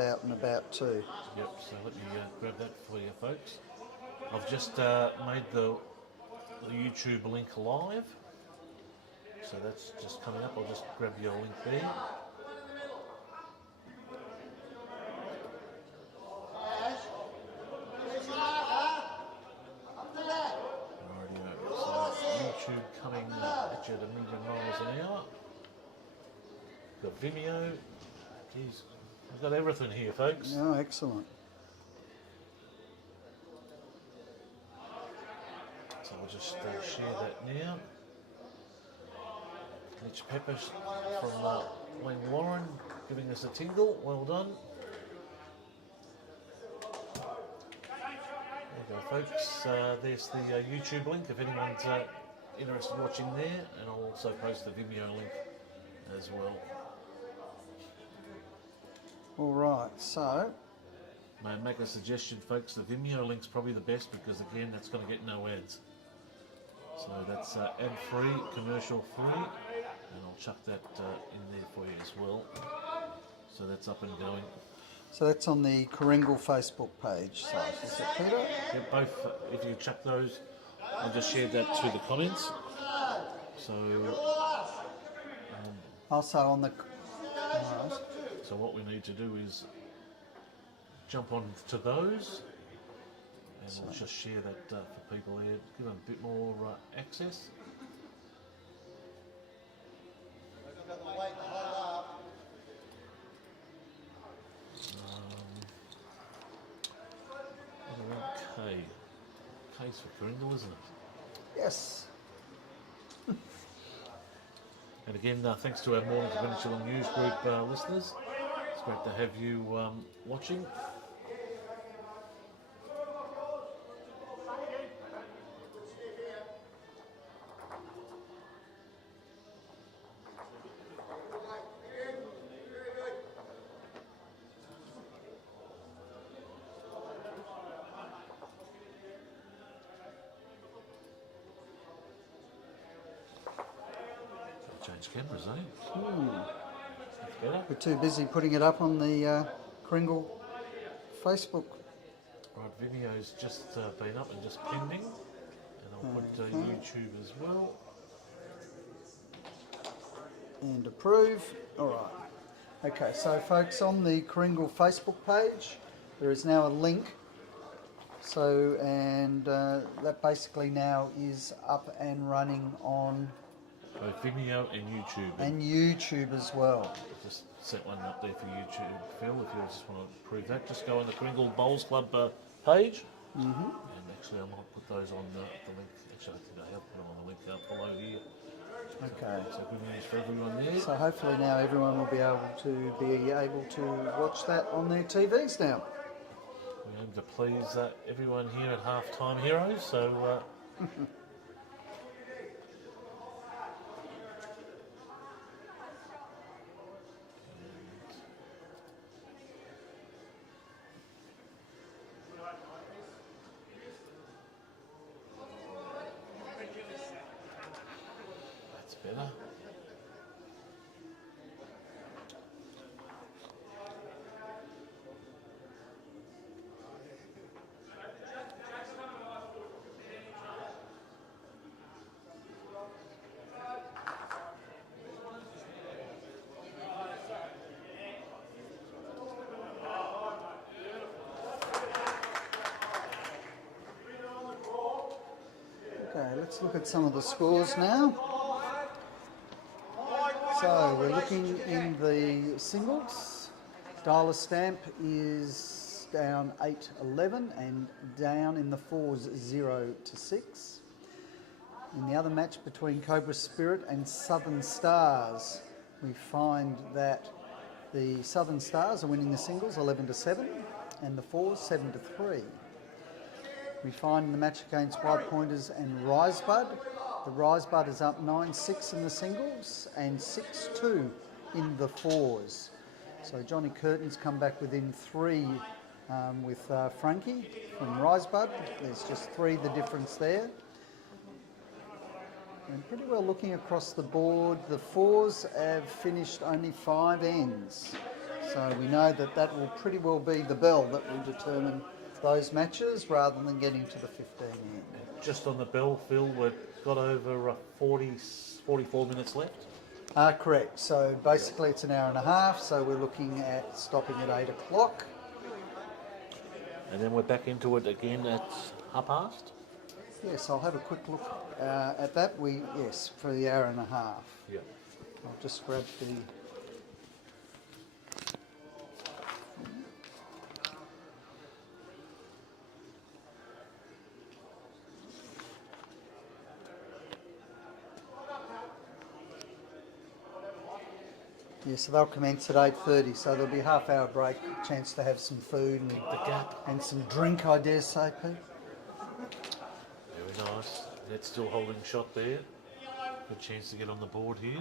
out and about too. Yep, so let me grab that for you folks. I've just made the YouTube link live. So that's just coming up. I'll just grab your link there. Rightio. So YouTube coming at you at 1,000,000 miles an hour. Got Vimeo. Geez, I've got everything here, folks. Oh, excellent. So I'll just share that now. Mitch Peppers from Wayne Warren giving us a tingle. Well done. There you go, folks. There's the YouTube link if anyone's interested in watching there, and I'll also post the Vimeo link as well. All right, so May I make a suggestion, folks? The Vimeo link's probably the best because, again, that's going to get no ads. So that's ad-free, commercial-free, and I'll chuck that in there for you as well. So that's up and going. so that's on the Coringal Facebook page. So is it Peter? Yeah, both. If you chuck those, I'll just share that to the comments. So, Also on the. All right. so what we need to do is jump on to those, and we'll just share that for people there. Give them a bit more access. Okay. Case for Coringal, isn't it? Yes. And again, thanks to our Mornington Peninsula News Group listeners. It's great to have you watching. Change cameras, eh? That's better. We're too busy putting it up on the Coringal Facebook. Right, Vimeo's just been up and just pending, and I'll put YouTube as well. And approve. All right. Okay, so folks, on the Coringal Facebook page, there is now a link. So, and that basically now is up and running on Both Vimeo and YouTube. and YouTube as well. Just set one up there for YouTube, Phil, if you just want to prove that. Just go on the Coringal Bowls Club page. And actually, I might put those on the link. Actually, I think I have put them on the link below here. Okay. So good news for everyone there. So hopefully now everyone will be able to watch that on their TVs now. We aim to please everyone here at Halftime Heroes, so that's better. Okay, let's look at some of the scores now. So we're looking in the singles. Dialer Stamp is down 8-11 and down in the fours 0-6. In the other match between Cobra Spirit and Southern Stars, we find that the Southern Stars are winning the singles 11-7 and the fours 7-3. We find in the match against Wild Pointers and Risebud, the Risebud is up 9-6 in the singles and 6-2 in the fours. So Johnny Curtin's come back within 3 with Frankie from Risebud. There's just 3 the difference there. And pretty well looking across the board, the fours have finished only 5 ends. So we know that that will pretty well be the bell that will determine those matches rather than getting to the 15 end. Just on the bell, Phil, we've got over 44 minutes left. Correct. So basically it's an hour and a half, so we're looking at stopping at 8 o'clock. And then we're back into it again at 1:30. Yes, I'll have a quick look at that. Yes, for the hour and a half. Yeah. I'll just grab the... Yeah, so they'll commence at 8:30, so there'll be a half-hour break, chance to have some food and some drink, I dare say, Pete. Very nice. That's still holding shot there. Good chance to get on the board here.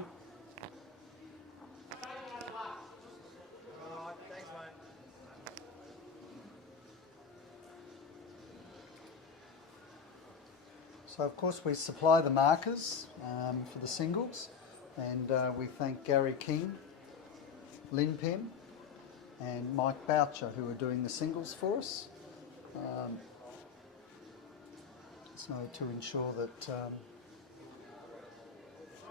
So of course we supply the markers for the singles, and we thank Gary King, Lynn Pym and Mike Boucher who are doing the singles for us. So to ensure that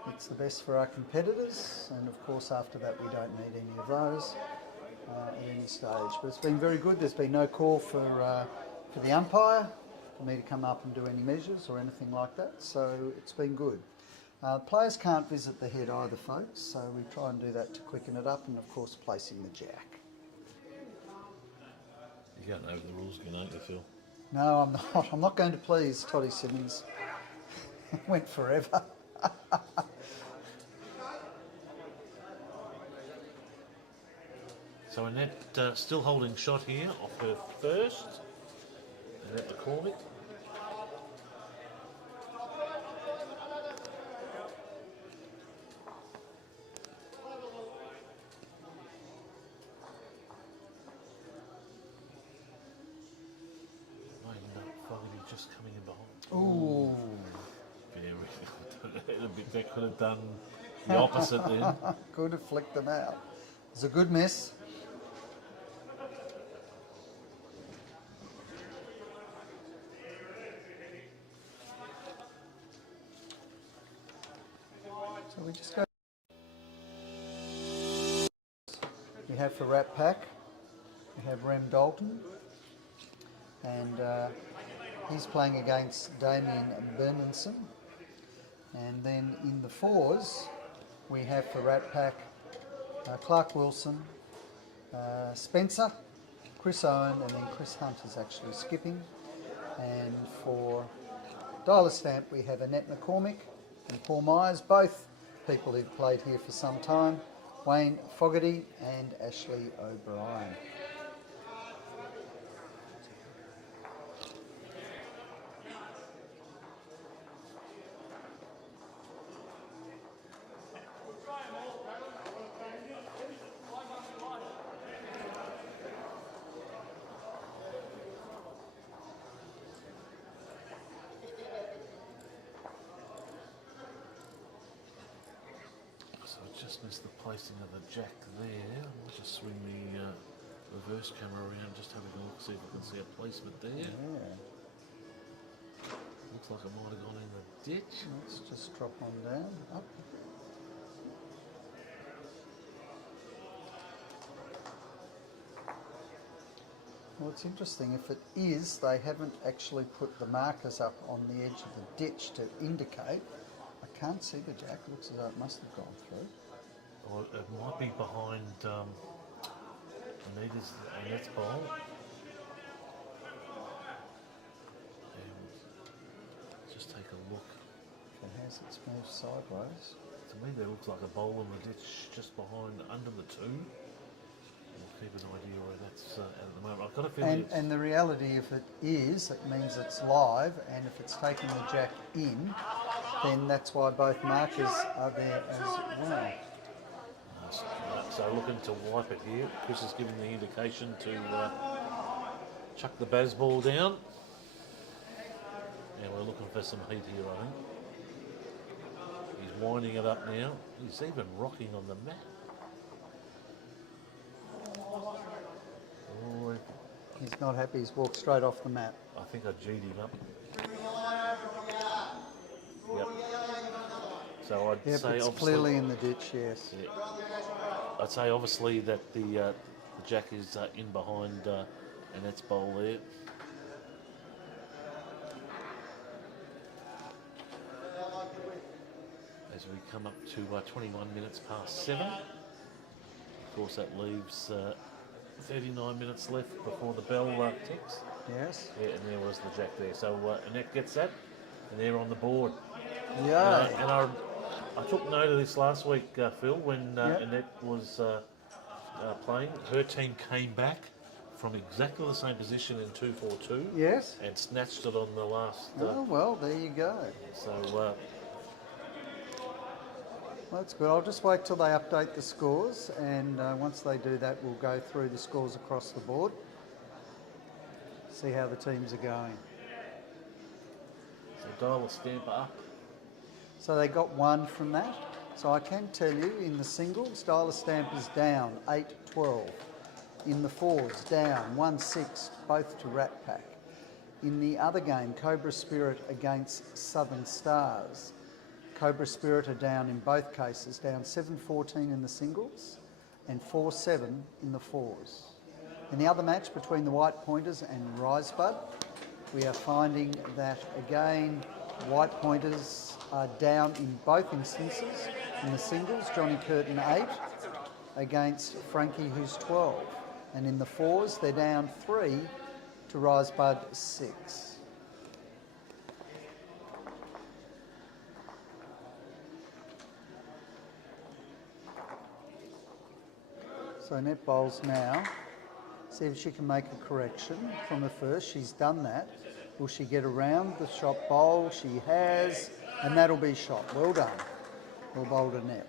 it's the best for our competitors, and of course after that we don't need any of those at any stage. But it's been very good. There's been no call for the umpire for me to come up and do any measures or anything like that, so it's been good. Players can't visit the head either, folks, so we try and do that to quicken it up, and of course placing the jack. You don't know the rules again, aren't you, Phil? No, I'm not. I'm not going to please Toddy Simmons. Went forever. So Annette still holding shot here off her first. Annette McCormick. Just coming in behind. Ooh. Very, that could have done the opposite then. Could have flicked them out. It's a good miss. So we just go. We have for Rat Pack, we have Rem Dalton, and he's playing against Damien Bernenson. And then in the fours, we have for Rat Pack Clark Wilson, Spencer, Chris Owen, and then Chris Hunt is actually skipping. And for Dialer Stamp, we have Annette McCormick and Paul Myers, both people who've played here for some time, Wayne Fogarty and Ashley O'Brien. Just missed the placing of the jack there. I'll just swing the reverse camera around, just having a look, see if I can see a placement there. Yeah. Looks like it might have gone in the ditch. Let's just drop one down. Up. Well, it's interesting. If it is, they haven't actually put the markers up on the edge of the ditch to indicate. I can't see the jack. It looks as though it must have gone through. Or it might be behind Annette's bowl. And just take a look. If it has, it's moved sideways. To me, there looks like a bowl in the ditch just behind, under the two. We'll keep an idea where that's at the moment. I've got a feeling And the reality, if it is, it means it's live, and if it's taking the jack in, then that's why both markers are there as well. So looking to wipe it here. Chris is giving the indication to chuck the baz ball down. And we're looking for some heat here, I think. He's winding it up now. He's even rocking on the mat. He's not happy. He's walked straight off the mat. I think I G'd him up. Yep. So I'd Yep, say it's obviously, clearly in the ditch, yes. yeah. I'd say obviously that the jack is in behind Annette's bowl there. As we come up to 21 minutes past 7. Of course, that leaves 39 minutes left before the bell ticks. Yes. Yeah, and there was the jack there. So Annette gets that, and they're on the board. Yeah. And I took note of this last week, Phil, when Annette was playing. Her team came back from exactly the same position in 2-4-2. Yes. And snatched it on the last. Oh, well, there you go. So. That's good. I'll just wait till they update the scores, and once they do that, we'll go through the scores across the board, see how the teams are going. So dial a stamp up. So they got 1 from that. So I can tell you, in the singles, Dial a Stamp is down 8-12. In the fours, down 1-6, both to Rat Pack. In the other game, Cobra Spirit against Southern Stars, Cobra Spirit are down in both cases, down 7-14 in the singles and 4-7 in the fours. In the other match between the White Pointers and Risebud, we are finding that again White Pointers are down in both instances. In the singles, Johnny Curtin 8 against Frankie who's 12. And in the fours, they're down 3 to Risebud 6. So Annette bowls now. See if she can make a correction from the first. She's done that. Will she get around the shot bowl? She has, and that'll be shot. Well done. Well bowled Annette.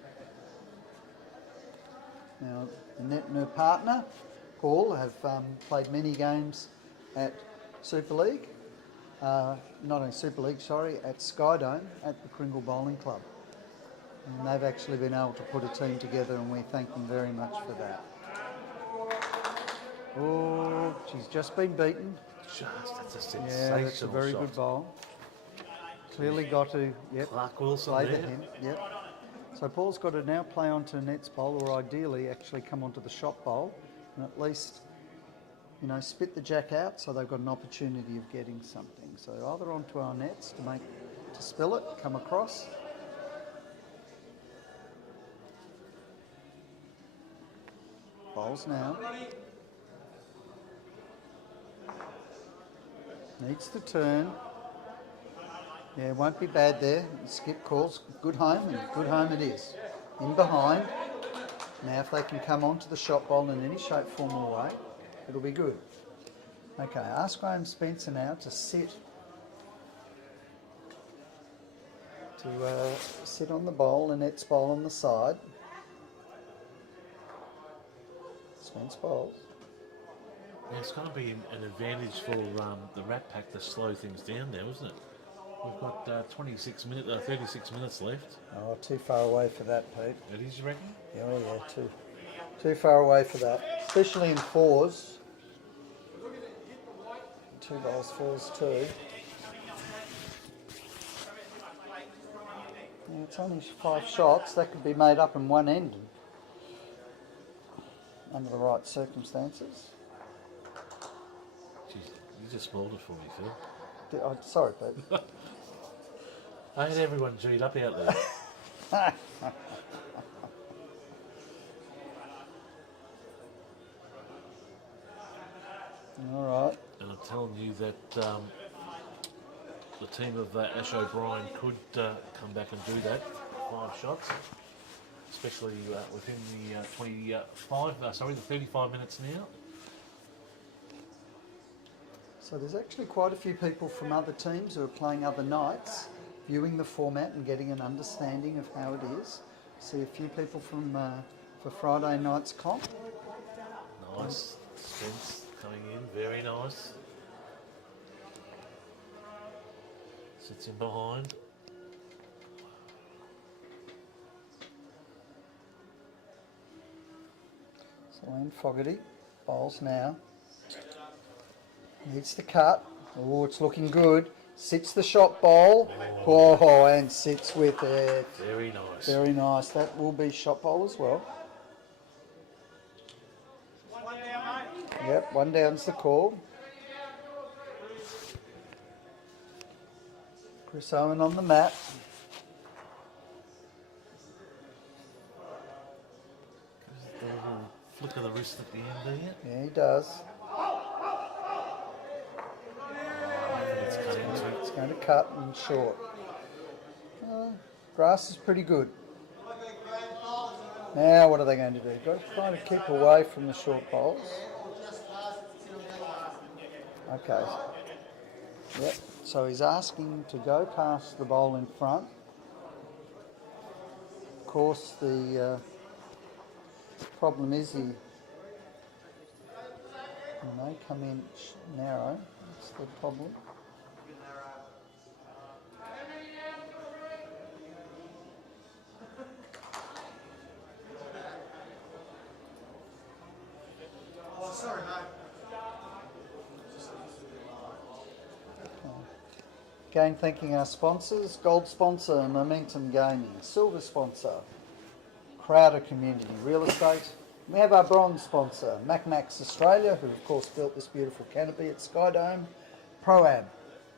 Now, Annette and her partner, Paul, have played many games at Super League. Not only Super League, sorry, at Skyedome at the Kringle Bowling Club. And they've actually been able to put a team together, and we thank them very much for that. Oh, she's just been beaten. That's a sensational Yeah, that's a very shot. good bowl. Clearly got to, Clark Wilson play there. the hint, yep. So Paul's got to now play onto Annette's bowl, or ideally actually come onto the shot bowl, and at least, you know, spit the jack out so they've got an opportunity of getting something. So either onto our nets to spill it, come across. Bowls now. Needs to turn. Yeah, won't be bad there. Skip calls. Good home, and good home it is. In behind. Now if they can come onto the shot bowl in any shape, form or way, it'll be good. Okay, ask Graham Spencer now to sit on the bowl, Annette's bowl on the side. Spence bowls. Yeah, it's going to be an advantage for the Rat Pack to slow things down now, isn't it? We've got 36 minutes left. Oh, too far away for that, Pete. It is, you reckon? Oh yeah, too far away for that. Especially in fours. 2 bowls, fours, 2. Yeah, it's only 5 shots. That could be made up in one end under the right circumstances. Jeez, you just spoiled it for me, Phil. Oh, sorry, Pete. I had everyone G'd up out there. All right. And I'm telling you that the team of Ash O'Brien could come back and do that. 5 shots, especially within the 35 minutes now. So there's actually quite a few people from other teams who are playing other nights, viewing the format and getting an understanding of how it is. See a few people from for Friday night's comp. Nice. Spence coming in, very nice. Sits in behind. So Anne Fogarty bowls now. Needs the cut. Oh, it's looking good. Sits the shot bowl. Oh, and sits with it. Very nice. Very nice. That will be shot bowl as well. Yep, one down's the call. Chris Owen on the mat. The little flick of the wrist at the end there. Yeah, he does. It's cut into. It's going to cut and short. Grass is pretty good. Now what are they going to do? Got to try to keep away from the short bowls. Okay. Yep. So he's asking to go past the bowl in front. Of course, the problem is he may come in narrow. That's the problem. Again, thanking our sponsors: gold sponsor Momentum Gaming, silver sponsor Crowder Community Real Estate. We have our bronze sponsor Max Australia, who of course built this beautiful canopy at Skyedome. Proab,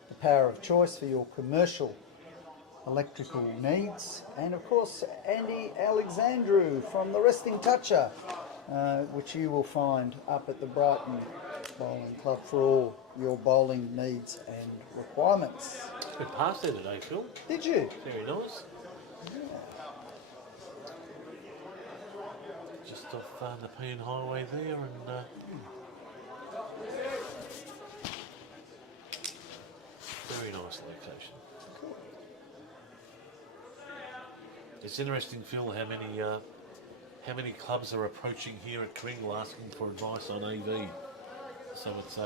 the power of choice for your commercial electrical needs, and of course Andy Alexandru from the Resting Toucher, which you will find up at the Brighton Bowling Club for all your bowling needs and requirements. We passed there today, Phil. Did you? Very nice. Just off the Nepean Highway there, and very nice location. Cool. It's interesting, Phil, how many clubs are approaching here at Kringle asking for advice on EV. So it's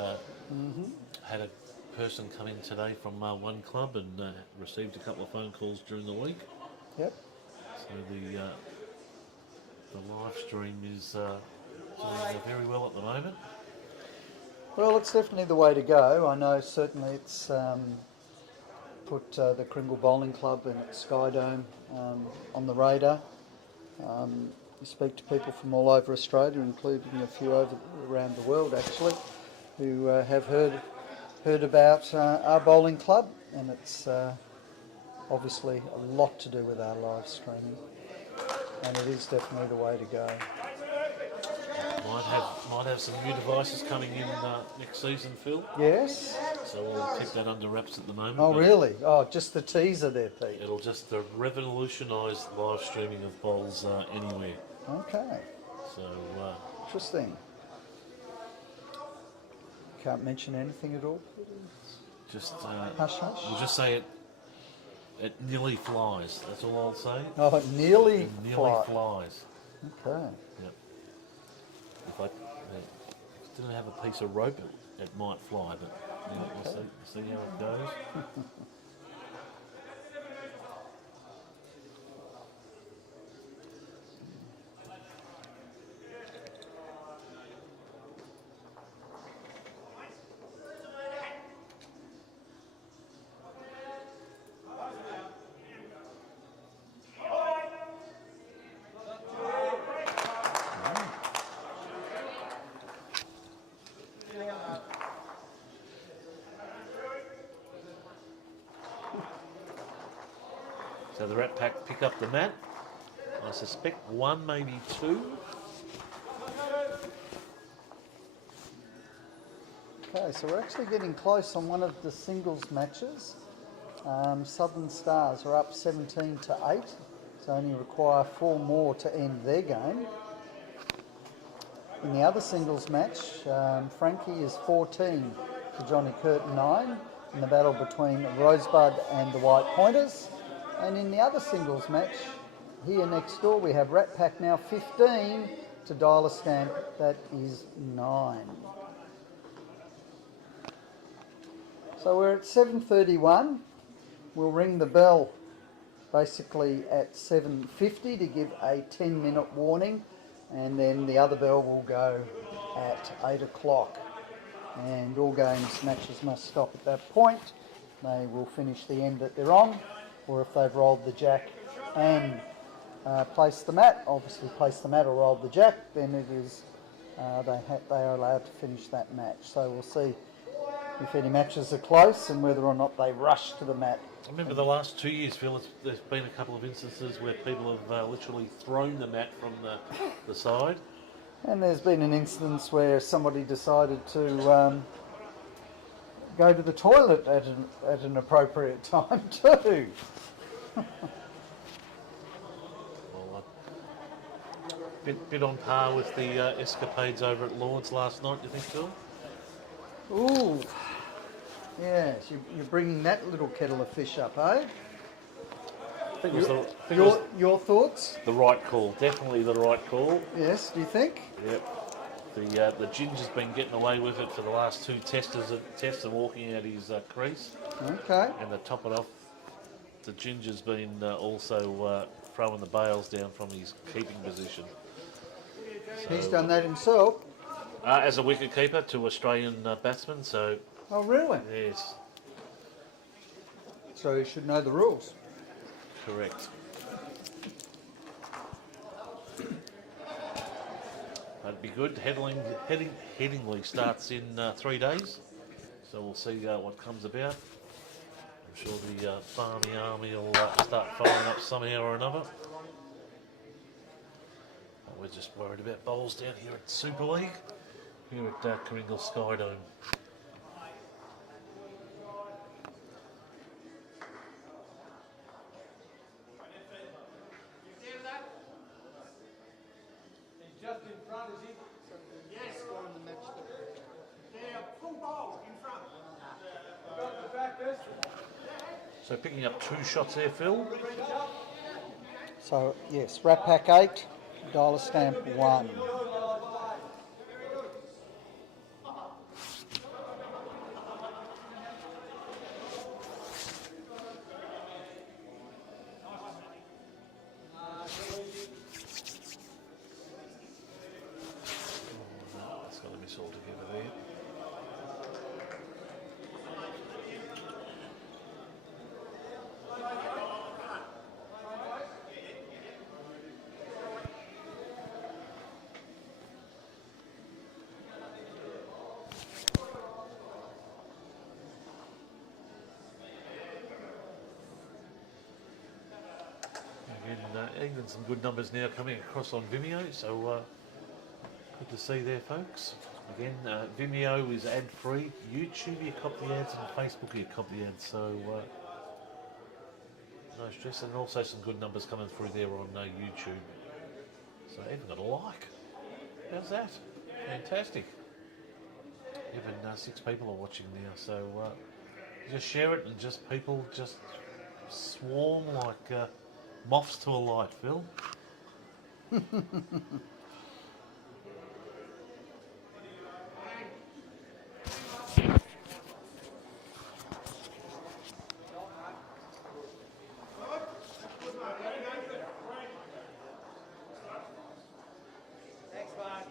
had a person come in today from one club and received a couple of phone calls during the week. Yep. So the live stream is doing very well at the moment. Well, it's definitely the way to go. I know certainly it's put the Kringle Bowling Club and Skydome on the radar. You speak to people from all over Australia, including a few around the world actually, who have heard about our bowling club, and it's obviously a lot to do with our live streaming, and it is definitely the way to go. Might have some new devices coming in next season, Phil. Yes. So we'll keep that under wraps at the moment. Oh, really? Oh, just the teaser there, Pete. It'll just revolutionise live streaming of bowls anywhere. Okay. So Interesting. Can't mention anything at all? just Hush, hush. we'll just say it nearly flies. That's all I'll say. Oh, it nearly, It nearly flies. Okay. Yep. If it didn't have a piece of rope, it might fly, but we'll see how it goes. So the Rat Pack pick up the mat. I suspect one, maybe two. Okay, so we're actually getting close on one of the singles matches. Southern Stars are up 17-8, so only require 4 more to end their game. In the other singles match, Frankie is 14 to Johnny Curtin 9 in the battle between Rosebud and the White Pointers. And in the other singles match, here next door, we have Rat Pack now 15 to Dialer Stamp, that is 9. So we're at 7:31. We'll ring the bell basically at 7:50 to give a 10-minute warning, and then the other bell will go at 8 o'clock. and all games matches must stop at that point. They will finish the end that they're on, or if they've rolled the jack and placed the mat, obviously placed the mat or rolled the jack, then it is they are allowed to finish that match. So we'll see if any matches are close and whether or not they rush to the mat. I remember the last 2 years, Phil, there's been a couple of instances where people have literally thrown the mat from the side. And there's been an instance where somebody decided to go to the toilet at an appropriate time too. Well, bit on par with the escapades over at Lord's last night, do you think, Phil? Ooh, yes, you're bringing that little kettle of fish up, eh? I think it was Your thoughts? the right call, definitely the right call. Yes, do you think? Yep. The Ginger's been getting away with it for the last two tests and walking out his crease. Okay. And to top it off, the Ginger's been also throwing the bails down from his keeping position. He's done that himself. As a wicket keeper to Australian batsmen, so Oh, really? yes, So he should know the rules. correct. That'd be good. Headingley starts in 3 days, so we'll see what comes about. I'm sure the Farmy Army will start firing up somehow or another. We're just worried about bowls down here at Super League, here at Kringle Skyedome. Just in front, is he? Yes. On the match. Yeah, full bowl in front. Got the backers. So picking up 2 shots there, Phil. So, yes, Rat Pack 8, dollar stamp 1. That's got to miss all together there. Again, even some good numbers now coming across on Vimeo, so good to see there, folks. Again, Vimeo is ad-free. YouTube, you cop the ads, and Facebook, you cop the ads, so no stress. And also some good numbers coming through there on YouTube. So even got a like. How's that? Fantastic. Even 6 people are watching now, so just share it and just people just swarm like moths to a light, Phil. Thanks, Mark.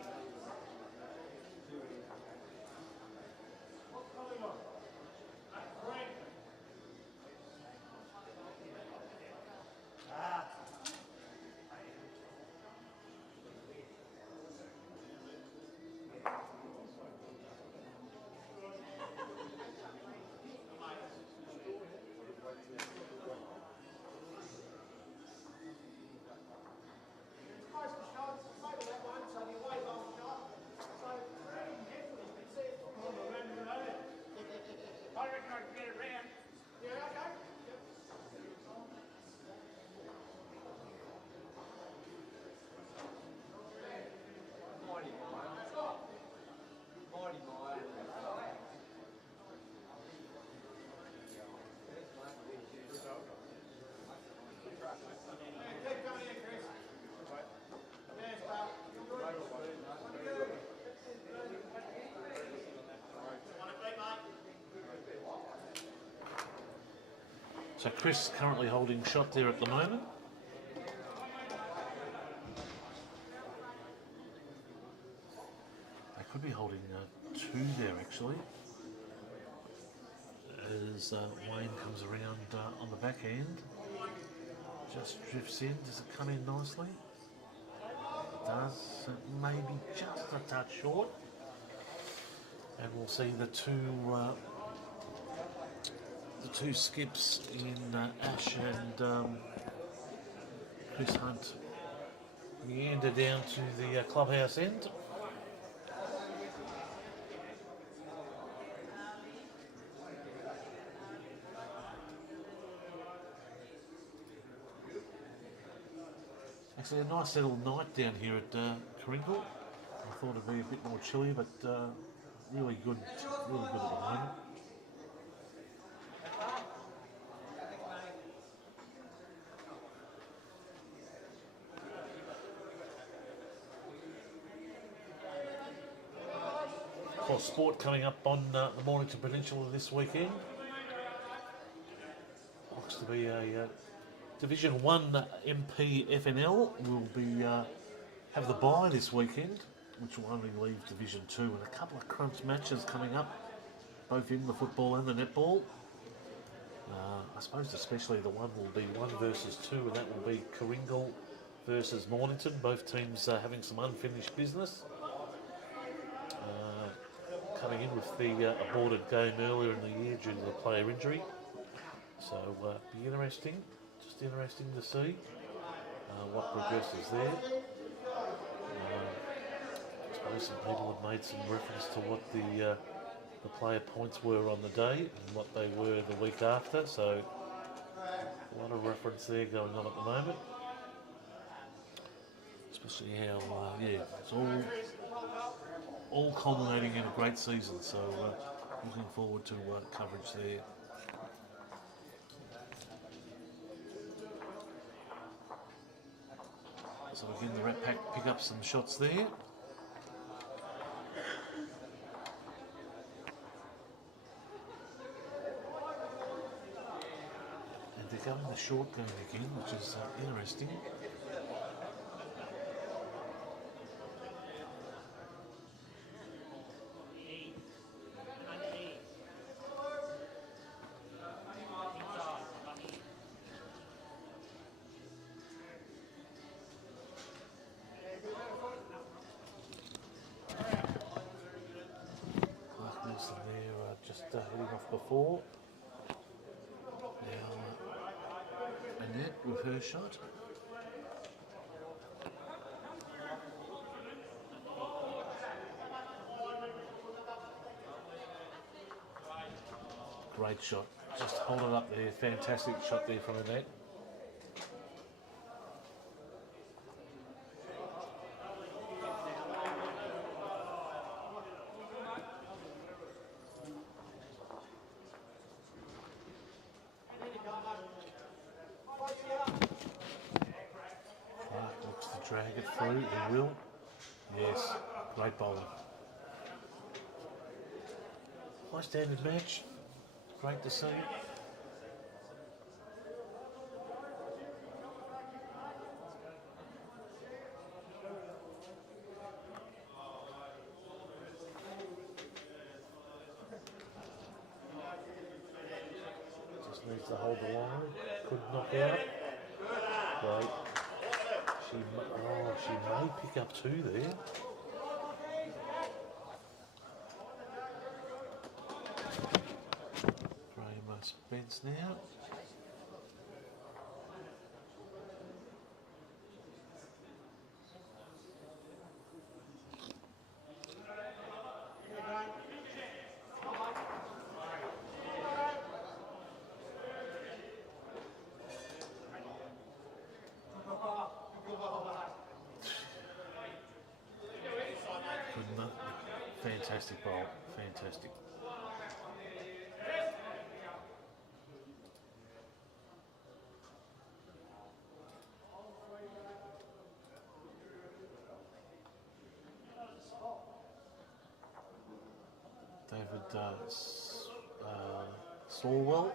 So Chris currently holding shot there at the moment. They could be holding 2 there actually, as Wayne comes around on the back end. Just drifts in. Does it come in nicely? It does. Maybe just a touch short. And we'll see the two skips in Ash and Chris Hunt meander down to the clubhouse end. Actually, a nice little night down here at Kringle. I thought it'd be a bit more chilly, but really good at the moment. Of course, sport coming up on the Mornington Peninsula this weekend. Looks to be a Division 1 MP FNL will be have the bye this weekend, which will only leave Division 2, and a couple of crunch matches coming up, both in the football and the netball. I suppose especially the one will be 1 versus 2, and that will be Kringle versus Mornington, both teams having some unfinished business. Coming in with the aborted game earlier in the year due to the player injury. So be interesting. Just interesting to see what progresses there. I suppose some people have made some reference to what the player points were on the day and what they were the week after. So a lot of reference there going on at the moment. Especially how it's all culminating in a great season. So looking forward to coverage there. So again, the Rat Pack pick up some shots there. And they're going the short game again, which is interesting. Heading off before. Now Annette with her shot. Great shot. Just hold it up there. Fantastic shot there from Annette. Drag it through, he will. Yes, great bowling. High standard match, great to see. Just needs to hold the line, couldn't knock out. Great. She may pick up 2 there. Graham Spence now. Fantastic bowl, fantastic. David Sorwell.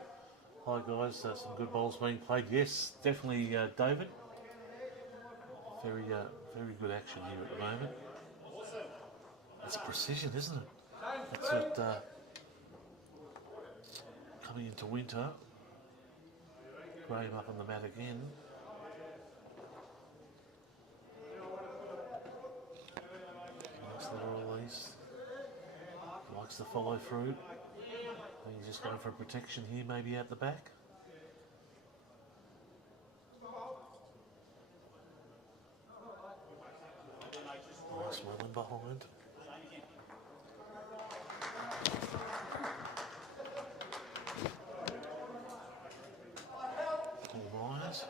Hi guys, some good bowls being played. Yes, definitely David. Very good action here at the moment. It's precision, isn't it? That's it. Coming into winter. Graham up on the mat again. Likes the release. Likes the follow through. He's just going for a protection here, maybe out the back. Nice one behind. All rise.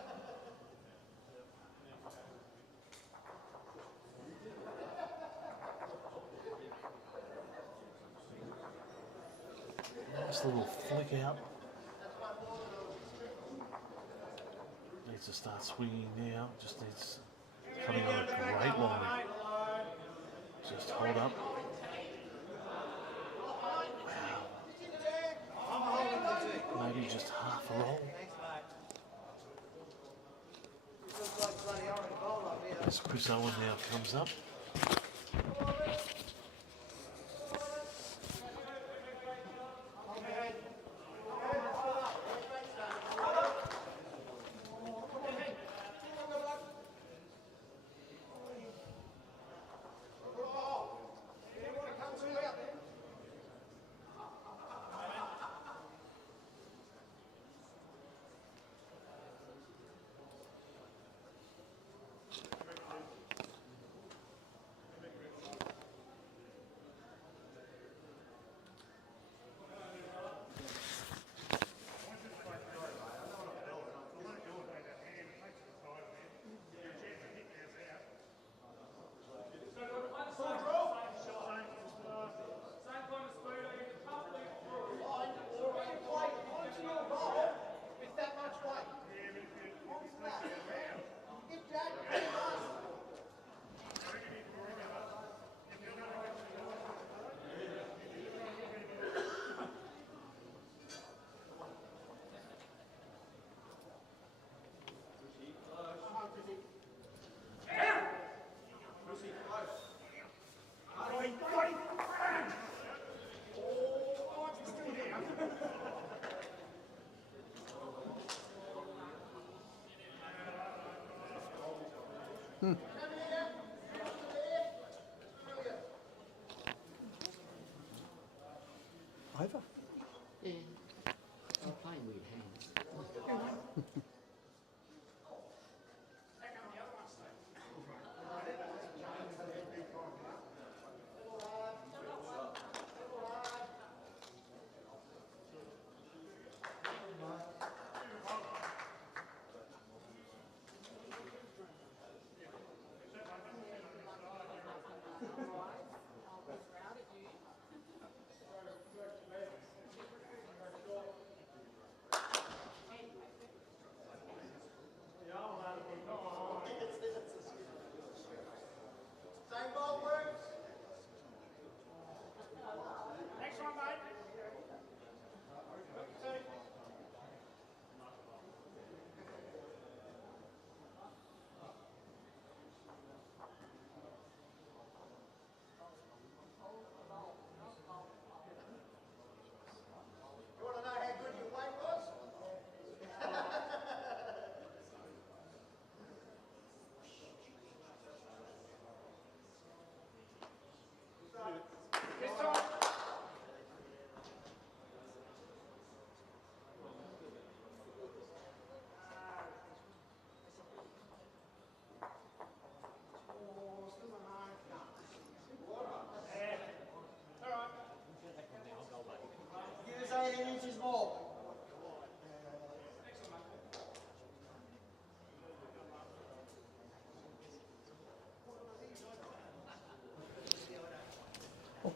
Nice little flick out. Needs to start swinging now. Just needs coming on a great line. Just hold up. Wow. Maybe just half a roll. As Chris Owen now comes up. Over. Yeah. I'm playing weird hands.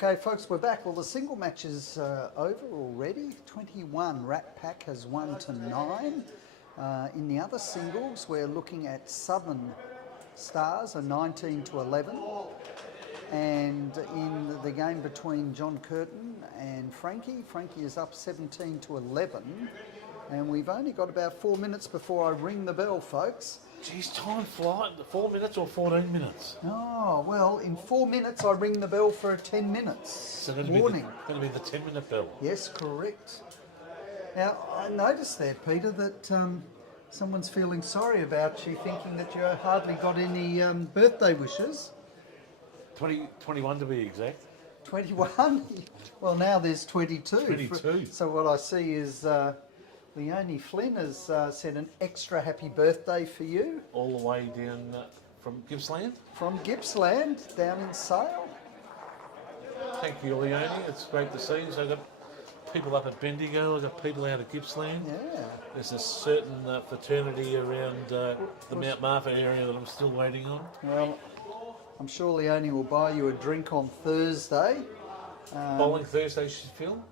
Okay, folks, we're back. Well, the single match is over already. 21, Rat Pack has 1-9. In the other singles, we're looking at Southern Stars, a 19-11. And in the game between John Curtin and Frankie is up 17-11. And we've only got about 4 minutes before I ring the bell, folks. Geez, time flies. 4 minutes or 14 minutes? Oh, well, in 4 minutes I ring the bell for 10 minutes. So Warning. Going to be the 10-minute bell. Yes, correct. Now, I noticed there, Peter, that someone's feeling sorry about you, thinking that you hardly got any birthday wishes. 21 to be exact. 21? Well, now there's 22. 22. So what I see is Leonie Flynn has said an extra happy birthday for you. All the way down from Gippsland. From Gippsland, down in Sale. Thank you, Leonie. It's great to see you. So I've got people up at Bendigo, I've got people out of Gippsland. Yeah. There's a certain fraternity around the Mount Martha area that I'm still waiting on. Well, I'm sure Leonie will buy you a drink on Thursday. Bowling Thursday, she's Phil.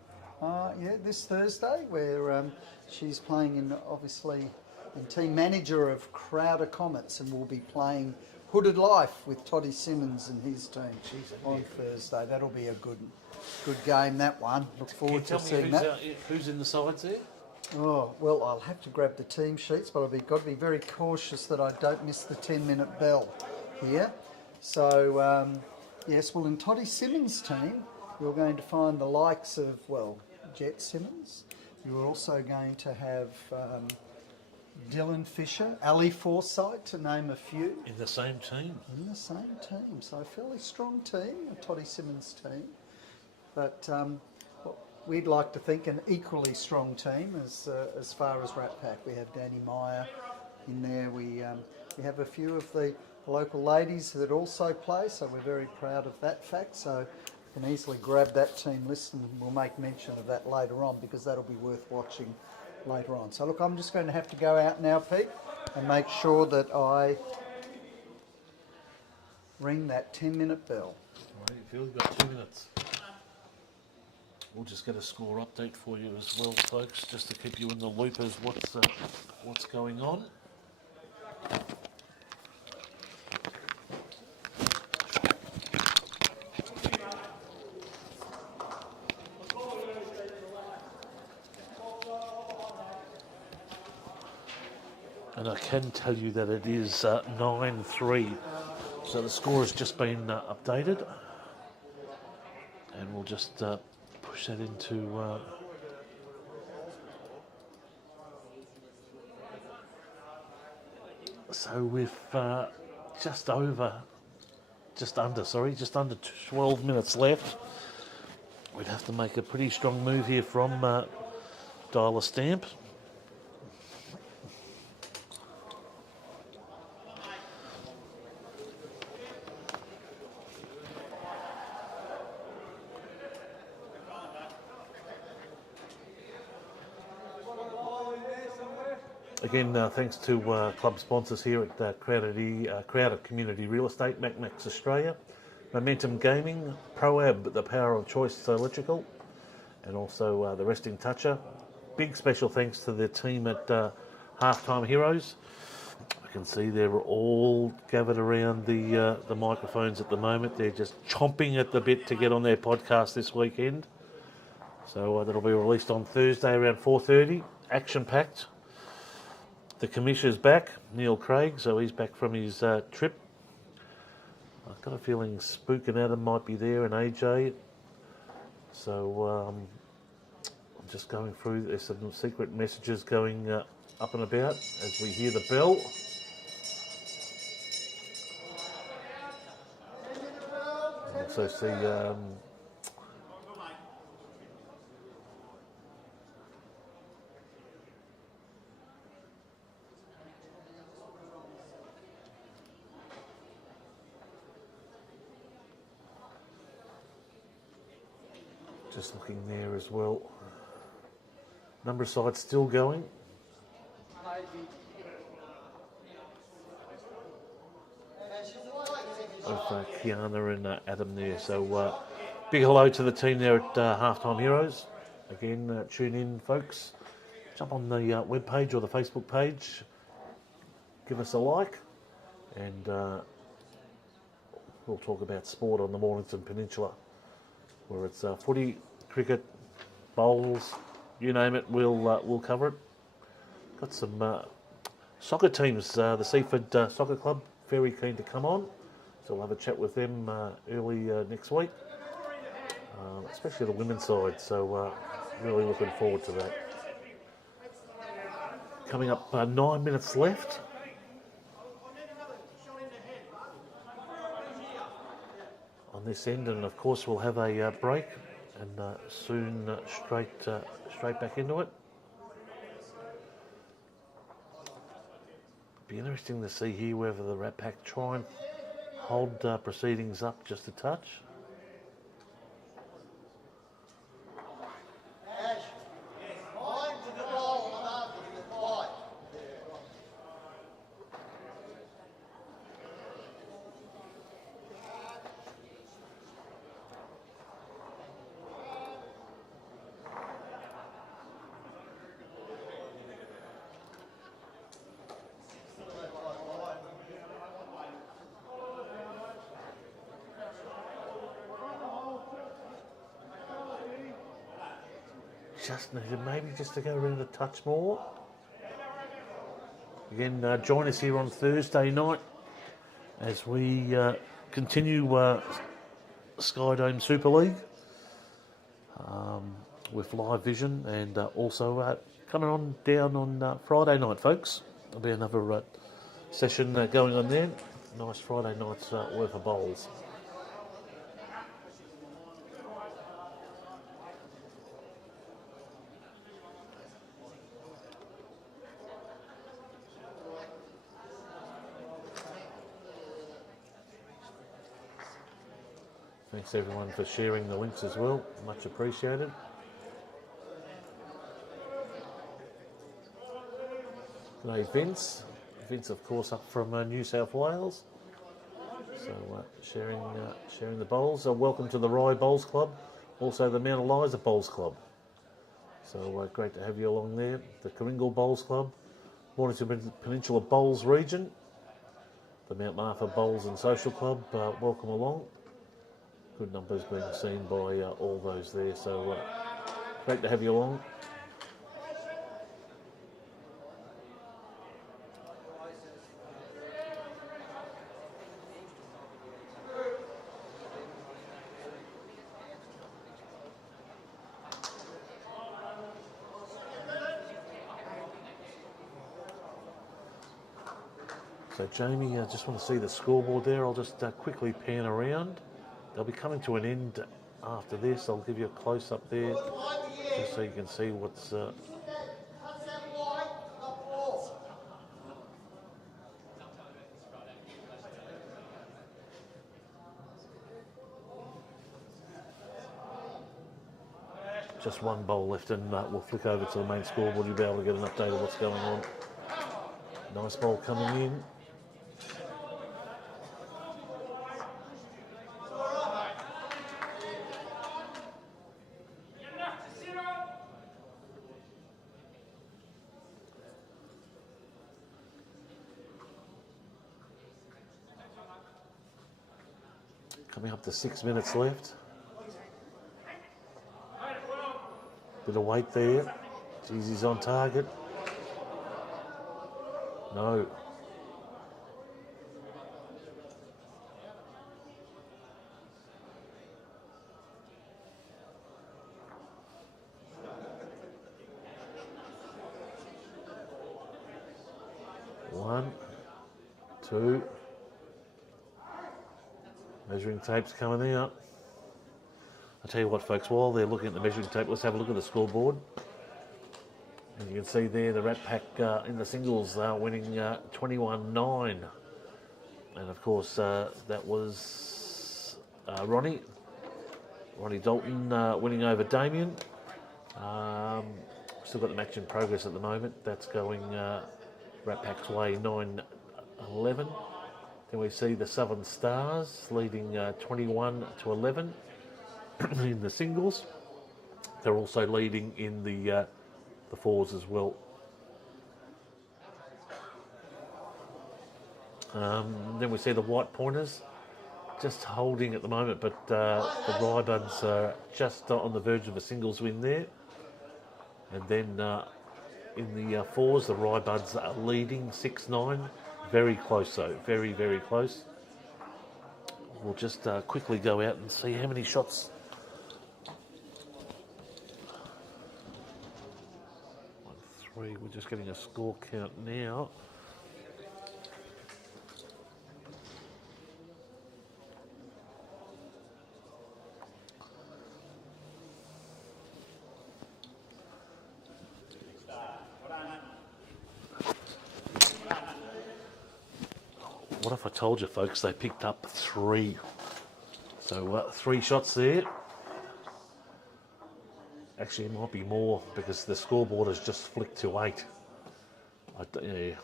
Yeah, this Thursday, where she's playing in team manager of Crowder Comets, and will be playing Hooded Life with Toddy Simmons and his team on Thursday. That'll be a good game, that one. Look forward to seeing that. Who's in the sides there? Oh, well, I'll have to grab the team sheets, but I've got to be very cautious that I don't miss the 10-minute bell here. So, yes, well, in Toddy Simmons' team, you're going to find the likes of, well, Jet Simmons. You're also going to have Dylan Fisher, Ali Forsyth, to name a few. In the same team? In the same team. So a fairly strong team, a Toddy Simmons team. But we'd like to think an equally strong team as far as Rat Pack. We have Danny Meyer in there. We have a few of the local ladies that also play, so we're very proud of that fact. So you can easily grab that team list, and we'll make mention of that later on, because that'll be worth watching later on. So look, I'm just going to have to go out now, Pete, and make sure that I ring that 10-minute bell. All right, Phil, you've got 2 minutes. We'll just get a score update for you as well, folks, just to keep you in the loop as what's going on. And I can tell you that it is 9-3. So the score has just been updated. And we'll just push that into... So with just under 12 minutes left, we'd have to make a pretty strong move here from Dial a Stamp. Again, thanks to club sponsors here at Crowder Community Real Estate, Macmax Australia, Momentum Gaming, ProAb, the Power of Choice Electrical, and also the Resting Toucher. Big special thanks to the team at Halftime Heroes. I can see they're all gathered around the microphones at the moment. They're just chomping at the bit to get on their podcast this weekend. So that'll be released on Thursday around 4:30. Action-packed. The Commissioner's back, Neil Craig, so he's back from his trip. I've got a feeling Spook and Adam might be there, and AJ. So I'm just going through, there's some secret messages going up and about as we hear the bell. I also see just looking there as well. Number of sides still going. Both Kiana and Adam there. So big hello to the team there at Halftime Heroes. Again, tune in, folks. Jump on the webpage or the Facebook page. Give us a like. And we'll talk about sport on the Mornington Peninsula, where it's footy, cricket, bowls, you name it, we'll cover it. Got some soccer teams, the Seaford Soccer Club, very keen to come on. So we'll have a chat with them early next week, especially the women's side. So really looking forward to that. Coming up 9 minutes left. On this end, and of course we'll have a break and soon straight back into it. Be interesting to see here whether the Rat Pack try and hold proceedings up just a touch. Just needed maybe just to go around a touch more. Again, join us here on Thursday night as we continue Skyedome Superleague with live vision, and also coming on down on Friday night, folks. There'll be another session going on there. Nice Friday night's worth of bowls. Thanks everyone for sharing the links as well, much appreciated. G'day Vince. Vince of course up from New South Wales. So sharing the bowls. Welcome to the Rye Bowls Club, also the Mount Eliza Bowls Club. So great to have you along there. The Coringal Bowls Club, Mornington Peninsula Bowls Region, the Mount Martha Bowls and Social Club, welcome along. Good numbers being seen by all those there, so great to have you along. So Jamie, I just want to see the scoreboard there. I'll just quickly pan around. They'll be coming to an end after this. I'll give you a close-up there, just so you can see what's... Just one bowl left, and we'll flick over to the main scoreboard. You'll be able to get an update of what's going on. Nice bowl coming in. Coming up to 6 minutes left. Bit of weight there. Geez, he's on target. No. One, two. Measuring tape's coming out. I'll tell you what, folks, while they're looking at the measuring tape, let's have a look at the scoreboard. And you can see there the Rat Pack in the singles winning 21-9. And of course, that was Ronnie Dalton winning over Damien. Still got the match in progress at the moment. That's going Rat Pack's way 9-11. Then we see the Southern Stars leading 21-11 in the singles. They're also leading in the fours as well. Then we see the White Pointers just holding at the moment, but the Rybuns are just on the verge of a singles win there. And then In the fours, the Rybuds are leading 6-9. Very close though, very, very close. We'll just quickly go out and see how many shots. 1, 3, we're just getting a score count now. What if I told you, folks, they picked up 3? So 3 shots there. Actually, it might be more because the scoreboard has just flicked to 8. I'm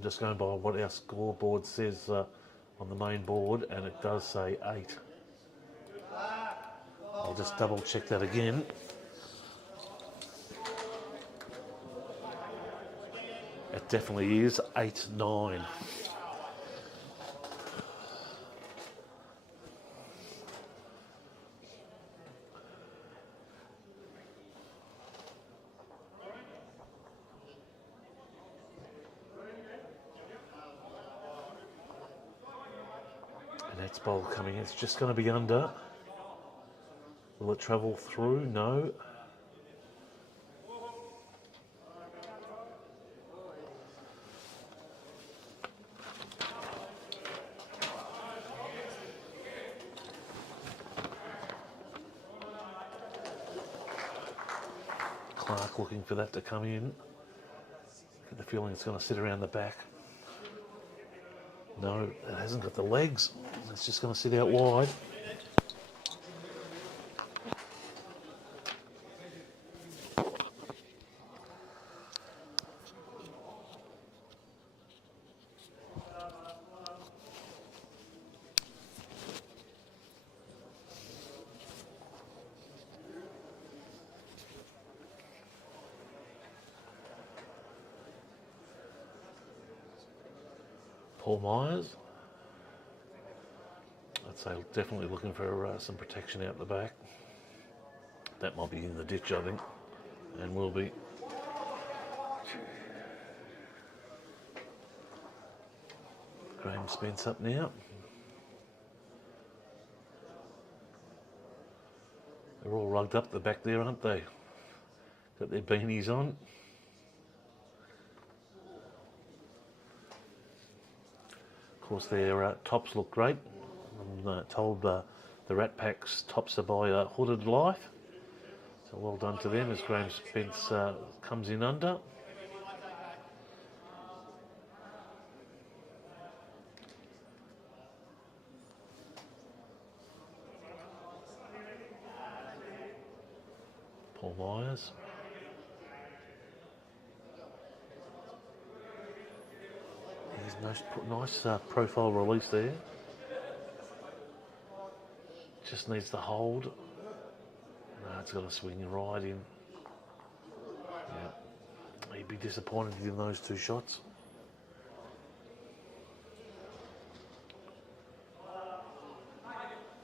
just going by what our scoreboard says on the main board, and it does say 8. I'll just double check that again. It definitely is 8-9. And that's bowl coming. It's just going to be under. Will it travel through? No. Clark looking for that to come in. Get the feeling it's going to sit around the back. No, it hasn't got the legs. It's just going to sit out wide. Paul Myers. I'd say definitely looking for some protection out the back. That might be in the ditch, I think, and will be. Graham Spence up now. They're all rugged up the back there, aren't they? Got their beanies on. Of course, their tops look great. I'm told the Rat Pack's tops are by Hooded Life. So well done to them as Graham Spence comes in under. Paul Myers. Nice profile release there. Just needs to hold. No, it's got to swing right in. Yeah. He'd be disappointed in those 2 shots.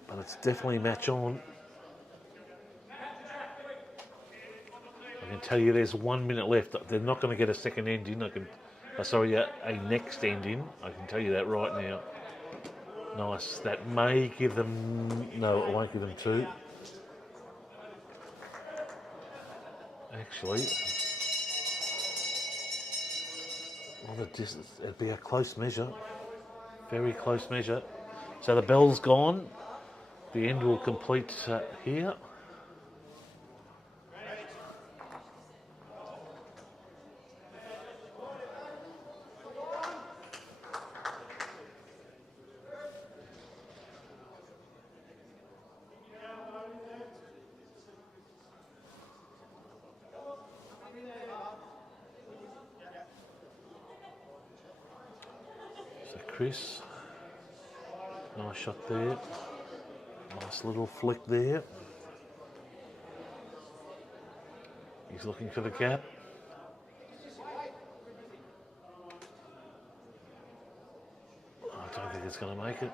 But it's definitely match on. I can tell you there's 1 minute left. They're not going to get a second end in. A next end in. I can tell you that right now. Nice. That may give them... No, it won't give them 2. Actually... Well, it'd be a close measure. Very close measure. So the bell's gone. The end will complete here. Chris, nice shot there, nice little flick there. He's looking for the gap. I don't think it's going to make it.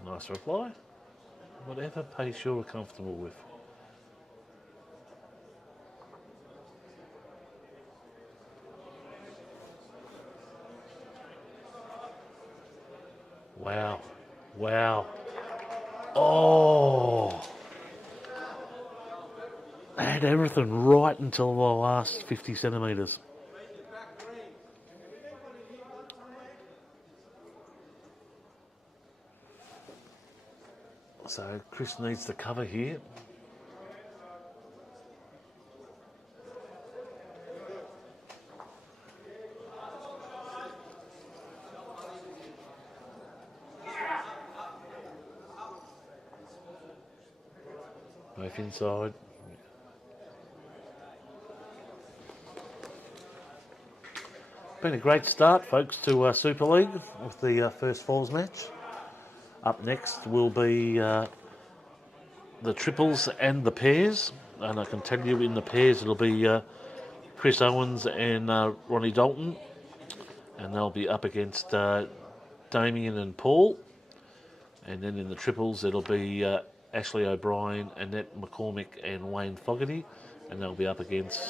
a nice reply. Whatever pace you're comfortable with. Wow. Wow. Oh. They had everything right until the last 50 centimetres. So Chris needs to cover here. Both inside. Been a great start, folks, to Super League with the first falls match. Up next will be the triples and the pairs, and I can tell you in the pairs it'll be Chris Owens and Ronnie Dalton, and they'll be up against Damien and Paul. And then in the triples it'll be Ashley O'Brien, Annette McCormick and Wayne Fogarty, and they'll be up against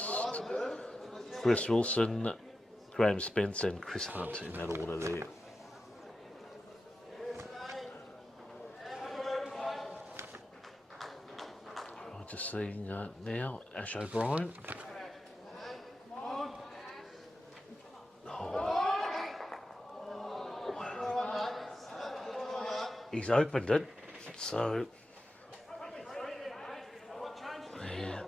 Chris Wilson, Graham Spence and Chris Hunt in that order there. I'm just seeing now Ash O'Brien. Oh. He's opened it, so yeah.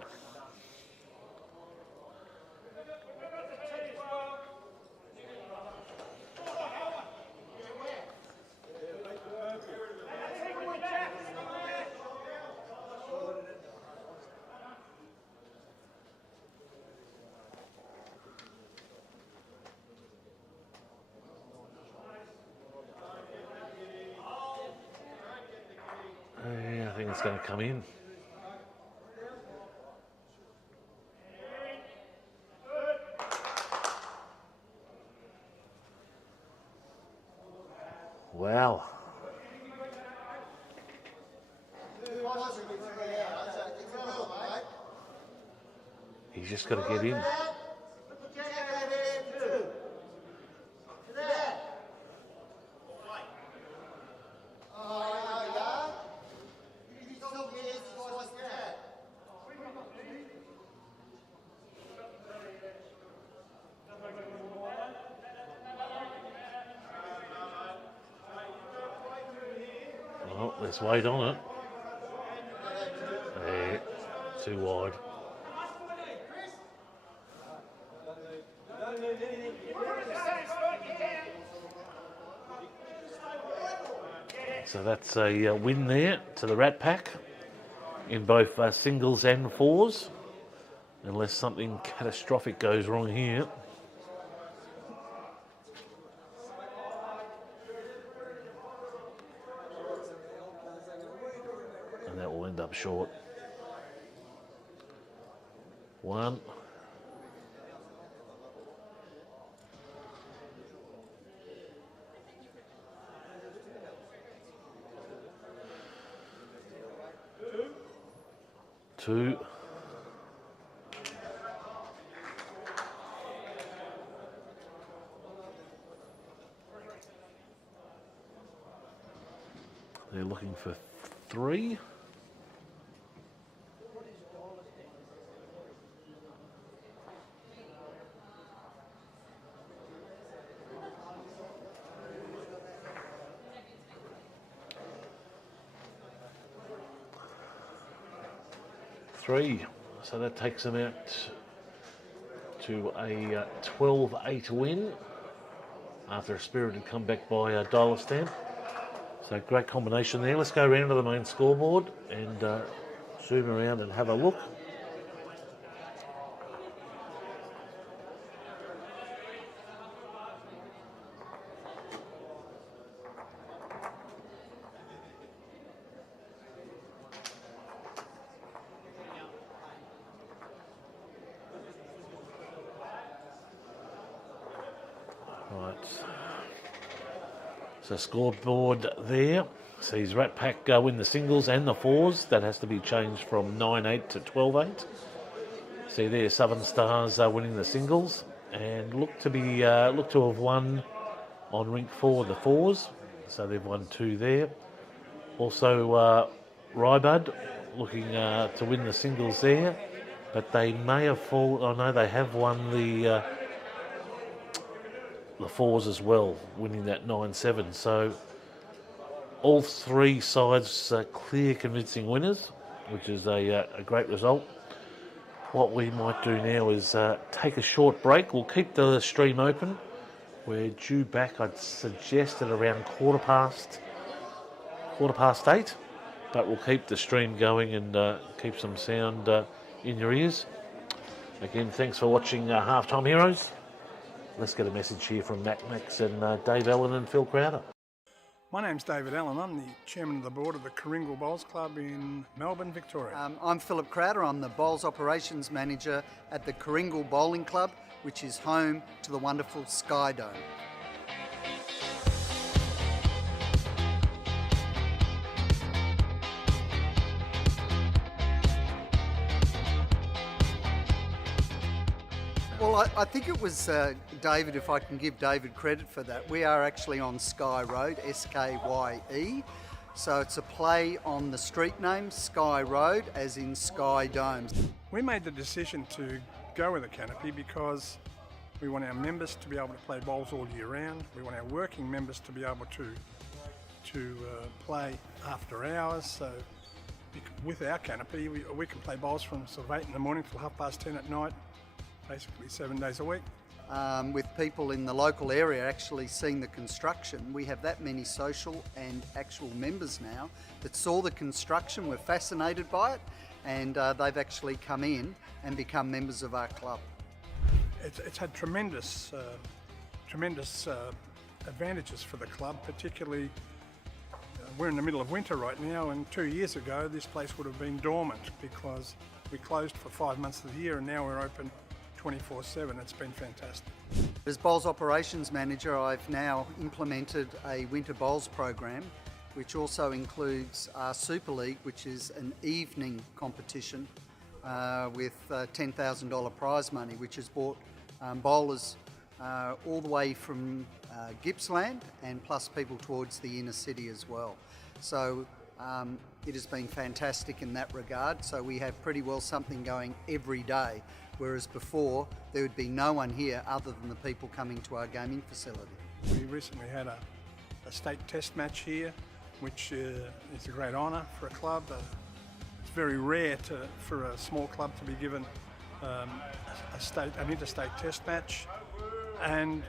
I think it's going to come in. Wow. He's just got to get in. Well, let's wait on it. There, too wide. So that's a win there to the Rat Pack in both singles and fours, unless something catastrophic goes wrong here. And that will end up short. 1. 2. They're looking for 3. So that takes them out to a 12-8 win after a spirited comeback by Dollar Stamp. So great combination there. Let's go around to the main scoreboard and zoom around and have a look. So scoreboard there. Sees Rat Pack win the singles and the fours. That has to be changed from 9-8 to 12-8. See there, Southern Stars winning the singles and look to have won on rink 4 the fours. So they've won 2 there. Also Rybud looking to win the singles there, but they may have fallen. Oh no, they have won the fours as well, winning that 9-7. So all 3 sides clear convincing winners, which is a great result. What we might do now is take a short break. We'll keep the stream open. We're due back, I'd suggest, at around quarter past 8, but we'll keep the stream going and keep some sound in your ears. Again, thanks for watching Halftime Heroes. Let's get a message here from Mac Max and Dave Allen and Phil Crowder. My name's David Allen. I'm the chairman of the board of the Coringal Bowls Club in Melbourne, Victoria. I'm Philip Crowder. I'm the Bowls Operations Manager at the Coringal Bowling Club, which is home to the wonderful Skyedome. Well, I think it was David, if I can give David credit for that. We are actually on Sky Road, S-K-Y-E. So it's a play on the street name, Sky Road, as in Sky Domes. We made the decision to go with a canopy because we want our members to be able to play bowls all year round. We want our working members to be able to play after hours. So with our canopy, we can play bowls from sort of 8 in the morning till 10:30 at night, basically 7 days a week. With people in the local area actually seeing the construction, we have that many social and actual members now that saw the construction, were fascinated by it, and they've actually come in and become members of our club. It's had tremendous advantages for the club, particularly we're in the middle of winter right now, and 2 years ago this place would have been dormant because we closed for 5 months of the year and now we're open 24/7. It's been fantastic. As Bowls Operations Manager, I've now implemented a winter bowls program, which also includes our Super League, which is an evening competition with $10,000 prize money, which has brought bowlers all the way from Gippsland and plus people towards the inner city as well. So it has been fantastic in that regard. So we have pretty well something going every day, whereas before there would be no one here other than the people coming to our gaming facility. We recently had a state test match here, which is a great honour for a club. It's very rare for a small club to be given an interstate test match, and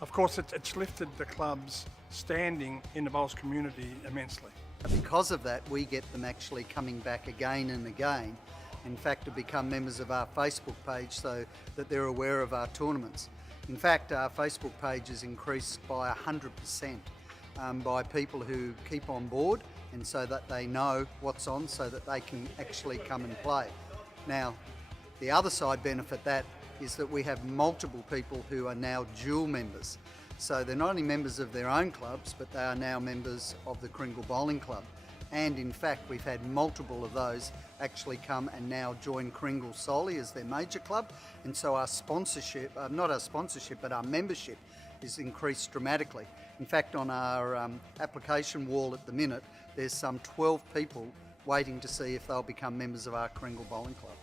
of course it's lifted the club's standing in the bowls community immensely. Because of that, we get them actually coming back again and again, in fact to become members of our Facebook page so that they're aware of our tournaments. In fact, our Facebook page is increased by 100% by people who keep on board, and so that they know what's on so that they can actually come and play. Now, the other side benefit that is that we have multiple people who are now dual members. So they're not only members of their own clubs, but they are now members of the Coringal Bowling Club. And in fact, we've had multiple of those actually come and now join Coringal solely as their major club. And so our sponsorship, not our sponsorship, but our membership is increased dramatically. In fact, on our application wall at the minute, there's some 12 people waiting to see if they'll become members of our Coringal Bowling Club.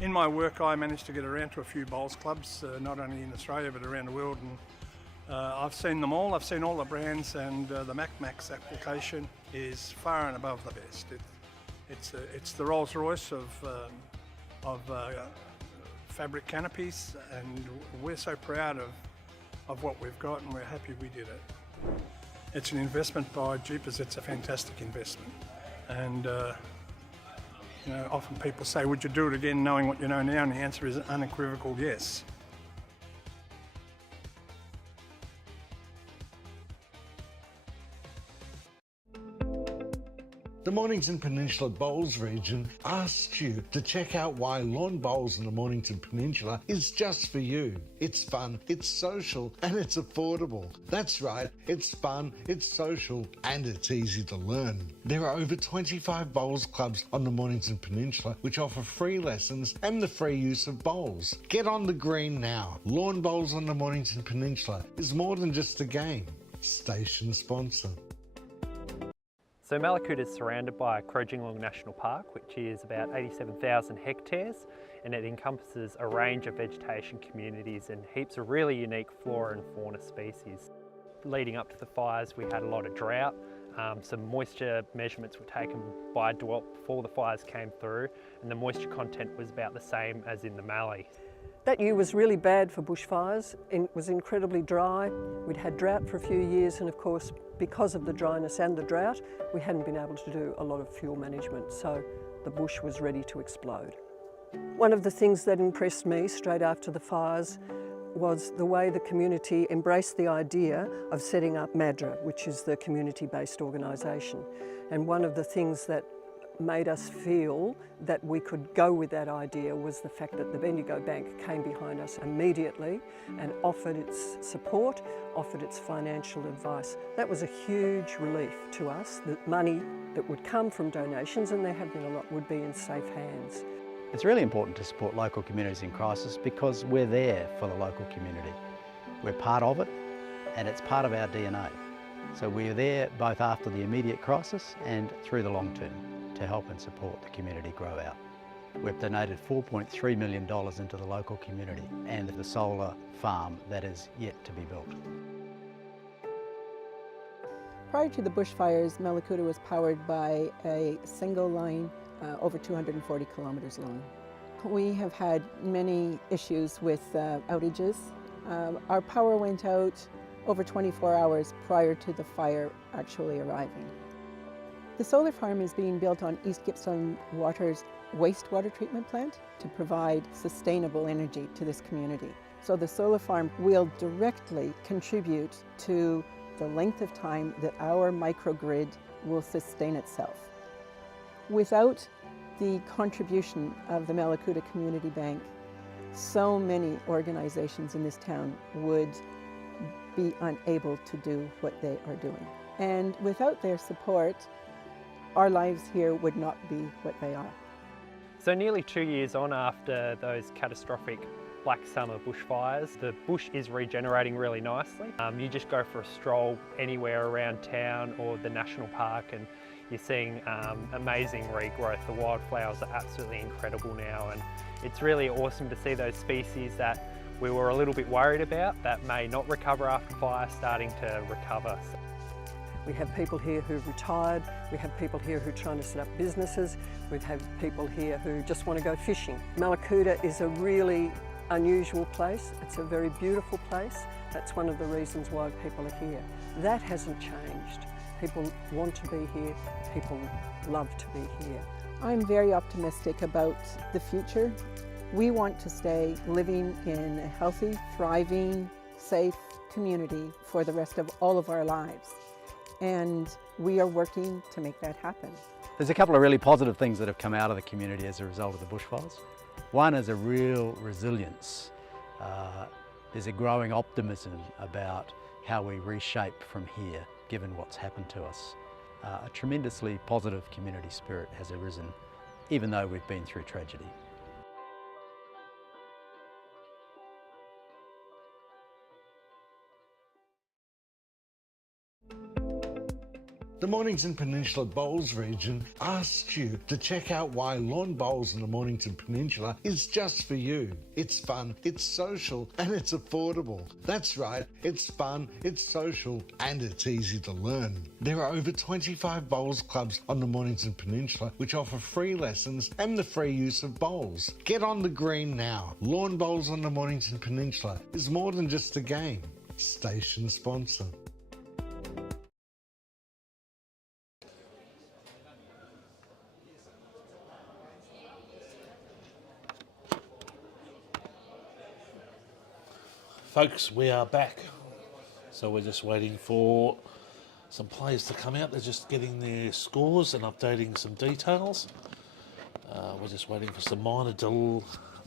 In my work, I managed to get around to a few bowls clubs, not only in Australia but around the world, and I've seen them all. I've seen all the brands, and the MacMax application is far and above the best. It's the Rolls Royce of fabric canopies, and we're so proud of what we've got, and we're happy we did it. It's an investment by Jeepers. It's a fantastic investment, and you know, often people say, would you do it again knowing what you know now? And the answer is an unequivocal yes. The Mornington Peninsula Bowls region asks you to check out why lawn bowls in the Mornington Peninsula is just for you. It's fun, it's social, and it's affordable. That's right, it's fun, it's social, and it's easy to learn. There are over 25 bowls clubs on the Mornington Peninsula which offer free lessons and the free use of bowls. Get on the green now. Lawn bowls on the Mornington Peninsula is more than just a game. Station sponsor. So Malakuta is surrounded by Crojinglong National Park, which is about 87,000 hectares, and it encompasses a range of vegetation communities and heaps of really unique flora and fauna species. Leading up to the fires, we had a lot of drought. Some moisture measurements were taken by DeWalt before the fires came through, and the moisture content was about the same as in the Mallee. That year was really bad for bushfires. It was incredibly dry. We'd had drought for a few years, and of course, because of the dryness and the drought, we hadn't been able to do a lot of fuel management, so the bush was ready to explode. One of the things that impressed me straight after the fires was the way the community embraced the idea of setting up MADRA, which is the community-based organisation. And one of the things that made us feel that we could go with that idea was the fact that the Bendigo Bank came behind us immediately and offered its support, offered its financial advice. That was a huge relief to us. The money that would come from donations, and there have been a lot, would be in safe hands. It's really important to support local communities in crisis because we're there for the local community. We're part of it, and it's part of our DNA. So we're there both after the immediate crisis and through the long term to help and support the community grow out. We've donated $4.3 million into the local community and the solar farm that is yet to be built. Prior to the bushfires, Malakuta was powered by a single line over 240 kilometres long. We have had many issues with outages. Our power went out over 24 hours prior to the fire actually arriving. The solar farm is being built on East Gippsland Water's wastewater treatment plant to provide sustainable energy to this community. So the solar farm will directly contribute to the length of time that our microgrid will sustain itself. Without the contribution of the Malakuta Community Bank, so many organizations in this town would be unable to do what they are doing. And without their support, our lives here would not be what they are. So nearly 2 years on after those catastrophic Black Summer bushfires, the bush is regenerating really nicely. You just go for a stroll anywhere around town or the national park and you're seeing amazing regrowth. The wildflowers are absolutely incredible now, and it's really awesome to see those species that we were a little bit worried about that may not recover after fire starting to recover. We have people here who've retired, we have people here who are trying to set up businesses, we've had people here who just want to go fishing. Malakuta is a really unusual place, it's a very beautiful place. That's one of the reasons why people are here. That hasn't changed. People want to be here, people love to be here. I'm very optimistic about the future. We want to stay living in a healthy, thriving, safe community for the rest of all of our lives. And we are working to make that happen. There's a couple of really positive things that have come out of the community as a result of the bushfires. One is a real resilience. There's a growing optimism about how we reshape from here, given what's happened to us. A tremendously positive community spirit has arisen, even though we've been through tragedy. The Mornington Peninsula Bowls region asks you to check out why lawn bowls in the Mornington Peninsula is just for you. It's fun, it's social, and it's affordable. That's right, it's fun, it's social, and it's easy to learn. There are over 25 bowls clubs on the Mornington Peninsula which offer free lessons and the free use of bowls. Get on the green now. Lawn bowls on the Mornington Peninsula is more than just a game. Station sponsor. Folks, we are back. So we're just waiting for some players to come out. They're just getting their scores and updating some details. We're just waiting for some minor,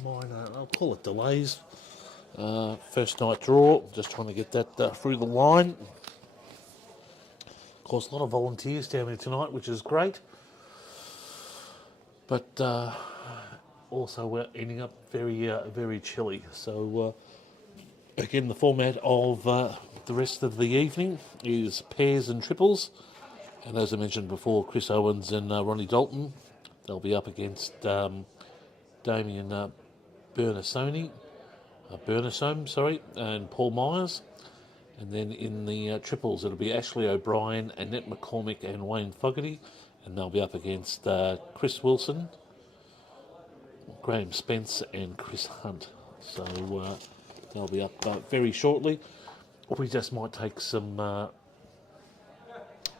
I'll call it delays. First night draw, just trying to get that through the line. Of course, a lot of volunteers down there tonight, which is great. But also we're ending up very chilly. So again, the format of the rest of the evening is pairs and triples. And as I mentioned before, Chris Owens and Ronnie Dalton, they'll be up against Damien Bernasome, and Paul Myers. And then in the triples, it'll be Ashley O'Brien, Annette McCormick and Wayne Fogarty. And they'll be up against Chris Wilson, Graham Spence and Chris Hunt. So they'll be up very shortly. We just might take some...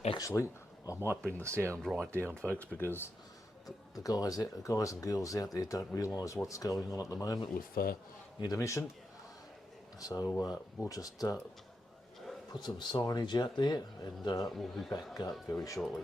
actually, I might bring the sound right down, folks, because the guys and girls out there don't realise what's going on at the moment with Intermission. So we'll just put some signage out there, and we'll be back very shortly.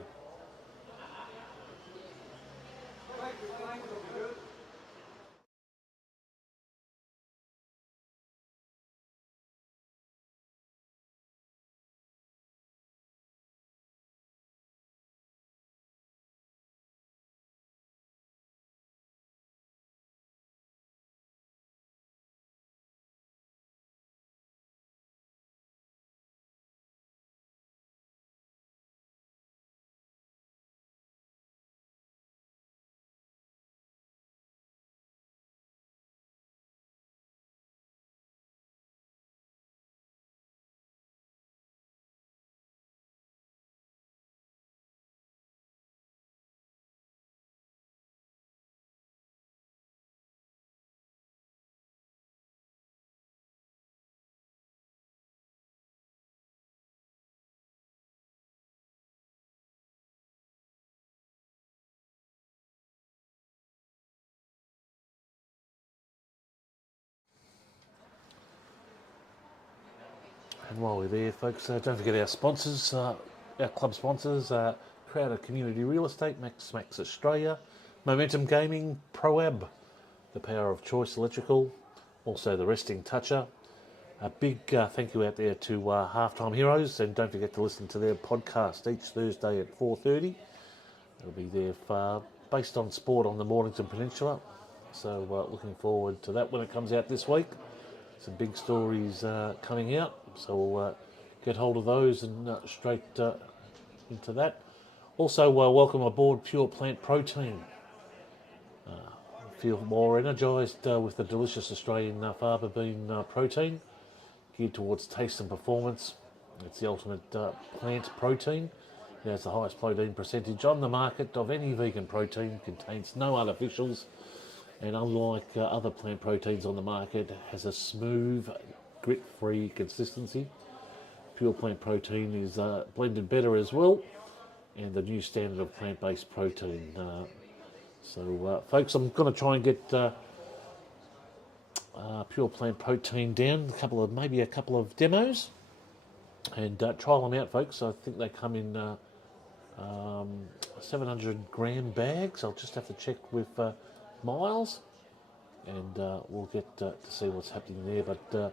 And while we're there, folks, don't forget our sponsors, our club sponsors, Crowder Community Real Estate, Max Australia, Momentum Gaming, ProAb, The Power of Choice Electrical, also The Resting Toucher. A big thank you out there to Halftime Heroes, and don't forget to listen to their podcast each Thursday at 4:30. It'll be there based on sport on the Mornington Peninsula. So looking forward to that when it comes out this week. Some big stories coming out, so we'll get hold of those and straight into that. Also, welcome aboard Pure Plant Protein. Feel more energised with the delicious Australian fava bean protein, geared towards taste and performance. It's the ultimate plant protein. It has the highest protein percentage on the market of any vegan protein, contains no artificials, and unlike other plant proteins on the market, has a smooth, grit-free consistency. Pure Plant Protein is blended better as well, and the new standard of plant-based protein. So, folks, I'm going to try and get Pure Plant Protein down, maybe a couple of demos, and trial them out, folks. I think they come in 700-gram bags. I'll just have to check with Miles, and we'll get to see what's happening there. But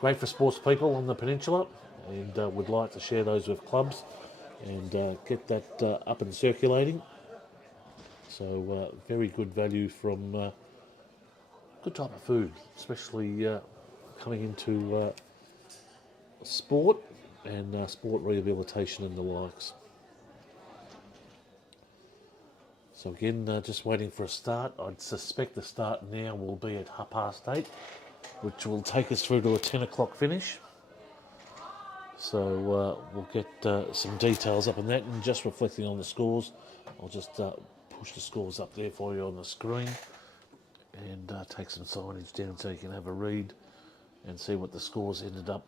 great for sports people on the peninsula, and would like to share those with clubs and get that up and circulating. So very good value from good type of food, especially coming into sport and sport rehabilitation and the likes. So again, just waiting for a start. I'd suspect the start now will be at 8:30, which will take us through to a 10 o'clock finish. So we'll get some details up on that, and just reflecting on the scores, I'll just push the scores up there for you on the screen, and take some signage down so you can have a read and see what the scores ended up.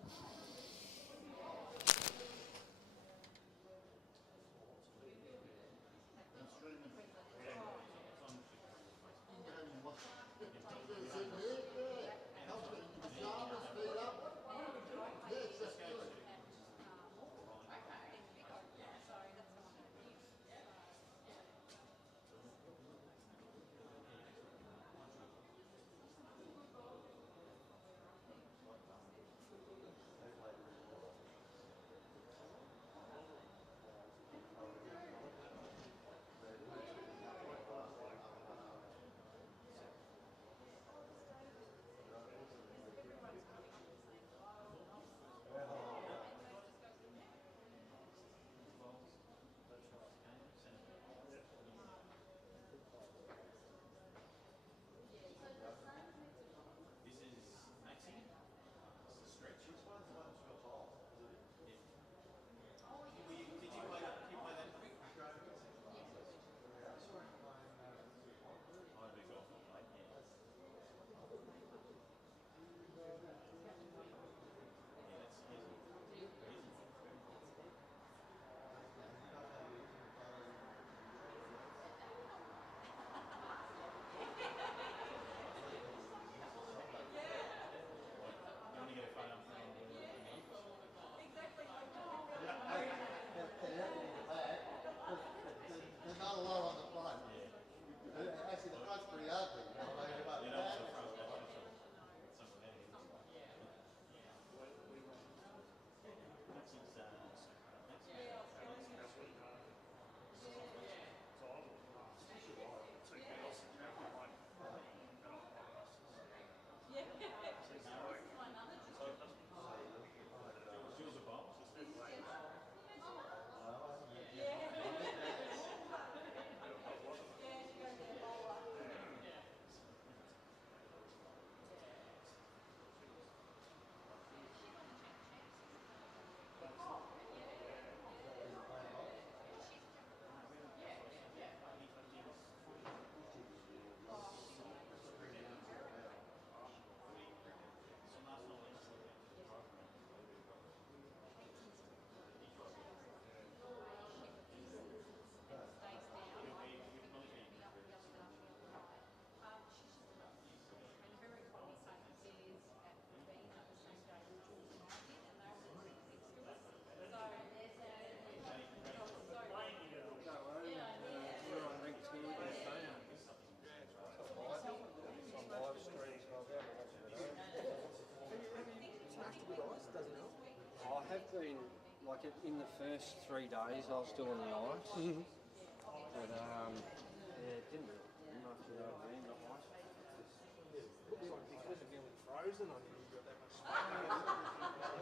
been, like in the first 3 days I was doing the ice. But yeah, it didn't really after that, not much. Looks like because of being frozen on you, you've got that much space.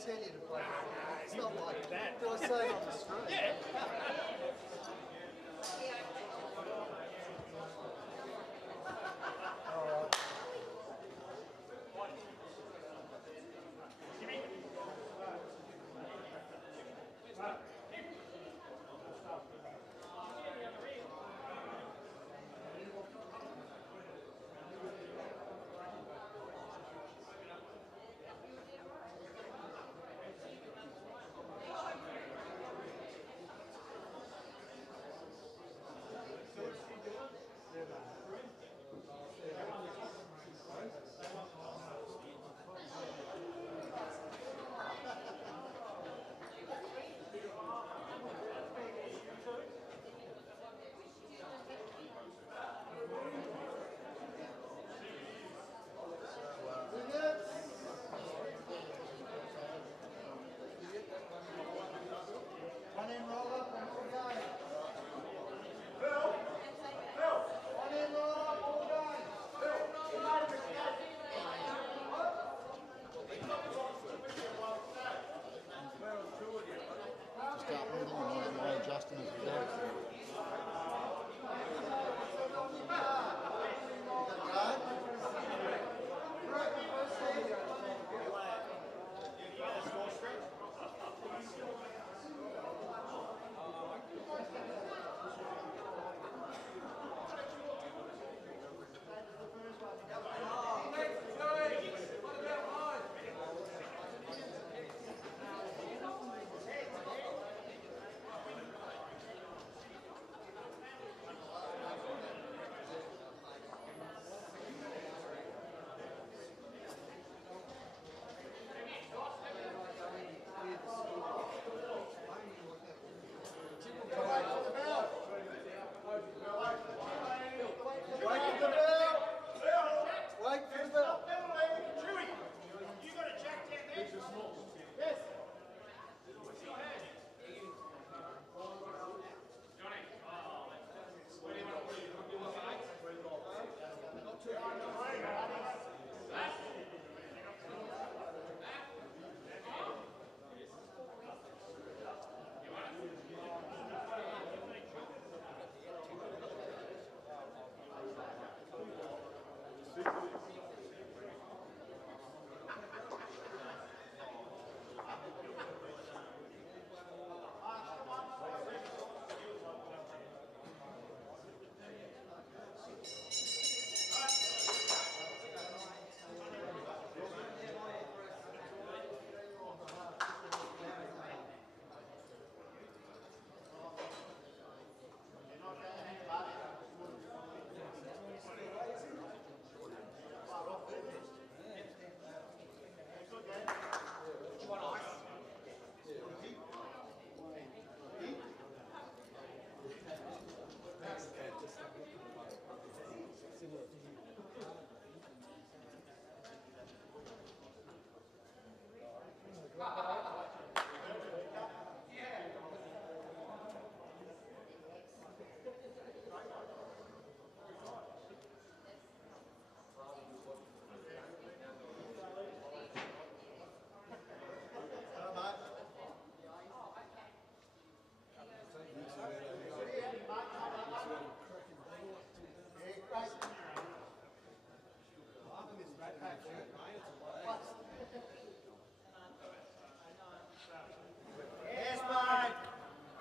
Tell you to play. It's not like that. Do I say it on the street? Yeah.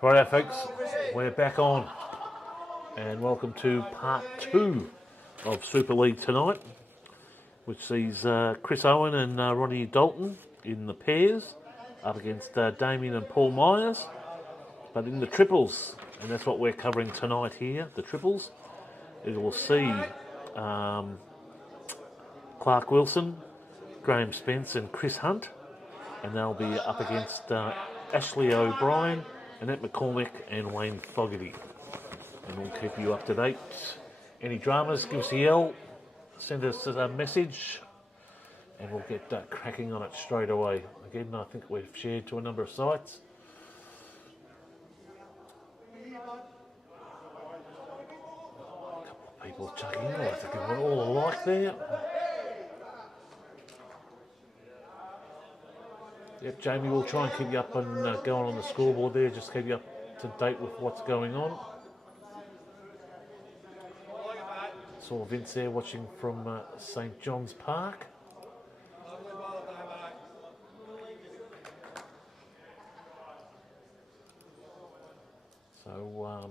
Righto folks, we're back on and welcome to part 2 of Super League tonight, which sees Chris Owen and Ronnie Dalton in the pairs up against Damien and Paul Myers, but in the triples, and that's what we're covering tonight here, the triples. It will see Clark Wilson, Graham Spence and Chris Hunt, and they'll be up against Ashley O'Brien, Annette McCormick and Wayne Fogarty. And we'll keep you up to date. Any dramas, give us a yell, send us a message, and we'll get cracking on it straight away. Again, I think we've shared to a number of sites. A couple of people chucking in, I think we're all alike there. Yep, Jamie, we'll try and keep you up and going on the scoreboard there, just keep you up to date with what's going on. Saw Vince there watching from St John's Park. So,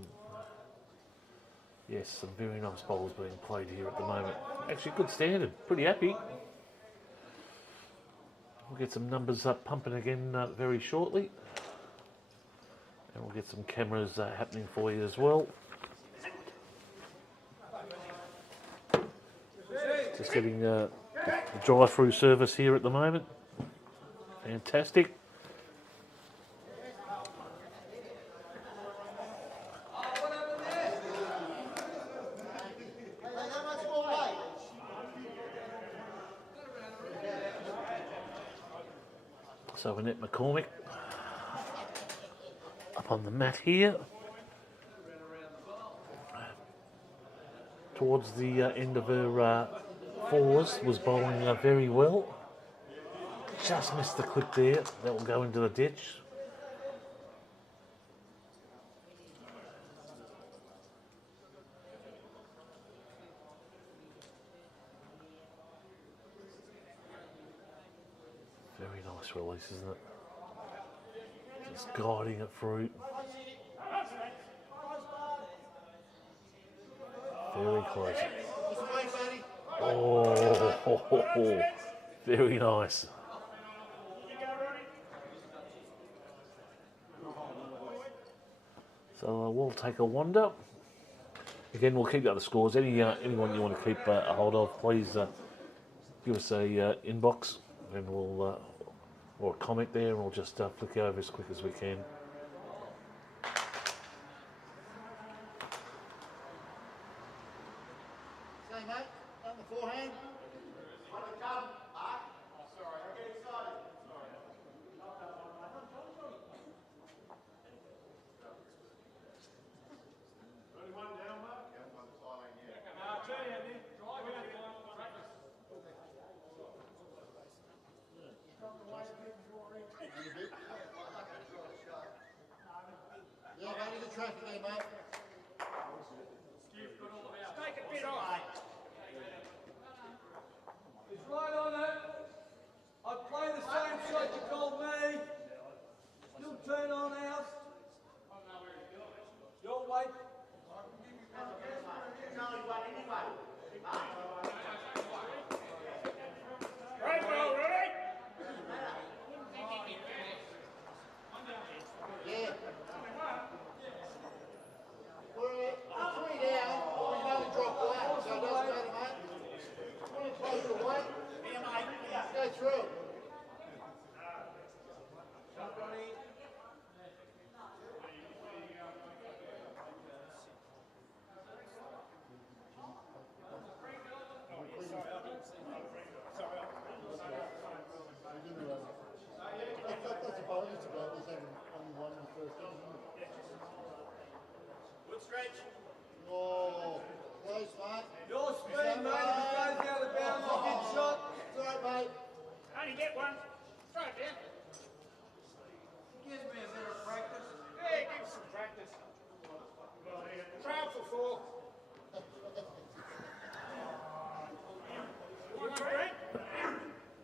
yes, some very nice bowls being played here at the moment. Actually, good standard, pretty happy. We'll get some numbers pumping again very shortly. And we'll get some cameras happening for you as well. Just getting the drive-through service here at the moment. Fantastic. So Annette McCormick up on the mat here. Towards the end of her fours, was bowling very well. Just missed the clip there. That will go into the ditch. Very nice release, isn't it? Just guiding it through. Very close. Oh, very nice. So we'll take a wander. Again, we'll keep up the scores. Anyone you want to keep a hold of, please give us a inbox, and we'll or a comment there, and we'll just flick you over as quick as we can.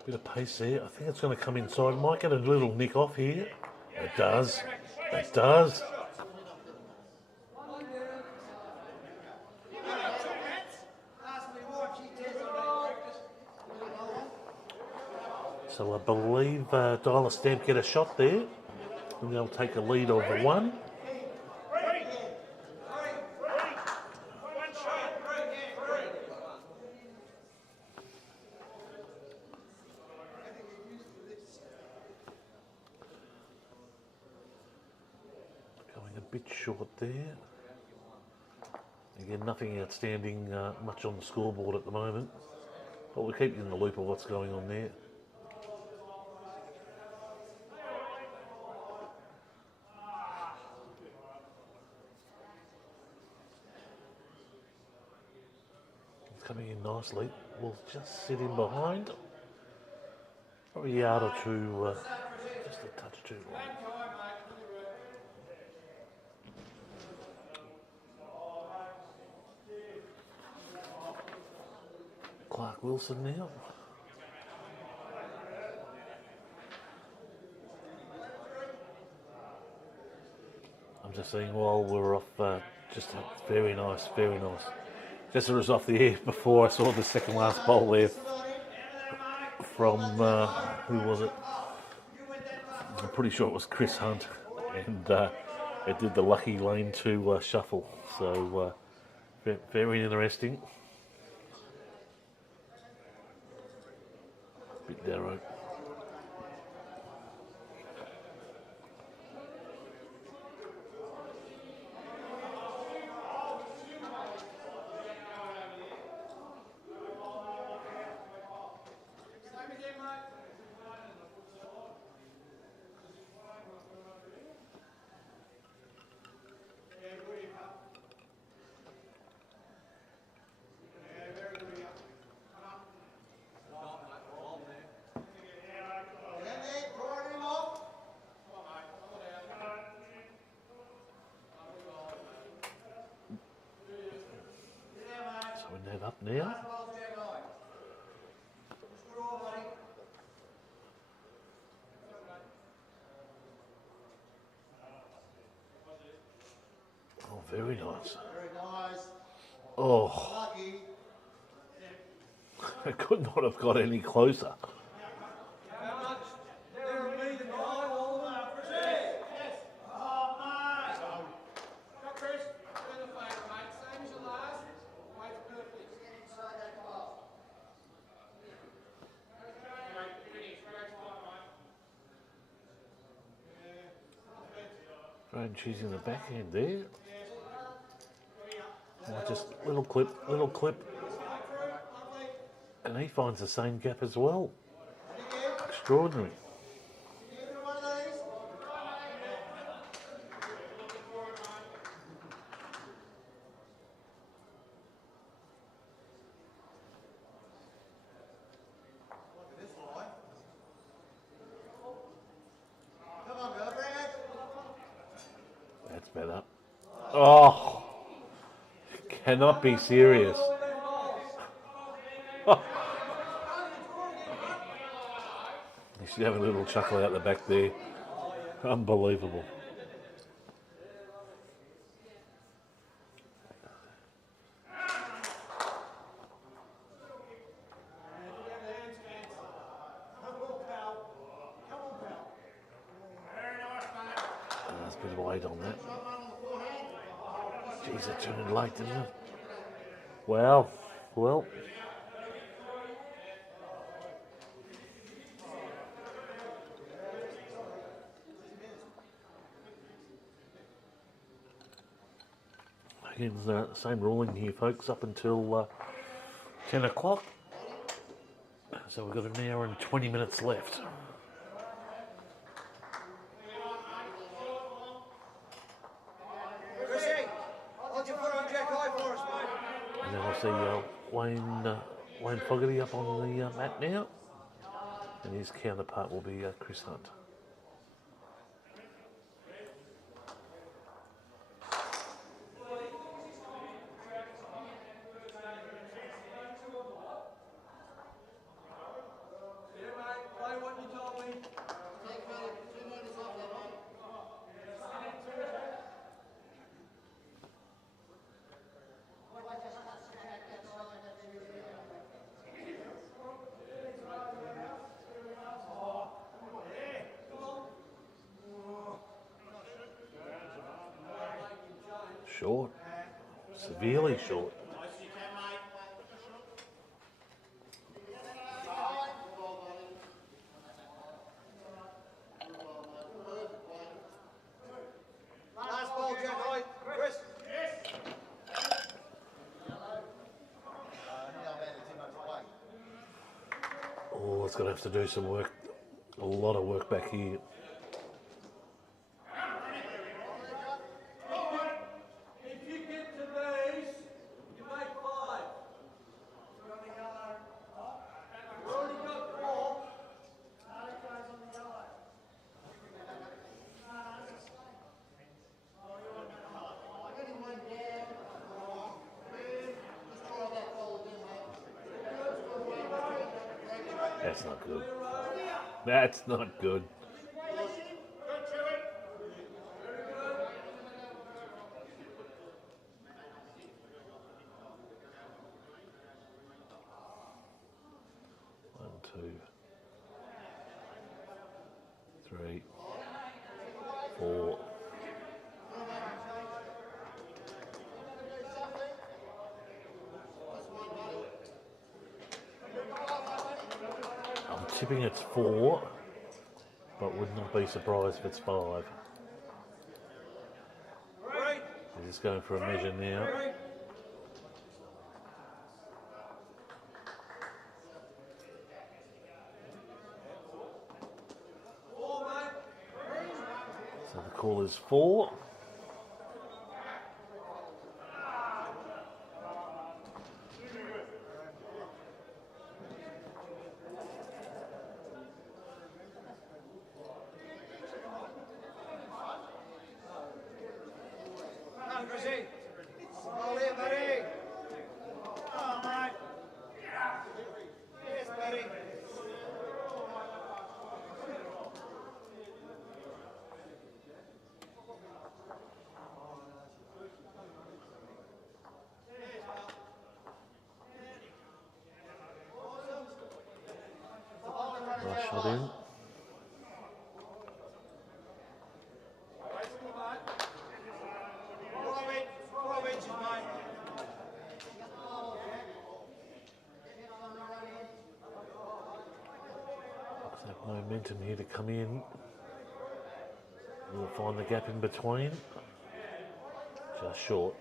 Bit of pace there. I think it's going to come inside. Might get a little nick off here. It does. It does. So I believe Dial a Stamp get a shot there, and they'll take a lead of 1. Going a bit short there. Again, nothing outstanding much on the scoreboard at the moment, but we'll keep you in the loop of what's going on there. Coming in nicely. We'll just sit in behind. Probably a yard or two, just a touch too long. Clark Wilson now. I'm just saying while we're off, just very nice, very nice. Just as I was off the air before, I saw the second last bowl there from, who was it? I'm pretty sure it was Chris Hunt, and it did the lucky lane 2 shuffle, so very interesting. Bit narrow. Up now. Oh, very nice. Oh, I could not have got any closer. And choosing the backhand there. Oh, just little clip, and he finds the same gap as well. Extraordinary. That's better. Oh, cannot be serious. You should have a little chuckle out the back there. Unbelievable. There's a bit of weight on that. Jeez, it turned late, didn't it? Well. Again, the same ruling here, folks, up until 10 o'clock. So we've got an hour and 20 minutes left. And then we'll see Wayne Fogarty up on the mat now. And his counterpart will be Chris Hunt. short. Severely short. Last ball, Jack White. Chris. Oh, it's going to have to do some work. A lot of work back here. If you get to these, you make 5. We've already got 4. That's not good. That's not good. One, 2, 3, 4. I'm tipping it's 4, but would not be surprised if it's 5. He's just going for a measure now. So the call is 4. Chrissy. All in, buddy. Oh, mate. Yes, buddy. Nice shot in. Looks like momentum here to come in. We'll find the gap in between. Just short.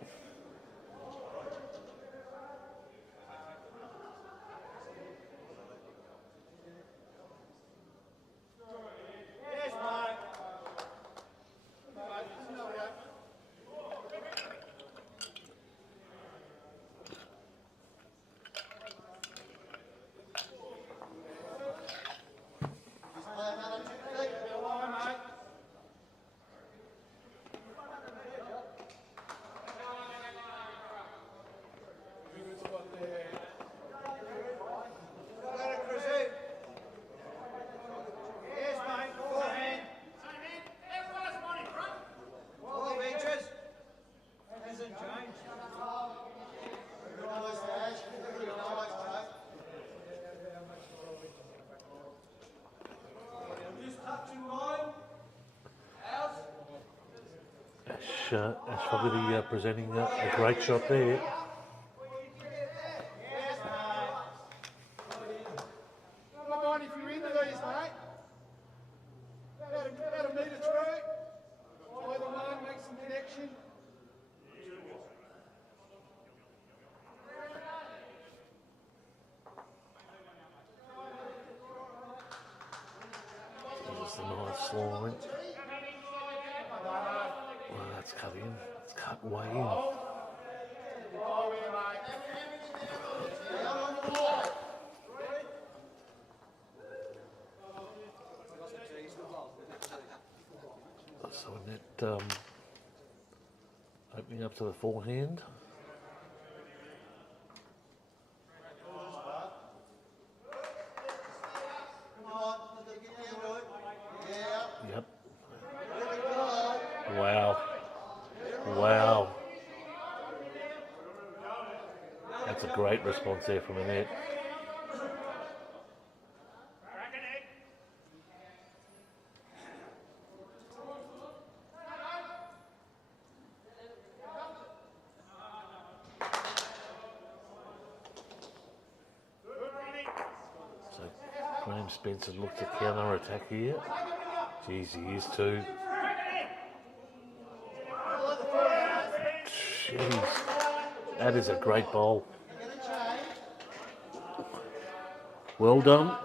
Ash probably presenting a great shot there. Come on, if you're into these, mate. About a metre through. Either one, make some connection. Just a nice line. Well, that's cut in. It's cut way in. So net opening up to the forehand. Yep. Wow. Wow. That's a great response there from Annette. Graham Spencer looked to counter attack here. Jeez, he is too. Jeez, that is a great bowl. Well done.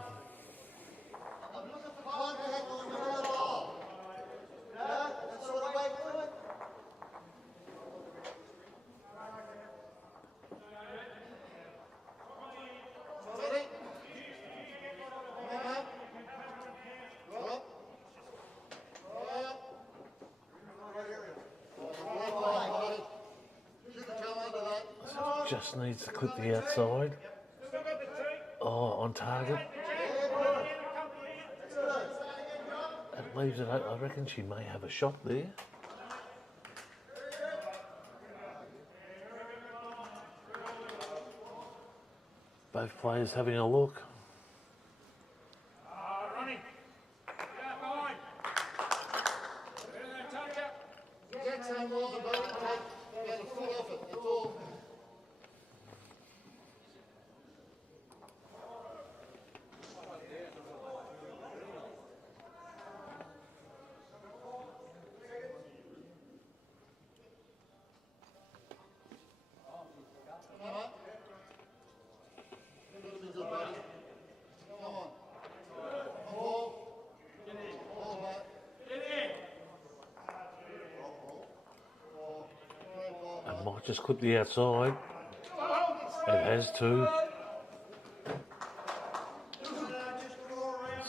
Just needs to clip the outside. Oh, on target. That leaves it. I reckon she may have a shot there. Both players having a look. Running. Get behind. Get some more, buddy. Get a foot off it. That's all. Might just clip the outside. It has to.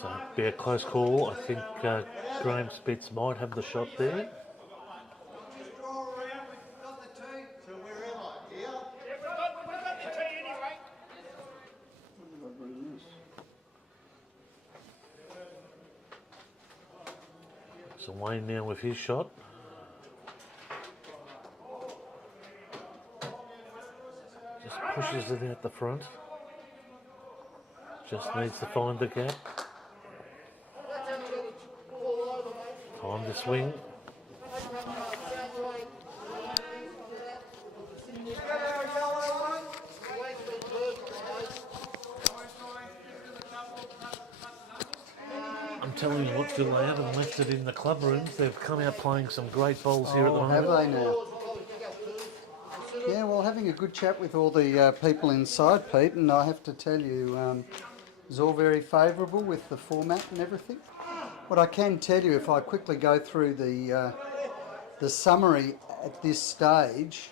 So be a close call. I think Graham Spitz might have the shot there. So Wayne now with his shot. Pushes it out the front. Just needs to find the gap. Time to swing. I'm telling you what, Phil, they haven't left it in the club rooms. They've come out playing some great bowls here at the moment. Have they now? Yeah, well, having a good chat with all the people inside, Pete, and I have to tell you, it's all very favourable with the format and everything. What I can tell you, if I quickly go through the summary at this stage,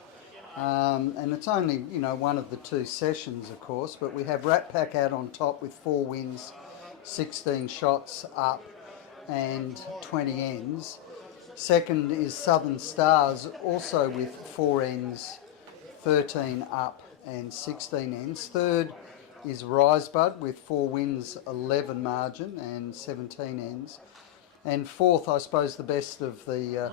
and it's only, you know, one of the two sessions, of course, but we have Rat Pack out on top with 4 wins, 16 shots up, and 20 ends. Second is Southern Stars, also with 4 ends, 13 up and 16 ends. Third is Risebud with 4 wins, 11 margin and 17 ends. And fourth, I suppose the best of the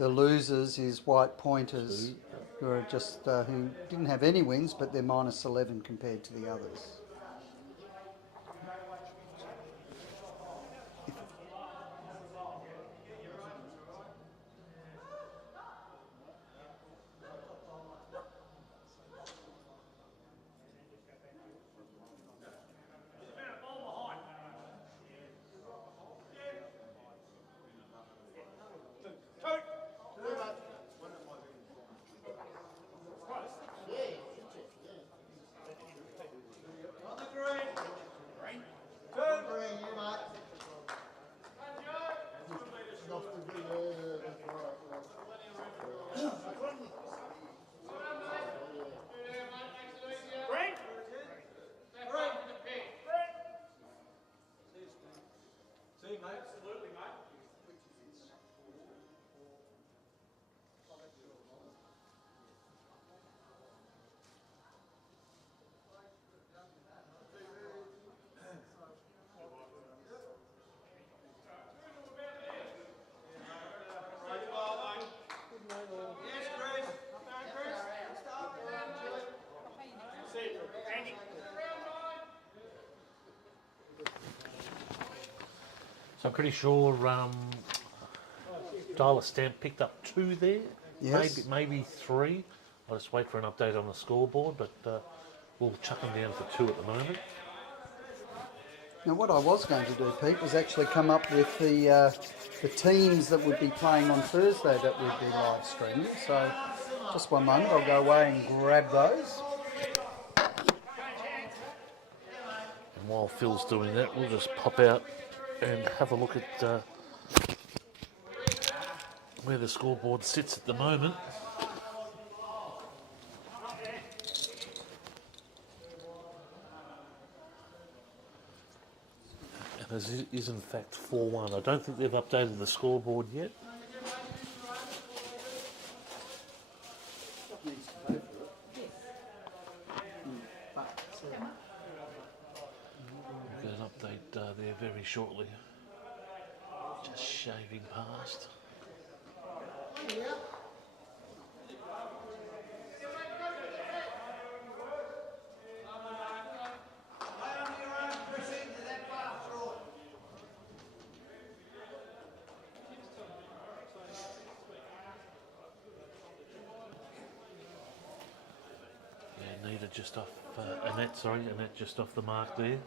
losers is White Pointers, who are just who didn't have any wins, but they're minus 11 compared to the others. So I'm pretty sure Dial Stamp picked up 2 there, Yes. maybe 3. I'll just wait for an update on the scoreboard, but we'll chuck them down for 2 at the moment. Now, what I was going to do, Pete, was actually come up with the teams that would be playing on Thursday that would be live streaming. So, just one moment, I'll go away and grab those. And while Phil's doing that, we'll just pop out and have a look at where the scoreboard sits at the moment. And it is in fact 4-1. I don't think they've updated the scoreboard yet. We'll get an update there very shortly. Just shaving past. Just off Annette just off the mark there.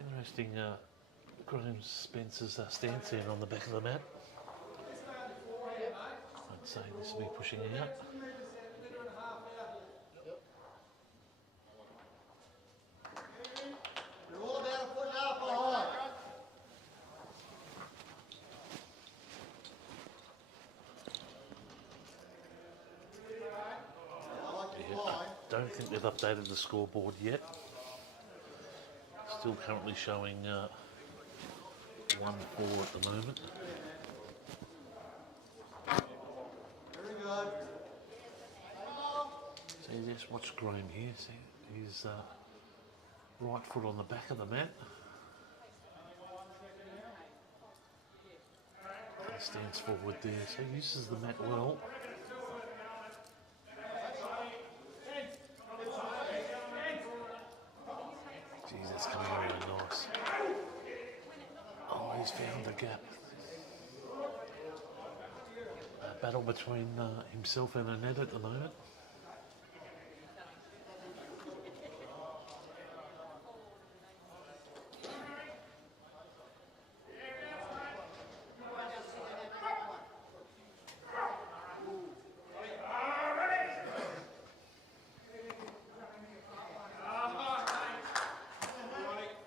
Interesting Graham Spencer's stance in on the back of the mat. I'd say this will be pushing out. I don't think they've updated the scoreboard yet. Still currently showing 1-4 at the moment. Very good. See, just watch Graham here. See, he's right foot on the back of the mat. He stands forward there, so he uses the mat well. Jeez, that's coming really nice. Oh, he's found the gap. A battle between himself and Annette at the moment.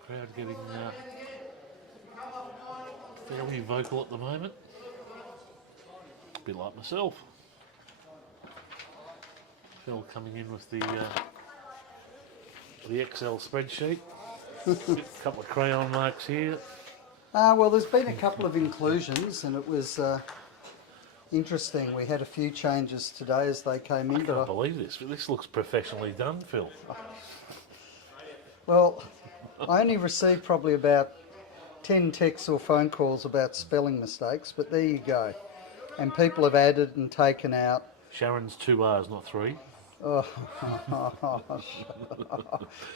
Crowd getting fairly vocal at the moment. A bit like myself. Phil coming in with the Excel spreadsheet. A couple of crayon marks here. Well, there's been a couple of inclusions, and it was interesting. We had a few changes today as they came in. I can't believe this. This looks professionally done, Phil. Well, I only received probably about 10 texts or phone calls about spelling mistakes, but there you go. And people have added and taken out. Sharon's 2 R's, not 3. Oh,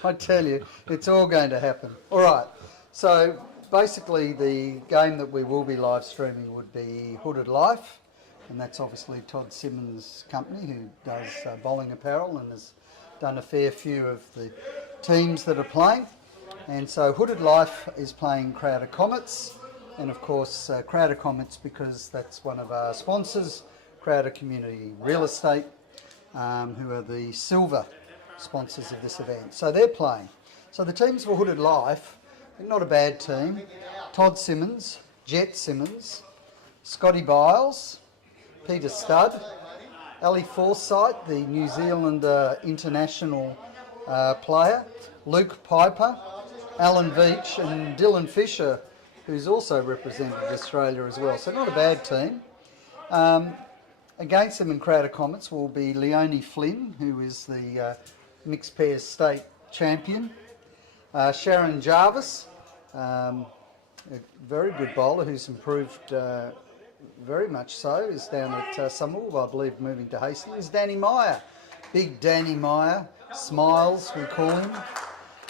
I tell you, it's all going to happen. All right, so basically the game that we will be live streaming would be Hooded Life, and that's obviously Todd Simmons' company, who does bowling apparel and has done a fair few of the teams that are playing. And so Hooded Life is playing Crowder Comets, and of course Crowder Comets, because that's one of our sponsors, Crowder Community Real Estate, who are the silver sponsors of this event. So they're playing. So the teams for Hooded Life, not a bad team. Todd Simmons, Jet Simmons, Scotty Biles, Peter Studd, Ali Forsyth, the New Zealand international player, Luke Piper, Alan Veach and Dylan Fisher, who's also represented Australia as well. So not a bad team. Against them in Crowder Comets will be Leonie Flynn, who is the mixed pairs state champion. Sharon Jarvis, a very good bowler who's improved very much so, is down at Somerville, I believe, moving to Hastings. Danny Meyer, big Danny Meyer, Smiles we call him.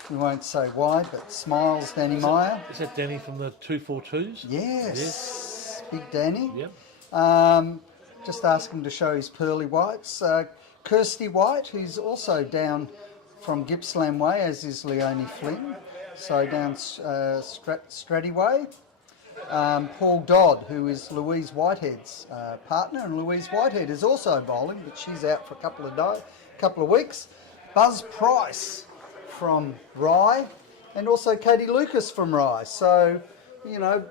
We won't say why, but smiles Danny Meyer. Is that Danny from the 242s? Yes, big Danny. Yep. Just ask him to show his pearly whites. Kirsty White, who's also down from Gippsland Way, as is Leonie Flynn, so down Stratty Way. Paul Dodd, who is Louise Whitehead's partner, and Louise Whitehead is also bowling, but she's out for a couple of weeks. Buzz Price from Rye, and also Katie Lucas from Rye. So, you know,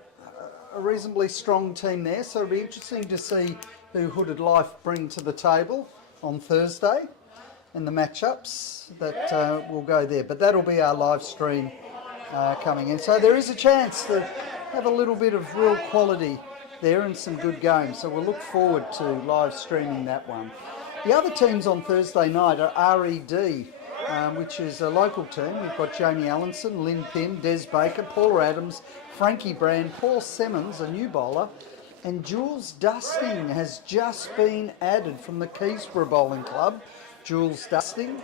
a reasonably strong team there. So it'll be interesting to see who Hooded Life bring to the table on Thursday and the matchups that will go there. But that'll be our live stream coming in. So there is a chance to have a little bit of real quality there and some good games. So we'll look forward to live streaming that one. The other teams on Thursday night are RED, which is a local team. We've got Jamie Allenson, Lynn Pym, Des Baker, Paula Adams, Frankie Brand, Paul Simmons, a new bowler, and Jules Dusting has just been added from the Keysborough Bowling Club. Jules Dusting,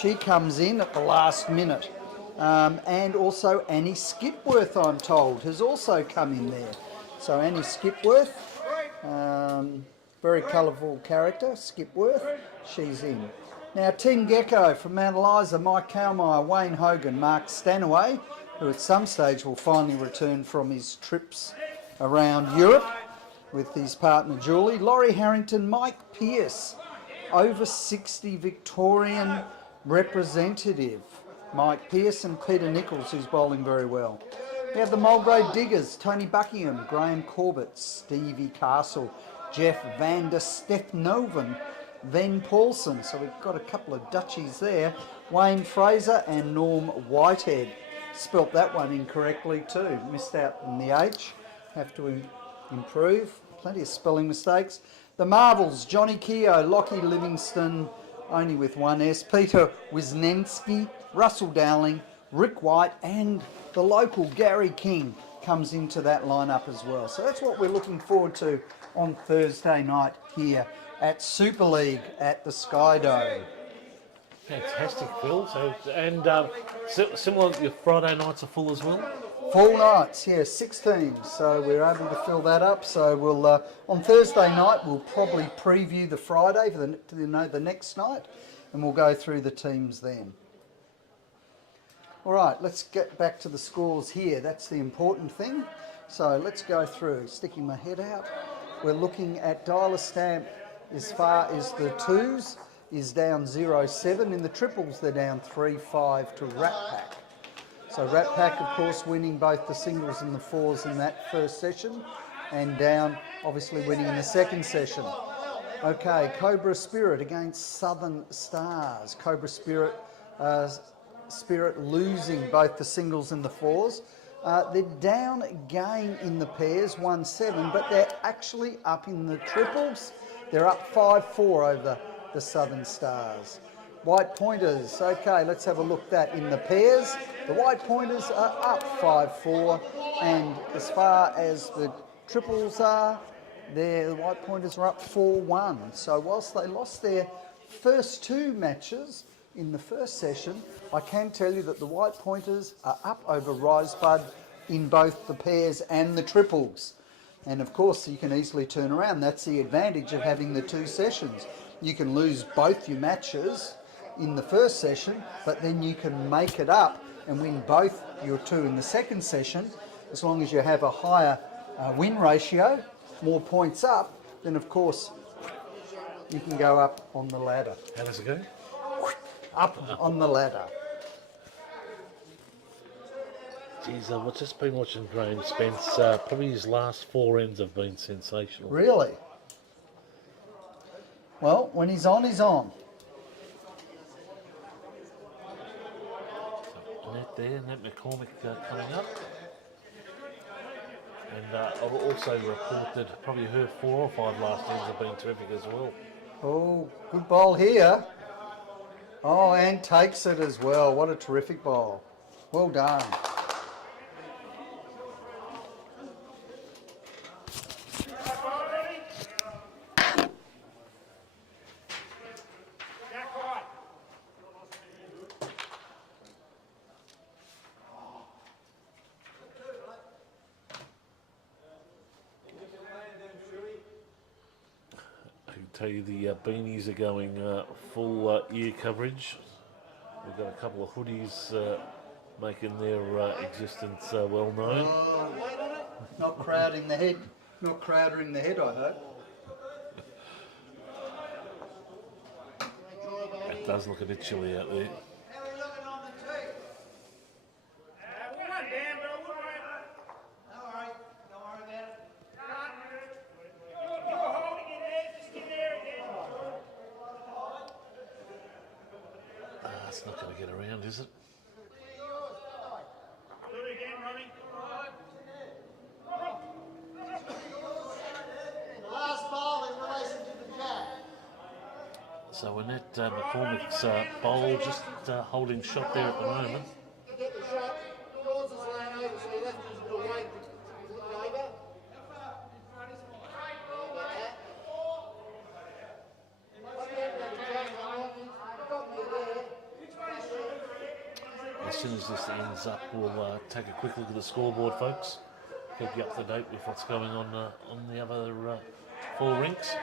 she comes in at the last minute. And also Annie Skipworth, I'm told, has also come in there. So Annie Skipworth, very colourful character, Skipworth, she's in. Now Team Gecko from Mount Eliza, Mike Cowmeyer, Wayne Hogan, Mark Stanaway, who at some stage will finally return from his trips around Europe with his partner Julie, Laurie Harrington, Mike Pearce, over 60 Victorian representative. Mike Pearce and Peter Nichols, who's bowling very well. We have the Mulgrave Diggers, Tony Buckingham, Graham Corbett, Stevie Castle, Jeff van der Stefnoven, Ven Paulson. So we've got a couple of Dutchies there. Wayne Fraser and Norm Whitehead. Spelt that one incorrectly too. Missed out on the H. Have to improve. Plenty of spelling mistakes. The Marvels, Johnny Keogh, Lockie Livingston, only with one S, Peter Wisniewski, Russell Dowling, Rick White, and the local Gary King comes into that lineup as well. So that's what we're looking forward to on Thursday night here at Super League at the Skyedome. Fantastic, Phil. So, and similar, your Friday nights are full as well? Full nights, yeah, 6 teams. So we're able to fill that up. So we'll on Thursday night we'll probably preview the Friday for the next night, and we'll go through the teams then. All right, let's get back to the scores here. That's the important thing. So let's go through. Sticking my head out, we're looking at Dialer Stamp as far as the 2s is down 0-7. In the triples, they're down 3-5 to Rat Pack. So Rat Pack, of course, winning both the singles and the 4s in that first session, and down, obviously, winning in the second session. Okay, Cobra Spirit against Southern Stars. Cobra Spirit losing both the singles and the 4s. They're down again in the pairs, 1-7, but they're actually up in the triples. They're up 5-4 over the Southern Stars. White Pointers, okay, let's have a look at that in the pairs. The White Pointers are up 5-4, and as far as the triples are, the White Pointers are up 4-1. So whilst they lost their first 2 matches in the first session, I can tell you that the White Pointers are up over Rosebud in both the pairs and the triples. And of course, you can easily turn around. That's the advantage of having the 2 sessions. You can lose both your matches in the first session, but then you can make it up and win both your 2 in the second session. As long as you have a higher win ratio, more points up, then of course you can go up on the ladder. How does it go? Up on the ladder. Geez, I've just been watching Graham Spence. Probably his last 4 ends have been sensational. Really? Well, when he's on, he's on. Net there, Nat McCormick coming up. And I'll also report that probably her 4 or 5 last ends have been terrific as well. Oh, good ball here. Oh, and takes it as well. What a terrific ball. Well done. tell you the beanies are going full ear coverage. We've got a couple of hoodies making their existence well known. Not crowding the head. Not crowding the head, I hope. It does look a bit chilly out there. It's not going to get around, is it? So Annette McCormick's bowl just holding shot there at the moment. Get the shot. Yours is laying over, so you left us a bit of weight to look over. As soon as this ends up, we'll take a quick look at the scoreboard, folks. Keep you up to date with what's going on the other 4 rinks.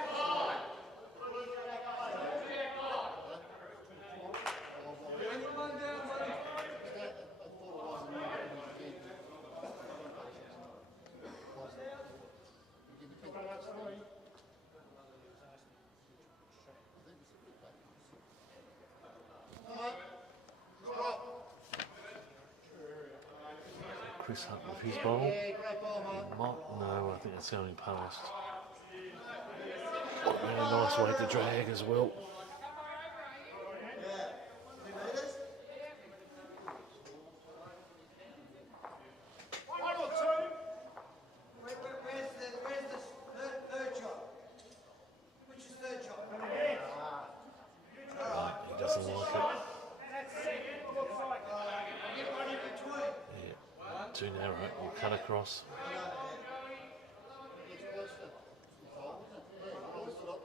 Chris Hunt with his bowl. No, I think that's going past. Really nice way to drag as well. He doesn't like it. Too narrow, we'll cut across.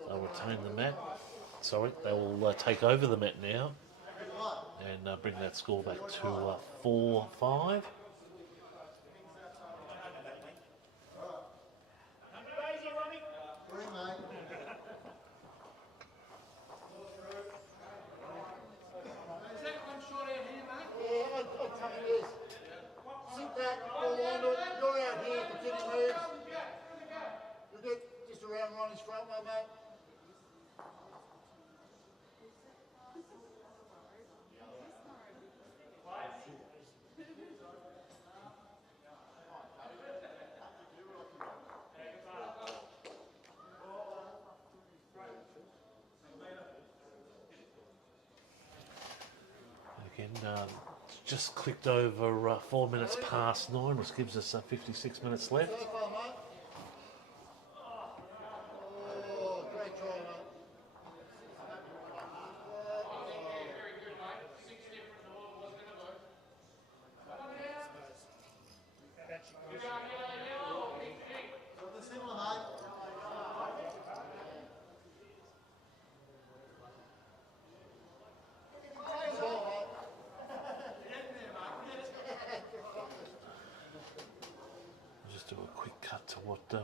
They'll retain the mat. Sorry, they will take over the mat now and bring that score back to 4-5. It's just clicked over 4 minutes past 9, which gives us 56 minutes left.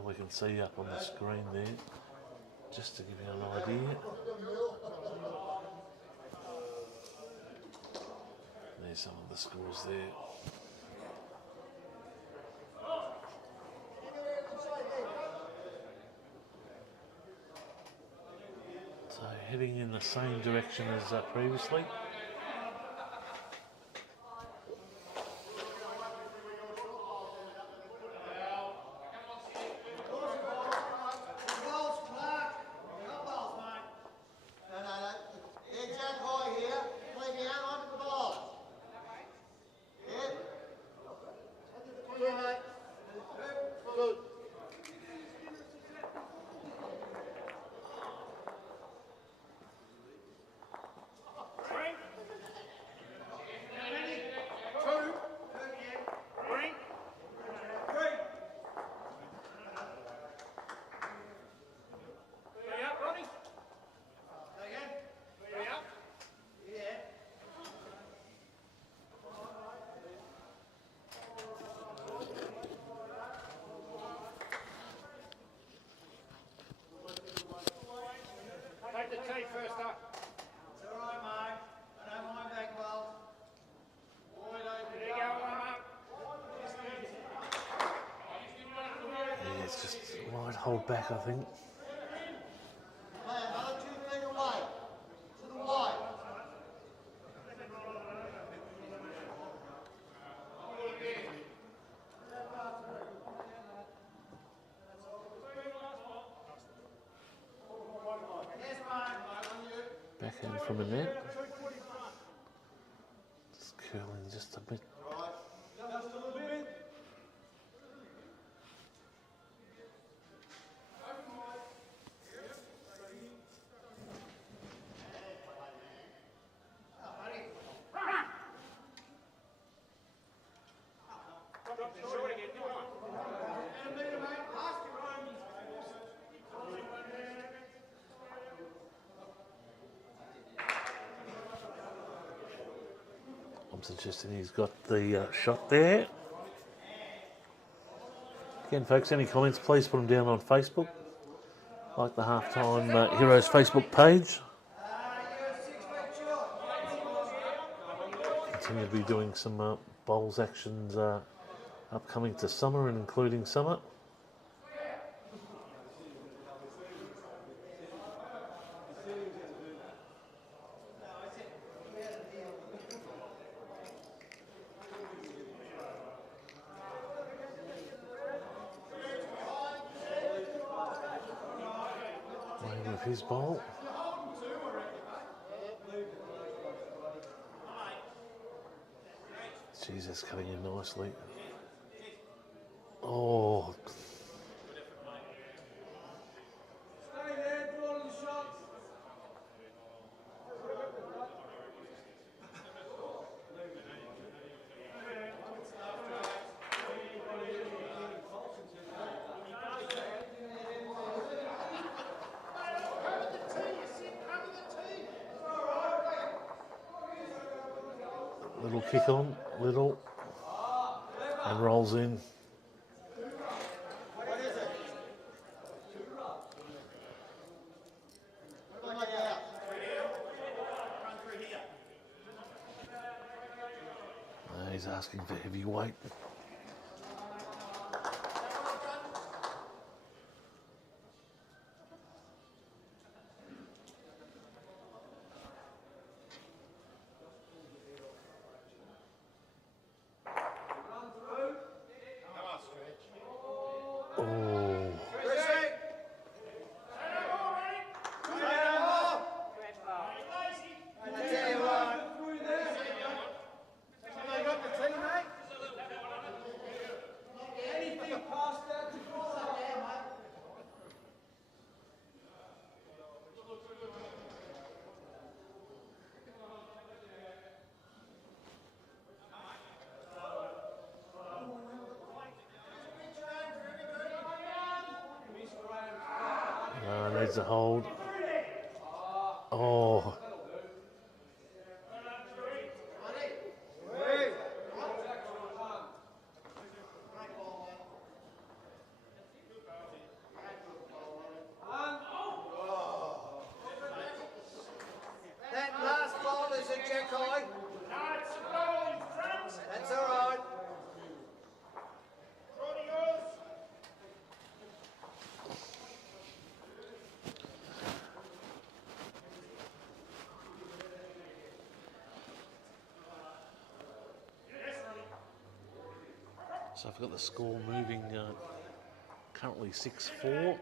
We can see up on the screen there, just to give you an idea. There's some of the scores there. So heading in the same direction as previously. Might hold back, I think. Another 2 feet away. To the wide. Backhand from a net. Just curling just a bit. Just a little bit. I'm suggesting he's got the shot there. Again, folks, any comments, please put them down on Facebook. Like the Halftime Heroes Facebook page. Continue to be doing some bowls actions upcoming to summer and including summer. With his bowl. Jeez, that's cutting in nicely. Oh. Stay there, do all the shots. Little kick on, little, and rolls in. He's asking for heavyweight. Needs a hold. Oh. That last ball is a check eye. That's all right. So I've got the score moving currently 6-4.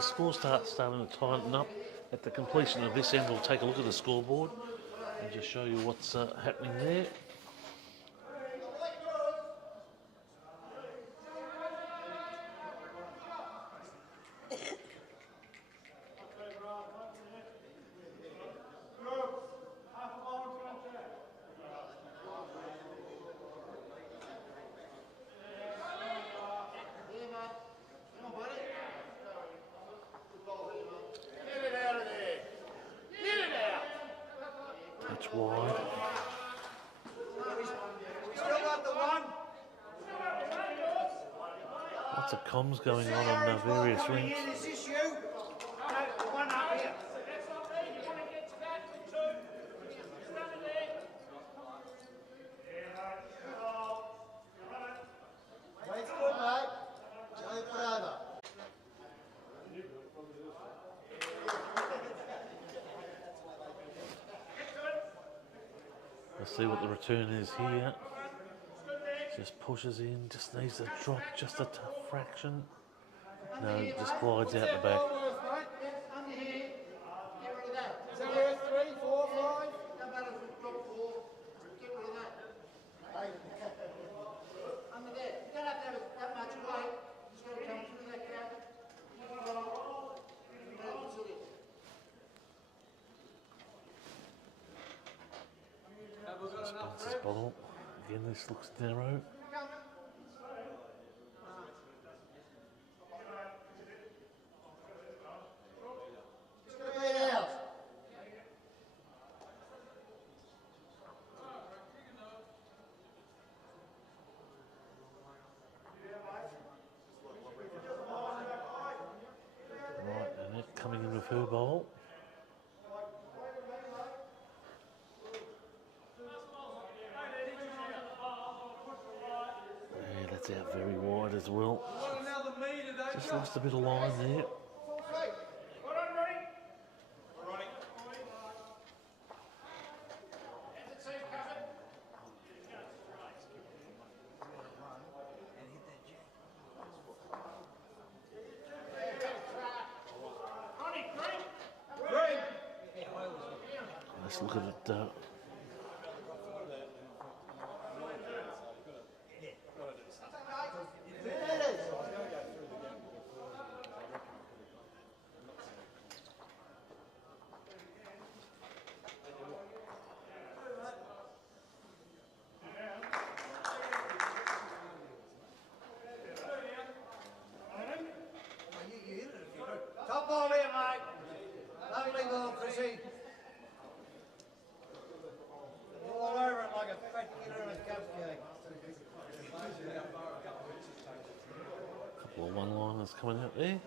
Scores starting to tighten up. At the completion of this end, we'll take a look at the scoreboard and just show you what's happening there. Touch wide. Still got the one. Lots of comms going on various rinks. Is this you? No, the one up here. Let's see what the return is here. Just pushes in, just needs to drop just a tough fraction. No, just glides out the back. Is that worth 3, 4, 5? No matter if it's drop 4. Get rid of that. Under there. You don't have to have that much weight. You just got to come through that gap. Spins this bottle. Again, this looks narrow. Right, Annette coming in with her bowl. Yeah, that's out very wide as well. Just lost a bit of line there. Let's look at it. Top ball here, mate. Lovely ball, Chrissy. All over it like a fat kid on a cupcake. Couple of one-liners coming out there.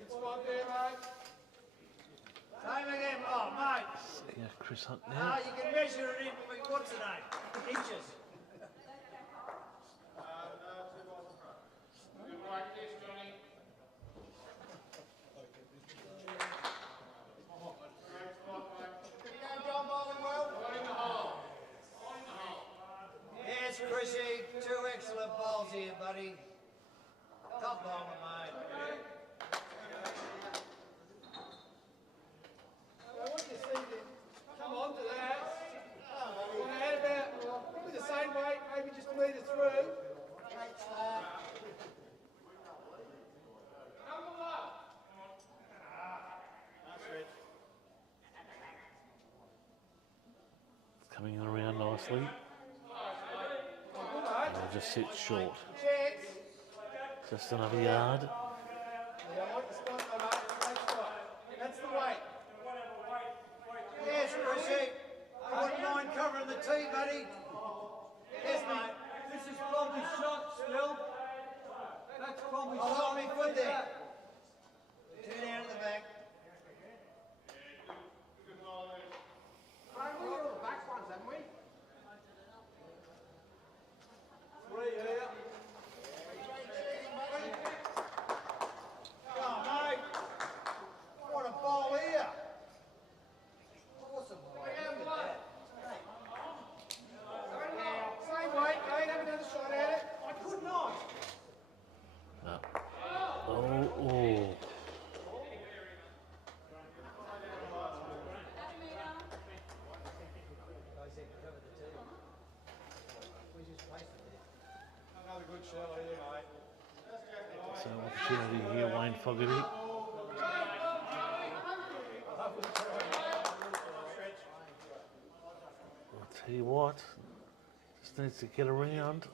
It's one there, mate. Same again, oh, mate. Yeah, Chris Hunt Ah, now. you can measure it in, what's the name? Inches. Yes, Chrissy, 2 excellent bowls here, buddy. Top bowler, mate. What do you see then? Come on to that. Want to add about, probably the same weight, maybe just a metre through. It's coming in around nicely. And I'll just sit short. Just another yard. Yeah, I like the spot though, mate. That's the weight. Yes, Chrissy. I wouldn't mind covering the tee, buddy. Yes, mate. This is probably shot still. That's probably shot. I'll hold me foot there. Turn out of the back. Right, we got all the back ones, haven't we? 3 here. Oh, mate. What a ball here. Awesome. Look at that. Same weight, mate. Have another shot at it. I could not. No. Oh. Another good shot here, mate. So opportunity here, Wayne Fogarty. I'll tell you what, just needs to get around.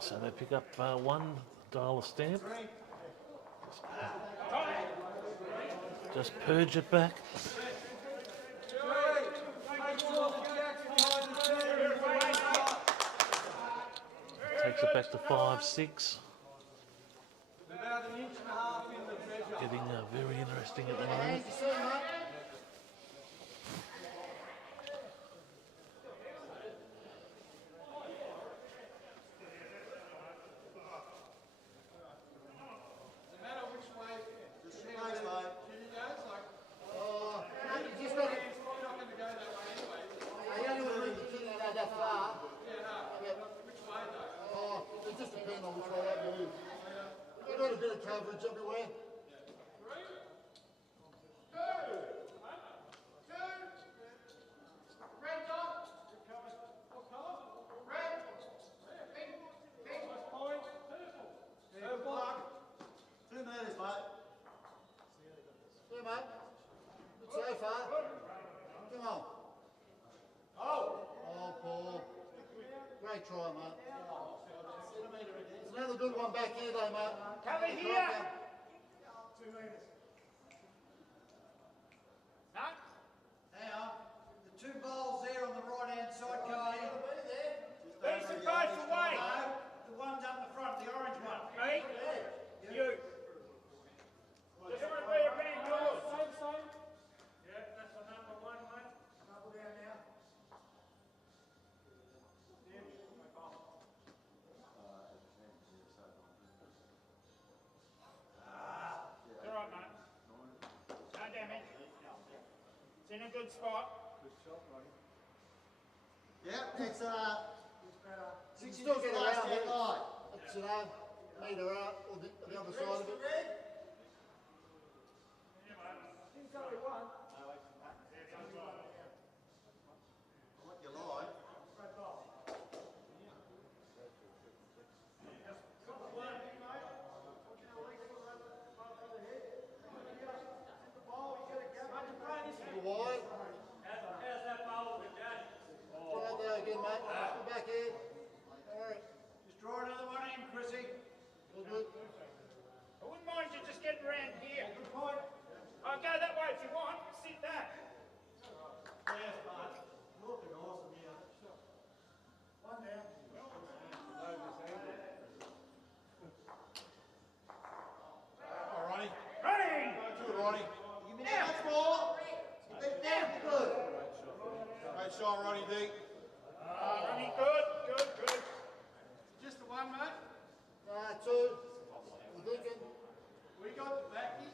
So they pick up $1 stamp. Just purge it back. Takes it back to 5-6. Getting very interesting at the moment. Coverage everywhere. Great try, mate. There's another good one back here, though, mate. Cover here. 2 metres. No? Hang on. The 2 bowls there on the right-hand side, Carly. These are both away. No, the one's up the front, the orange one. Me? You. Just want to be a bit indoors. Same. Yeah, that's the number 1, mate. Couple down now. It's all right, mate. No damage. It's in a good spot. Yeah, it's you can still get around it. It's metre out or the other side of it. What you like? Wide. How's that bowl with that? Try there again, mate. Come back here. Alright. Just draw another one in, Chrissy. Good. I wouldn't mind you just getting around here. Good point. I'll go that way if you want. Sit that. Yes, mate. Looking awesome here. One down. Alrighty. Running! Good, Ronnie. Give me that much more. Bit down. Good. Great shot, Ronnie D. Running good. Just the one, mate? 2. I'm thinking. We got the backy.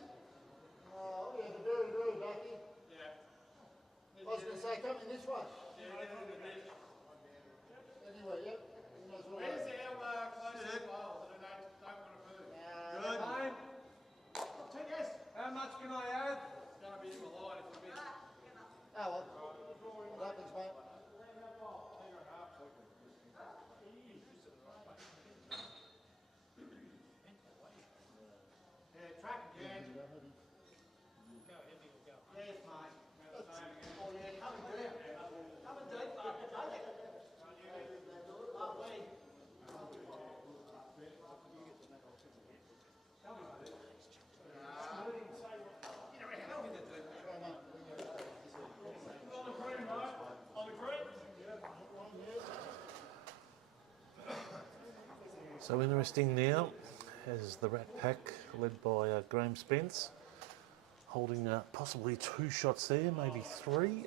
Oh, yeah, the very backy. Yeah. I was going to say, come in this way. Yeah, get on the beach. Anyway, yep. Where's our closest bowl that I don't want to move? Good. How much can I add? It's going to be in the line if we miss. Oh, well. What happens, mate? Yeah, track again. Go heavy or go. Yes, mate. Oh, yeah, coming deep. Coming deep, but take it. Lovely. So interesting now as the Rat Pack led by Graham Spence holding possibly 2 shots there, maybe 3.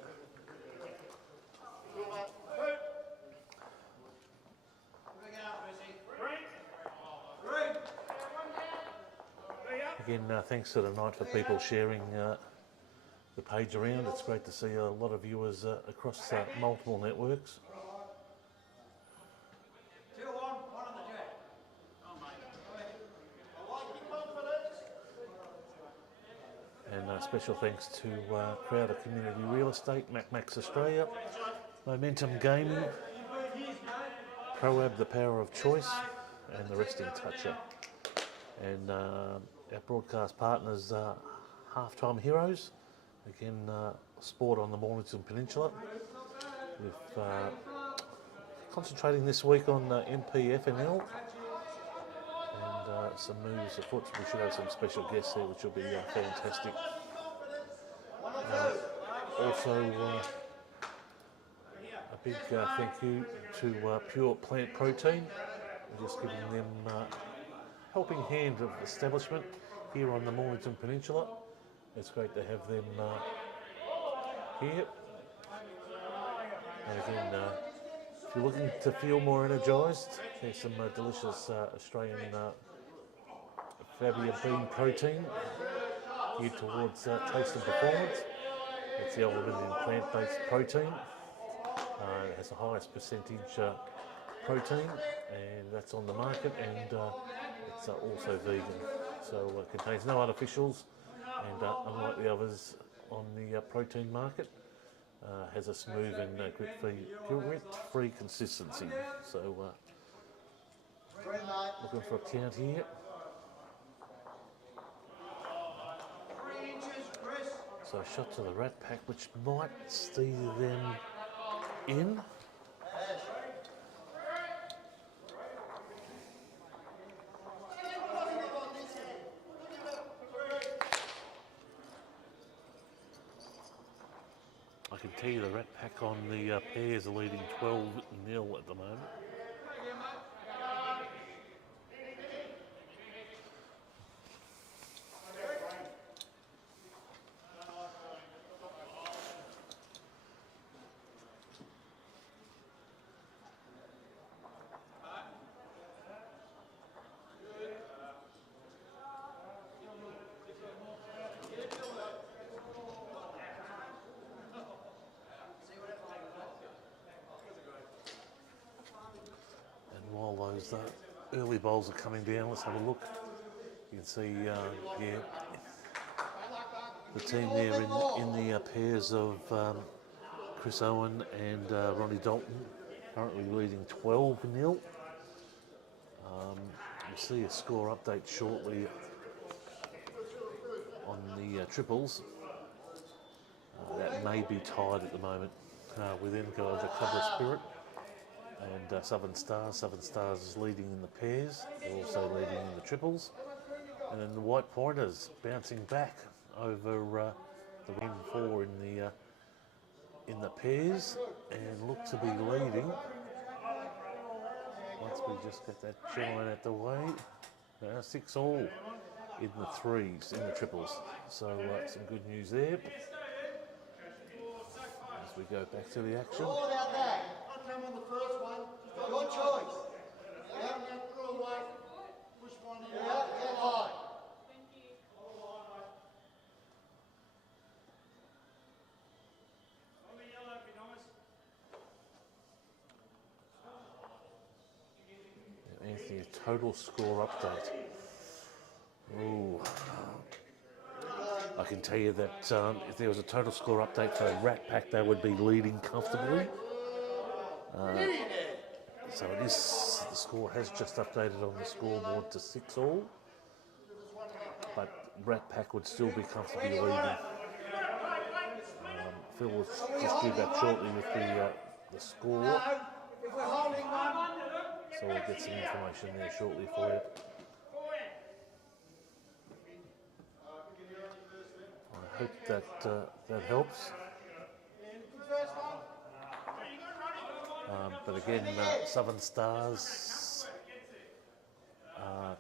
Again, thanks to the night for people sharing the page around. It's great to see a lot of viewers across multiple networks. And special thanks to Crowder Community Real Estate, Max Australia, Momentum Gaming, ProAb The Power of Choice, and The Resting Toucher. And our broadcast partners, Halftime Heroes, again, sport on the Mornington Peninsula. We've concentrating this week on MPFNL and some moves afoot. We should have some special guests there, which will be fantastic. Also, a big thank you to Pure Plant Protein, just giving them helping hand of establishment here on the Mornington Peninsula. It's great to have them here. And again, if you're looking to feel more energised, there's some delicious Australian Fabia bean protein geared towards taste and performance. It's the element in plant-based protein. It has the highest percentage protein, and that's on the market, and it's also vegan. So it contains no artificials, and unlike the others on the protein market, has a smooth and grit-free consistency. So looking for a count here. So a shot to the rat pack, which might steer them in. I can tell you the rat pack on the pairs are leading 12-0 at the moment. Those early bowls are coming down. Let's have a look. You can see, yeah, the team there in the pairs of Chris Owen and Ronnie Dalton, currently leading 12-0. You'll see a score update shortly on the triples. That may be tied at the moment. We then go over Cobra Spirit and Southern Stars. Southern Stars is leading in the pairs. They're also leading in the triples. And then the White Pointers bouncing back over the ring 4 in the pairs and look to be leading. Once we just get that giant out the way, 6-all in the threes, in the triples. So some good news there. As we go back to the action. On the first one, your choice. Yeah, push one in. Yeah, get high. Thank you. On the yellow, be nice. Anthony, a total score update. Ooh. I can tell you that if there was a total score update for Rat Pack, they would be leading comfortably. So it is, the score has just updated on the scoreboard to 6-all, but Rat Pack would still be comfortably leading. Phil will just do that shortly with the score, so we'll get some information there shortly for you. I hope that that helps. But again, Southern Stars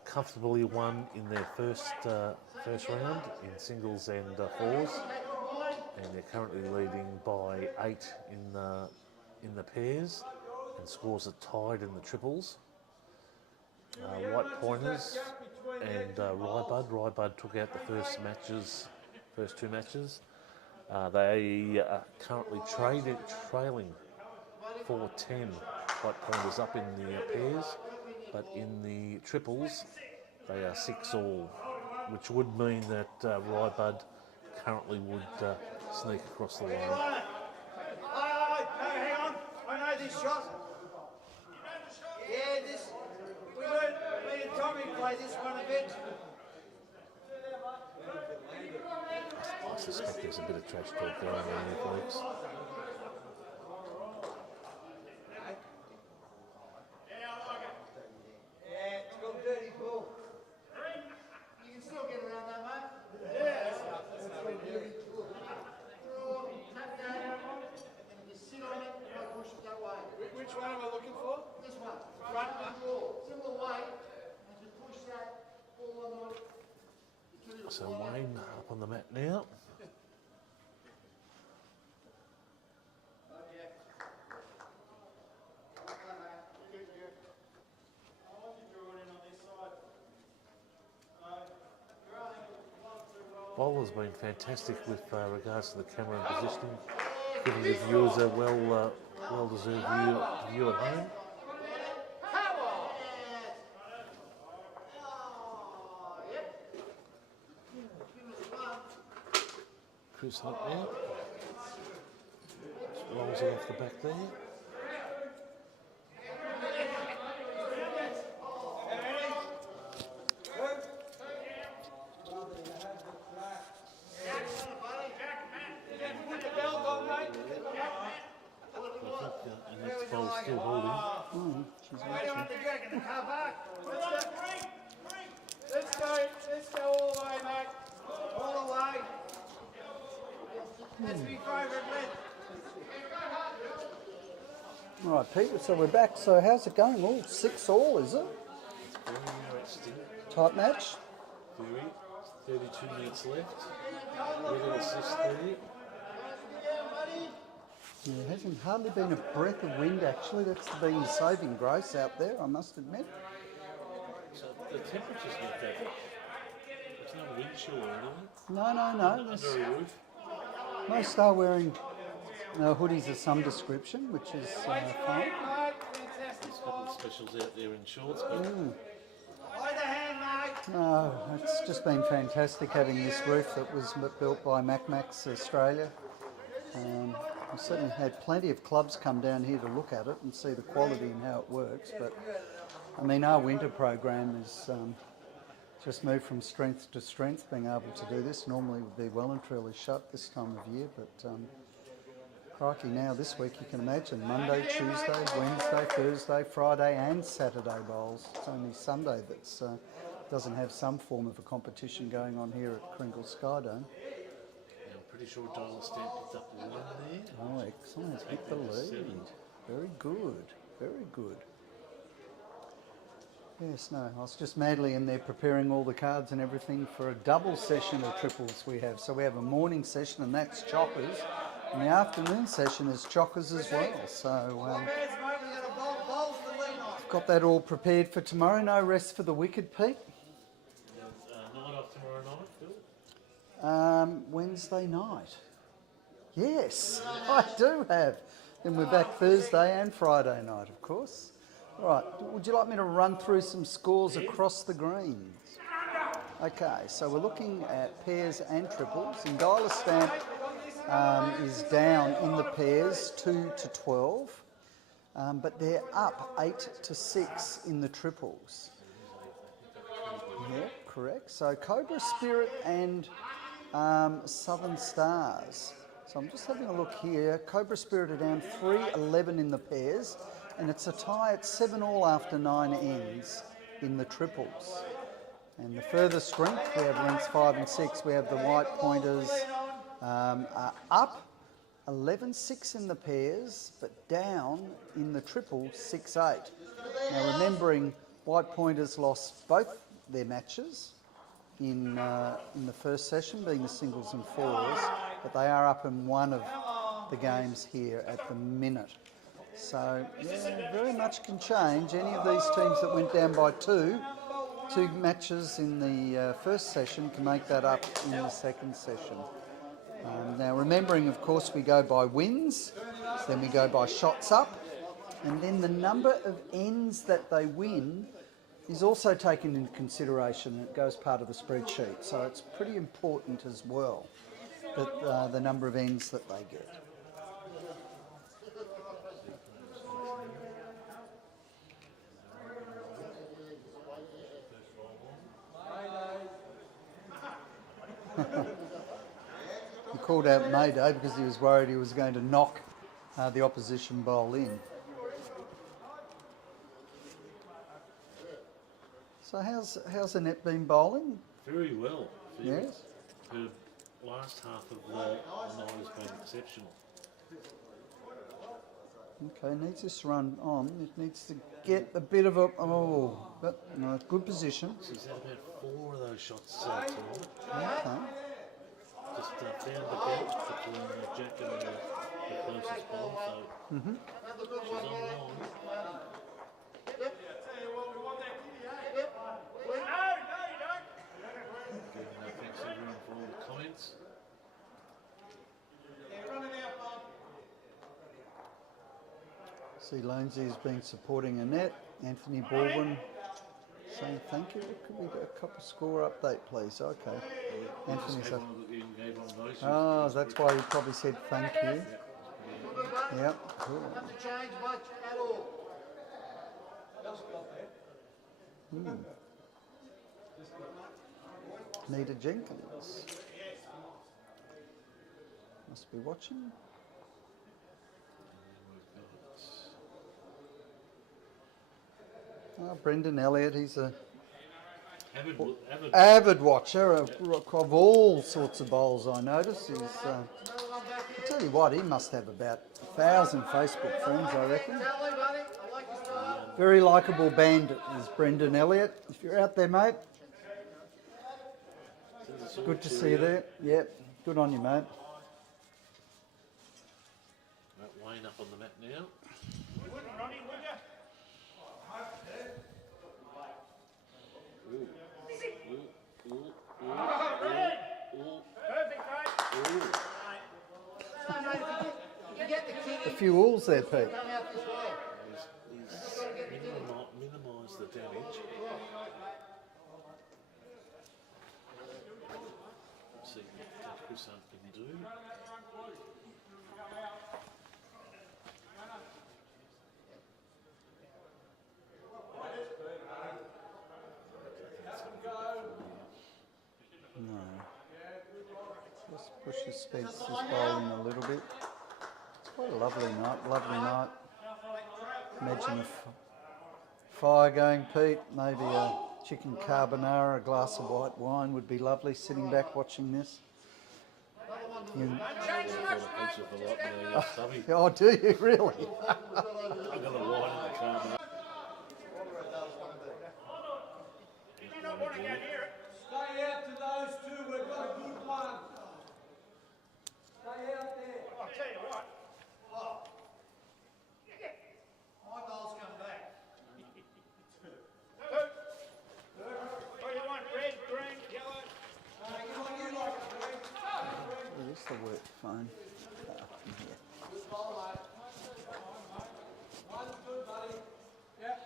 comfortably won in their first round in singles and fours, and they're currently leading by 8 in the pairs, and scores are tied in the triples. White Pointers and Rybud took out the first two matches. They are currently trailing 4-10. White Pointers up in the pairs, but in the triples they are 6-all, which would mean that Rybud currently would sneak across the line. Hang on, I know this shot. Yeah, this, we learned, me and Tommy play this one a bit. I suspect there's a bit of trash talk going on here, folks. So Wayne up on the mat now. Bowler's been fantastic with regards to the camera and positioning, giving the viewers a well-deserved view at home. Chris Hunt now. Just rolls it off the back there. Still holding. She's watching. Let's go all the way, mate. All the way. That's my favourite length. All right, Pete, so we're back. So how's it going? All 6-all, is it? Very interesting. Tight match? Very. 32 minutes left. Little assist there. Yeah, there hasn't hardly been a breath of wind actually. That's been the saving grace out there, I must admit. So the temperature's not that. There's no wind chill or anything. No. Under a roof. Most are wearing hoodies of some description, which is fine. There's a couple of specials out there in shorts, but No, it's just been fantastic having this roof that was built by Max Australia. We've certainly had plenty of clubs come down here to look at it and see the quality and how it works, but I mean our winter program is just moved from strength to strength, being able to do this. Normally it would be well and truly shut this time of year, but crikey, now this week you can imagine Monday, Tuesday, Wednesday, Thursday, Friday and Saturday bowls. It's only Sunday that's doesn't have some form of a competition going on here at Kringle Skyedome. pretty sure Dial Stamp picked up one there. Oh, excellent. He's hit the lead. Very good. Very good. Yes, no, I was just madly in there preparing all the cards and everything for a double session of triples we have. So we have a morning session and that's chockers, and the afternoon session is chockers as well. So I've got that all prepared for tomorrow. No rest for the wicked, Pete. Night off tomorrow night, Phil? Wednesday night. Yes, I do have. Then we're back Thursday and Friday night, of course. All right, would you like me to run through some scores across the greens? Okay, so we're looking at pairs and triples, and Dial Stamp is down in the pairs 2-12, but they're up 8-6 in the triples. Yeah, correct. So Cobra Spirit and Southern Stars. So I'm just having a look here. Cobra Spirit are down 3-11 in the pairs, and it's a tie at 7-all after 9 ends in the triples. And the further strength, we have lengths 5 and 6. We have the White Pointers are up 11-6 in the pairs, but down in the triple 6-8. Now remembering White Pointers lost both their matches in the first session, being the singles and fours, but they are up in one of the games here at the minute. So, yeah, very much can change. Any of these teams that went down by two matches in the first session can make that up in the second session. Now, remembering, of course, we go by wins, then we go by shots up, and then the number of ends that they win is also taken into consideration. It goes part of the spreadsheet, so it's pretty important as well, that the number of ends that they get. He called out Mayday because he was worried he was going to knock the opposition bowl in. So how's Annette been bowling? Very well. Yes. Her last half of the night has been exceptional. Okay, needs this run on. It needs to get a bit of a, but no, good position. She's had about 4 of those shots tonight. Okay. Just found the gap between Jack and the closest ball, so she's on line. Thanks everyone for all the comments. See, Lonesy's been supporting Annette. Anthony Baldwin saying thank you. Could we do a couple score update, please? Okay. Anthony's up. Oh, that's why he probably said thank you. Yep. Cool. Nita Jenkins must be watching. Brendan Elliott, he's a avid watcher of all sorts of bowls, I notice. He's, I'll tell you what, he must have about 1,000 Facebook friends, I reckon. Very likeable bandit is Brendan Elliott. If you're out there, mate, good to see you there. Yep, good on you, mate. Wayne up on the mat now. A few alls there, Pete. Minimise the damage. See what Chris Hunt can do. No. Just push the Spencer's bowling a little bit. It's quite a lovely night, Imagine a fire going, Pete. Maybe a chicken carbonara, a glass of white wine would be lovely, sitting back watching this. Oh, do you really? Stay out to those two, we've got a good one. Stay out there. I'll tell you what. My bowl's come back. What do you want? Red, green, yellow? You like it, Greg? Where's the work phone? Here. Good bowl, mate. One's good, buddy. Yep.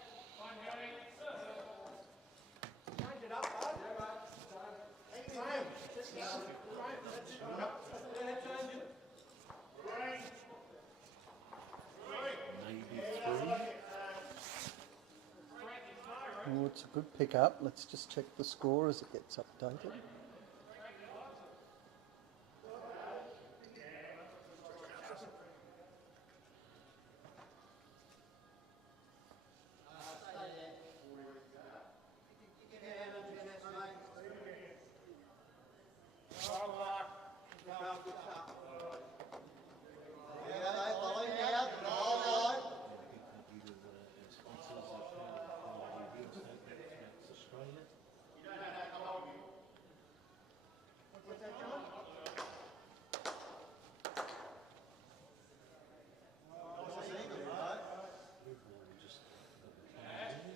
Change it up, bud. Oh, it's a good pick-up. Let's just check the score as it gets updated.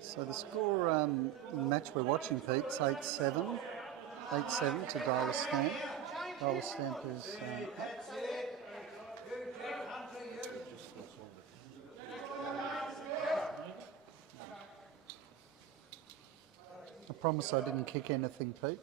So the score match we're watching, Pete's 8-7. 8-7 to Darla Stamp. Darla Stamp is... I promise I didn't kick anything, Pete.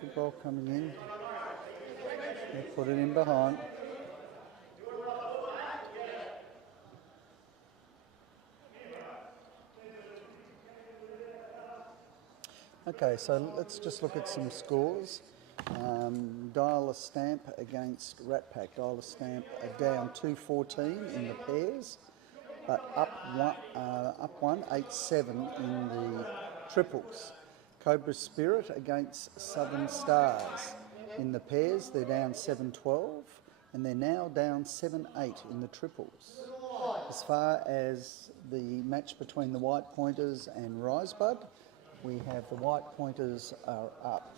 Good ball coming in. They put it in behind. Okay, so let's just look at some scores. Dial a Stamp against Rat Pack. Dial a Stamp are down 2-14 in the pairs, but up 1-8-7 in the triples. Cobra Spirit against Southern Stars. In the pairs, they're down 7-12, and they're now down 7-8 in the triples. As far as the match between the White Pointers and Risebud, we have the White Pointers are up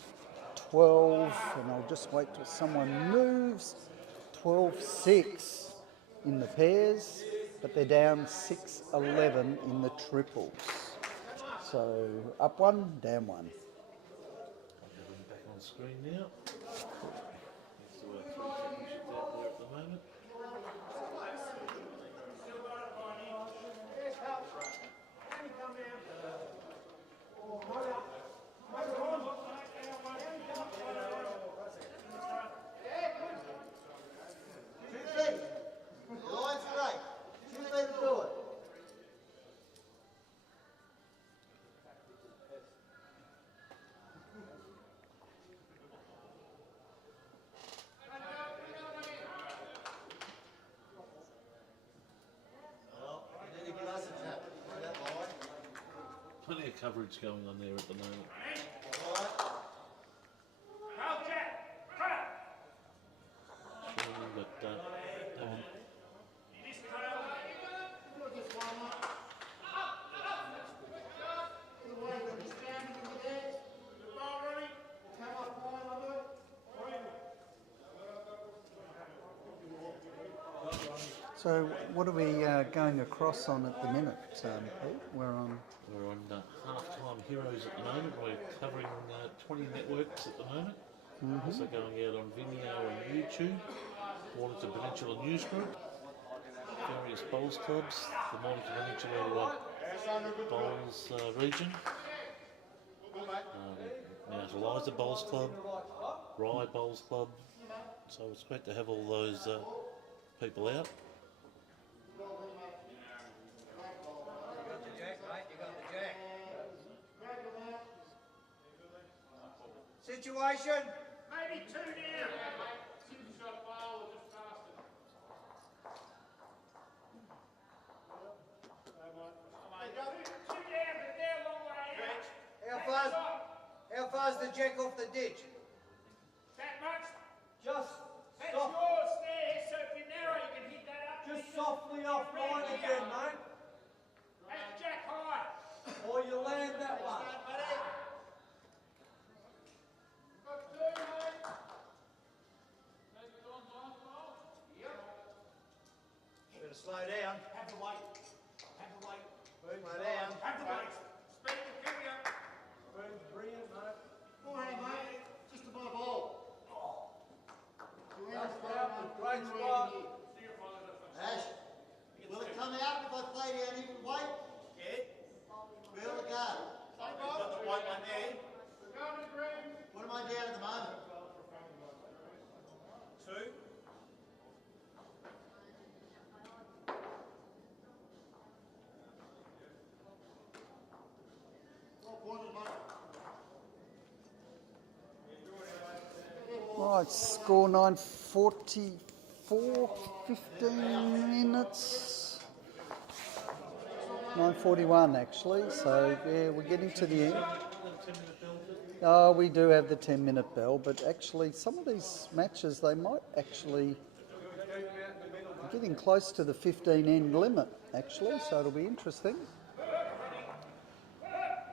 12, and I'll just wait till someone moves, 12-6 in the pairs, but they're down 6-11 in the triples. So up 1, down 1. I'll get them back on screen now. That's the way 3 technicians out there at the moment. Plenty of coverage going on there at the moment. Showing, but So what are we going across on at the minute, Pete? We're on half-time heroes at the moment. We're covering 20 networks at the moment. Also going out on Vimeo and YouTube. Mornington Peninsula News Group. Various bowls clubs. The Mornington Peninsula Bowls region. Mount Eliza Bowls Club. Rye Bowls Club. So it's great to have all those people out. Situation? Maybe 2 down. Since shot bowl or just past it. Two down, but they're a long way out. How far's the jack off the ditch? That much? Just That's yours there, so if you're narrow you can hit that up. Just softly off line again, mate. That's jack high. Or you land that one. Better slow down. Have the weight. Have the weight. Slow down. Have the weight. Speed the carry up. Brilliant, mate. Morning, mate. Just above all. Just out the great spot. Ash, will it come out if I play down even weight? Yeah. Where'll it go? Got the white one there. What am I down at the moment? 2. right, score 9:44, 15 minutes. 9:41 actually, so yeah, we're getting to the end. Oh, we do have the 10-minute bell, but actually some of these matches, they might actually be getting close to the 15 end limit actually, so it'll be interesting.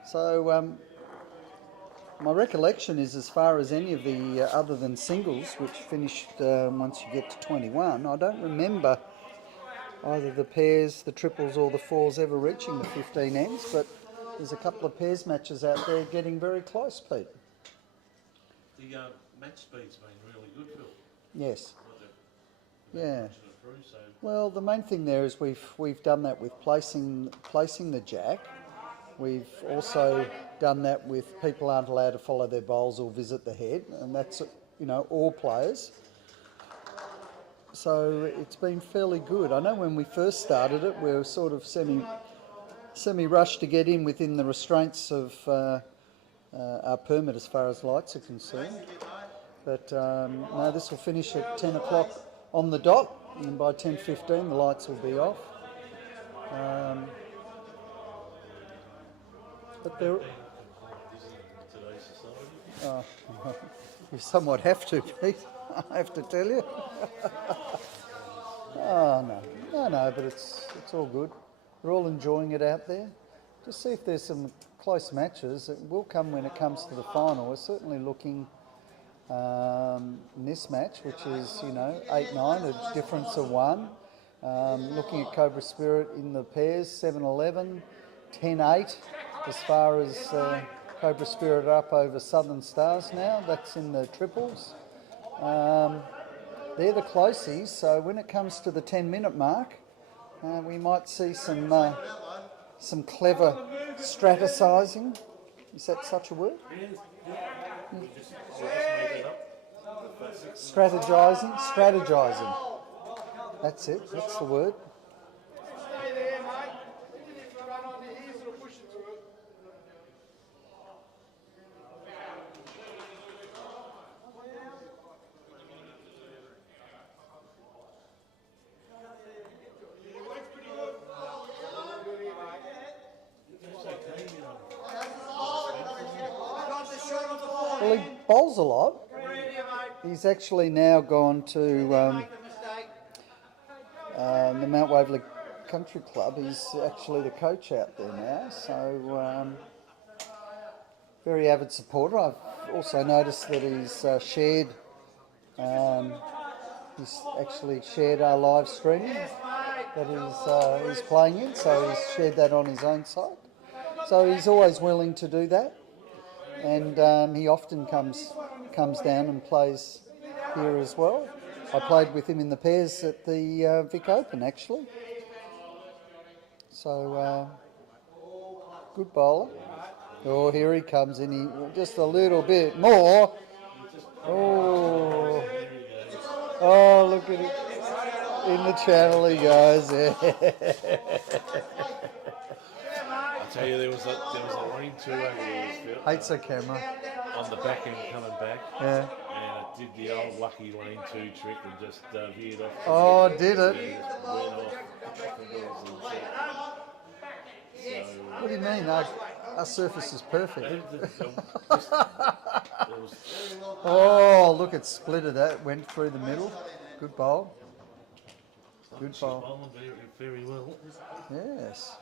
So my recollection is, as far as any of the other than singles, which finished once you get to 21, I don't remember either the pairs, the triples or the fours ever reaching the 15 ends, but there's a couple of pairs matches out there getting very close, Pete. The match speed's been really good, Phil. Yes. Yeah. Well, the main thing there is we've done that with placing the jack. We've also done that with people aren't allowed to follow their bowls or visit the head, and that's, you know, all players. So it's been fairly good. I know when we first started it, we were sort of semi-rushed to get in within the restraints of our permit as far as lights are concerned. But no, this will finish at 10 o'clock on the dot, and by 10:15 the lights will be off. But they're... Oh, you somewhat have to, Pete, I have to tell you. Oh, no, but it's all good. We're all enjoying it out there. Just see if there's some close matches. It will come when it comes to the final. We're certainly looking in this match, which is, 8-9, a difference of 1. Looking at Cobra Spirit in the pairs, 7-11, 10-8, as far as Cobra Spirit are up over Southern Stars now. That's in the triples. They're the closies, so when it comes to the 10-minute mark, we might see some clever strategizing. Is that such a word? Strategizing. That's it, that's the word. Stay there, mate. Even if you run on your heels, it'll push it through. Well, he bowls a lot. He's actually now gone to the Mount Waverley Country Club. He's actually the coach out there now, so very avid supporter. I've also noticed that he's actually shared our live streaming that he's playing in, so he's shared that on his own site. So he's always willing to do that, and he often comes down and plays here as well. I played with him in the pairs at the Vic Open, actually. So, good bowler. Oh, here he comes in. Just a little bit more. Oh, look at it. In the channel he goes. I tell you, there was a lean to over there. Hates the camera. On the back end coming back. Yeah. And it did the old lucky lean to trick and just veered off. Oh, did it? Yeah, just went off. What do you mean? Our surface is perfect. Oh, look, it splitted that. Went through the middle. Good bowl. Good bowl. Very well. Yes.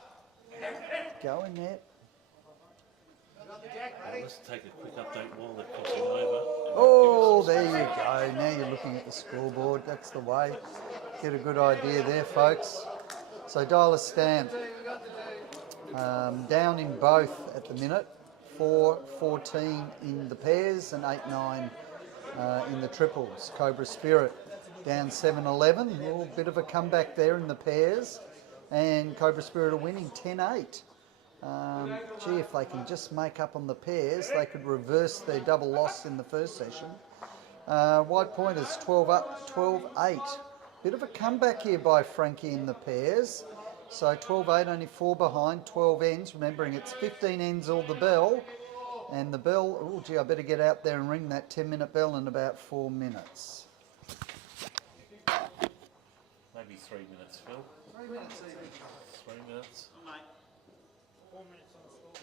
Go in there. Let's take a quick update while they're crossing over. Oh, there you go. Now you're looking at the scoreboard. That's the way. Get a good idea there, folks. So dial a stamp. Down in both at the minute. 4-14 in the pairs and 8-9 in the triples. Cobra Spirit down 7-11. A little bit of a comeback there in the pairs. And Cobra Spirit are winning 10-8. Gee, if they can just make up on the pairs, they could reverse their double loss in the first session. White Pointers 12 up, 12-8. Bit of a comeback here by Frankie in the pairs. So 12-8, only 4 behind, 12 ends. Remembering it's 15 ends all the bell. And the bell, oh gee, I better get out there and ring that 10-minute bell in about 4 minutes. Maybe 3 minutes, Phil. 3 minutes even. 3 minutes. 4 minutes on the scoreboard.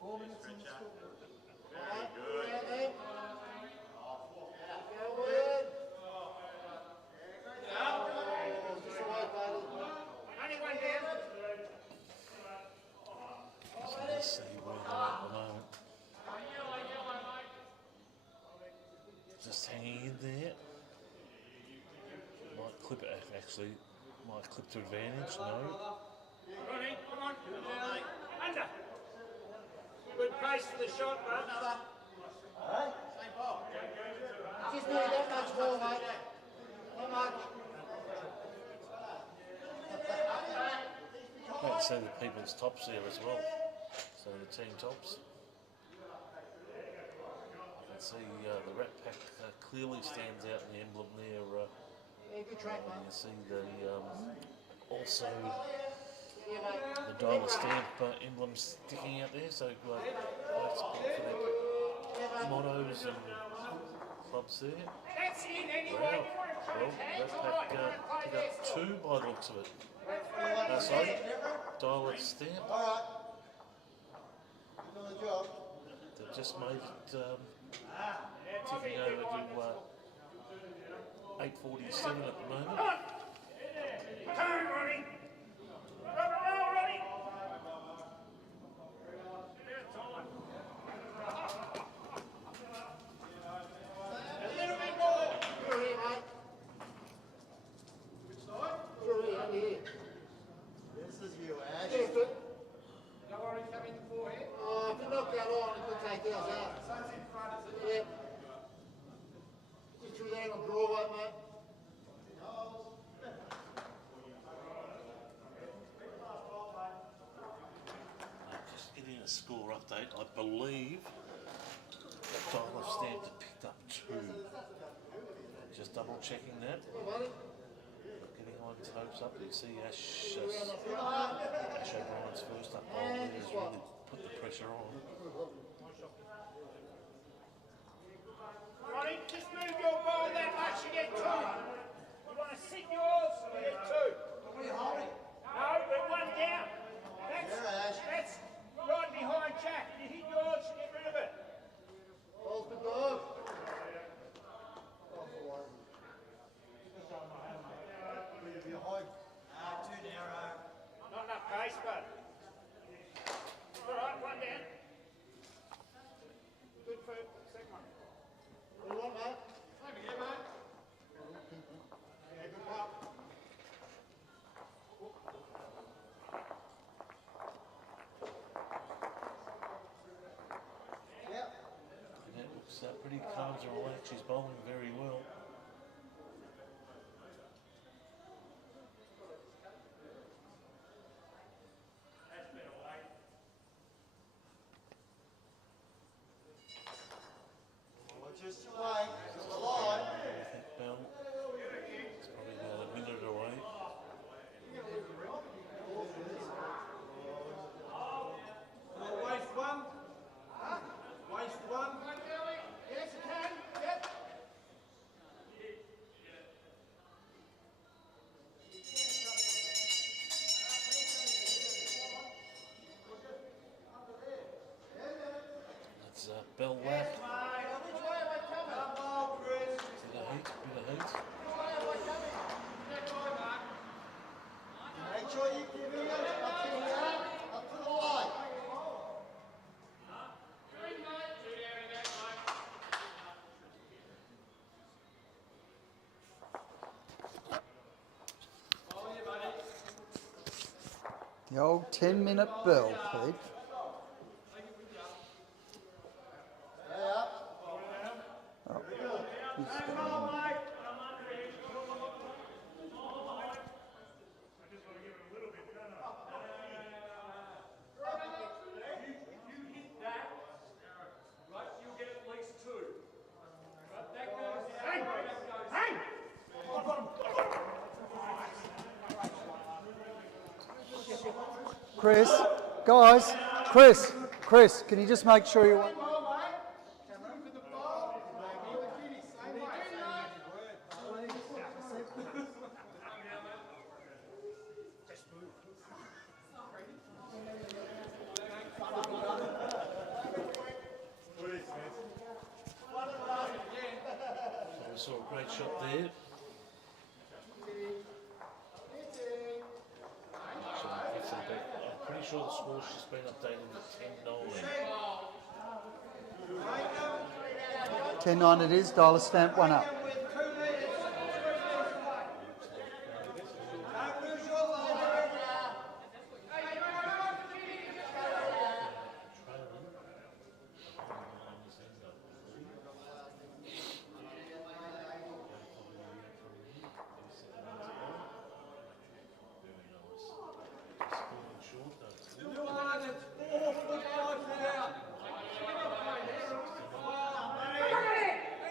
4 minutes on the scoreboard. Very good. Only one down. So let's see where they're at the moment. Just hanging in there. Might clip it actually. Might clip to advantage. No. Ronnie, come on. Under. Good pace for the shot, bud. Just do that much more, mate. How much? Great to see the people's tops there as well. So the team tops. You can see the Rat Pack clearly stands out in the emblem there. Yeah, good track, And mate. you see the also the dollar stamp emblem sticking out there, so great support for their mottos and clubs there. Wow, well, that pack picked up 2 by the looks of it. Sorry, dollar stamp. They've just made it ticking over to 8:47 at the moment. Turn, Ronnie! Ronnie! A little bit more! Through here, mate. Which side? Through here, under here. This is you, Ash. Yeah, good. No worries, come in the forehead. If you knock that on, it could take ours out. So it's in front, is it? Yeah. Just through there and draw one, mate. Just getting a score update. I believe that dollar stamp had picked up 2. Just double checking that. Getting one's hopes up. You see Ash O'Brien's first up goal there has really put the pressure on. Ronnie, just move your ball that much, you get 2. You want to sit yours, you get 2. Are we holding? No, we're 1 down. That's right behind Jack. If you hit yours, you get rid of it. Ball's the dog. Too narrow. Not enough pace, but. All right, 1 down. Good for second one. What do you want, mate? Over here, mate. Yeah, good pop. Yep. And that looks pretty calm and relaxed. She's bowling very well. Just away, it's alive. I think Bell is probably about a minute away. Waste 1. Waste 1. Yes, you can. Yep. That's Bell lap. Make sure you keep it up to the line, up to the line. The old 10-minute bell, Pete. Oh, he's going. Chris, guys, Chris, can you just make sure you want... We saw a great shot there. I'm pretty sure the score's just been updated to 10-9. 10-9 it is, dollar stamp, 1 up.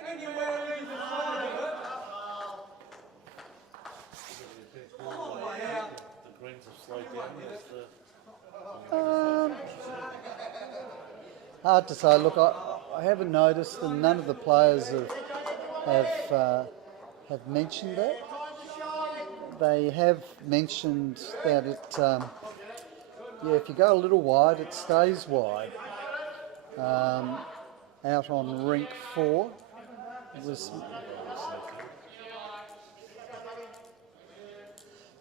Anywhere, Hard to say. Look, I haven't noticed, and none of the players have mentioned that. They have mentioned that it, if you go a little wide, it stays wide. Out on rink 4, it was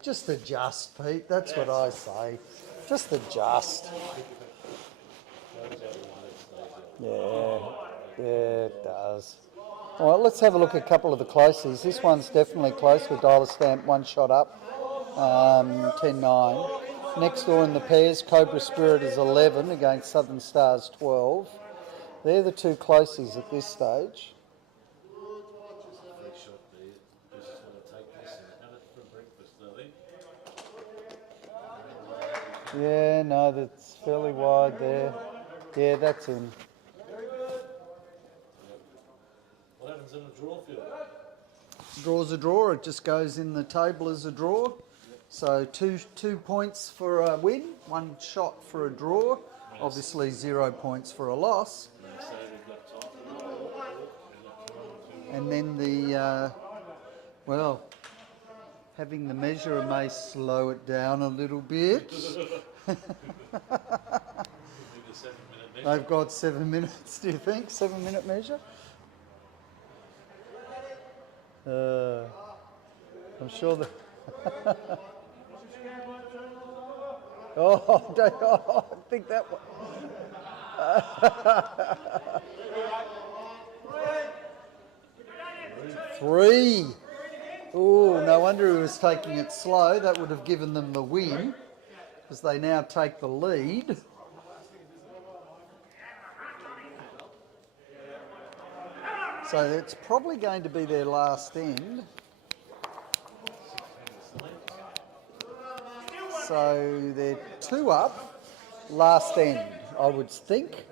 just adjust, Pete. That's what I say. Just adjust. Yeah, it does. All right, let's have a look at a couple of the closes. This one's definitely close with Dial Stamp, 1 shot up, 10-9. Next door in the pairs, Cobra Spirit is 11 against Southern Stars 12. They're the two closes at this stage. Yeah, no, that's fairly wide there. Yeah, that's in. What happens in a draw field? Draw's a draw, it just goes in the table as a draw. So two points for a win, 1 shot for a draw, obviously 0 points for a loss. And then the, having the measure may slow it down a little bit. They've got 7 minutes, do you think? 7-minute measure? I'm sure that... I think that one... 3. Oh, no wonder he was taking it slow. That would have given them the win, because they now take the lead. So it's probably going to be their last end. So they're 2 up, last end, I would think.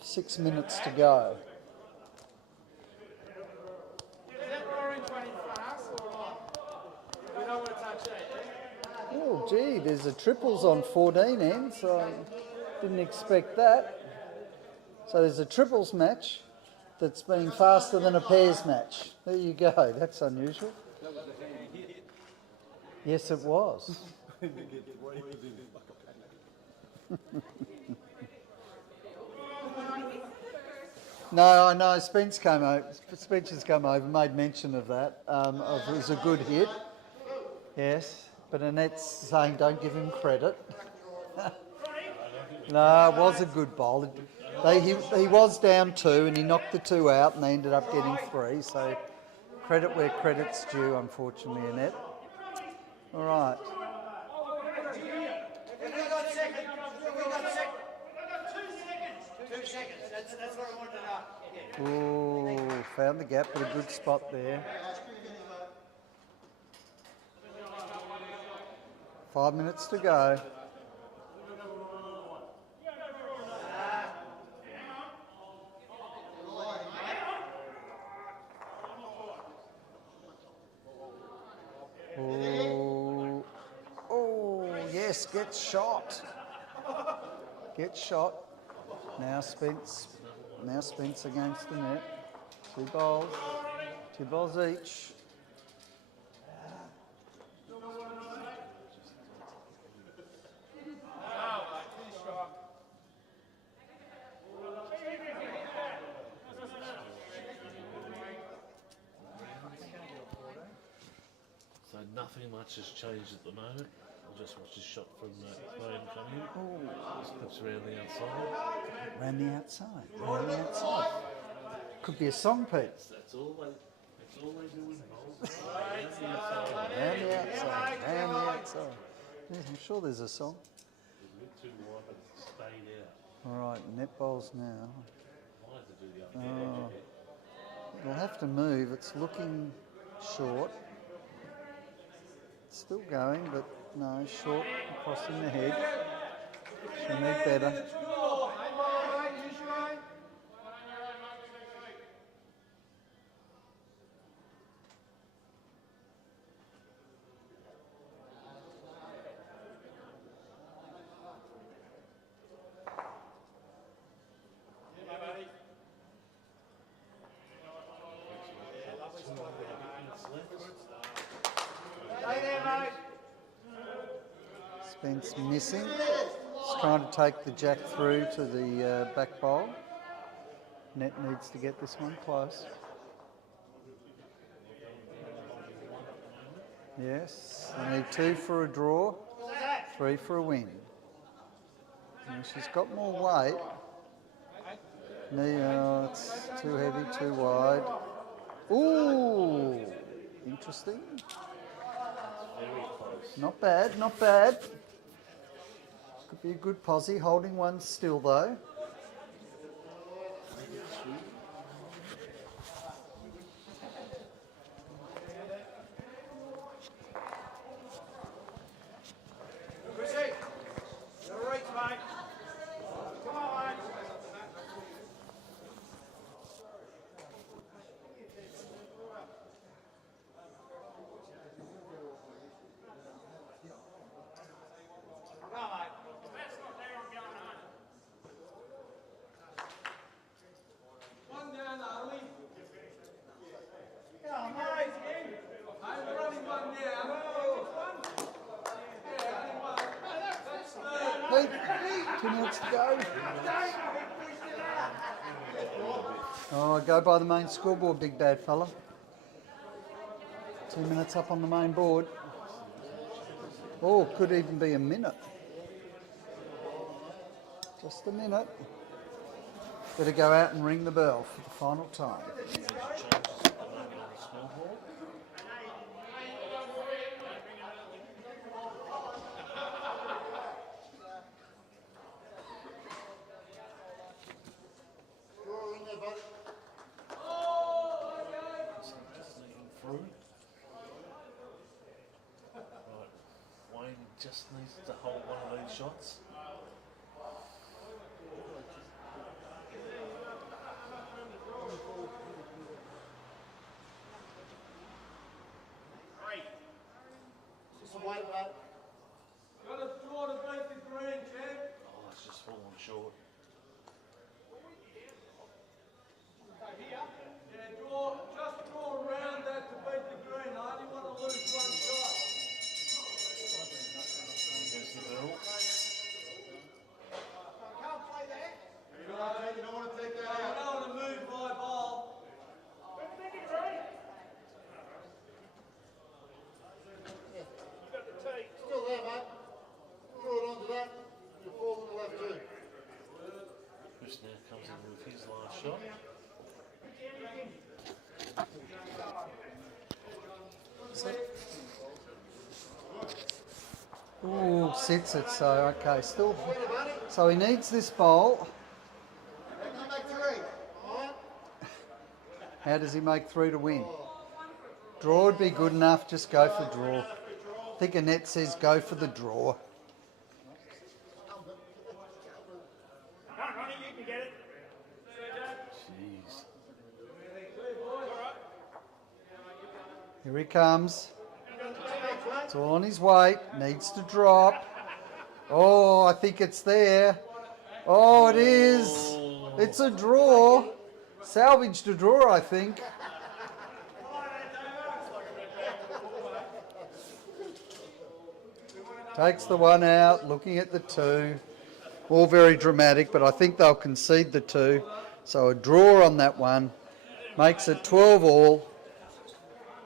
6 minutes to go. Oh, gee, there's a triples on 14 ends. I didn't expect that. So there's a triples match that's been faster than a pairs match. There you go. That's unusual. Yes, it was. No, I know. Spencer's come over, made mention of that. It was a good hit. Yes, but Annette's saying don't give him credit. No, it was a good bowl. He was down 2 and he knocked the 2 out and they ended up getting 3. So credit where credit's due, unfortunately, Annette. All right. We got second. 2 seconds. That's what I wanted to know. Ooh, found the gap, but a good spot there. 5 minutes to go. Yes, gets shot. Gets shot. Now Spence against the net. 2 bowls. 2 bowls each. So nothing much has changed at the moment. We'll just watch this shot from Graham come in. Slips around the outside. Round the outside. Round the outside. Could be a song, Pete. That's all they do in bowls. Round the outside. Round the outside. Yeah, I'm sure there's a song. It's a bit too wide, but it stayed out. All right, net bowls now. I had to do the other end. They'll have to move. It's looking short. It's still going, but no, short, crossing the head. She'll need better. fence missing. Just trying to take the jack through to the back bowl. Net needs to get this one close. Yes, they need 2 for a draw, 3 for a win. And she's got more weight. No, it's too heavy, too wide. Ooh, interesting. Not bad, not bad. Could be a good posse, holding one still though. Pete, 2 minutes to go. Oh, go by the main scoreboard, big bad fella. 2 minutes up on the main board. Oh, could even be a minute. Just a minute. Better go out and ring the bell for the final time. Just needs to hold one of these shots. Just a wait, mate. Got a draw to beat the green, champ. Oh, it's just fallen short. Yeah, just draw around that to beat the green. I only want to lose one shot. You don't want to take that out. I don't want to move my ball. You got the tape. Still there, mate. Draw it onto that. You fall to the left too. Chris now comes in with his last shot. Ooh, sits it, so okay, still. So he needs this bowl. How does he make 3 to win? Draw would be good enough, just go for draw. I think Annette says go for the draw. Jeez. Here he comes. It's all on his weight, needs to drop. Oh, I think it's there. Oh, it is. It's a draw. Salvaged a draw, I think. Takes the 1 out, looking at the 2. All very dramatic, but I think they'll concede the 2. So a draw on that one makes it 12 all.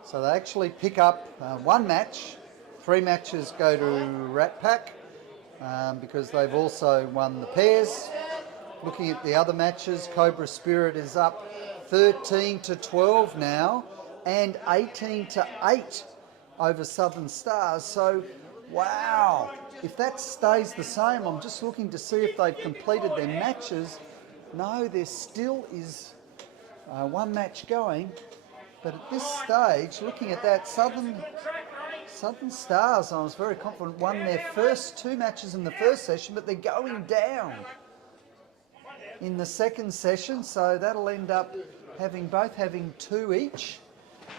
So they actually pick up 1 match. 3 matches go to Rat Pack because they've also won the pairs. Looking at the other matches, Cobra Spirit is up 13 to 12 now and 18 to 8 over Southern Stars. So, wow, if that stays the same, I'm just looking to see if they've completed their matches. No, there still is 1 match going. But at this stage, looking at that, Southern Stars, I was very confident, won their first 2 matches in the first session, but they're going down in the second session, so that'll end up both having 2 each.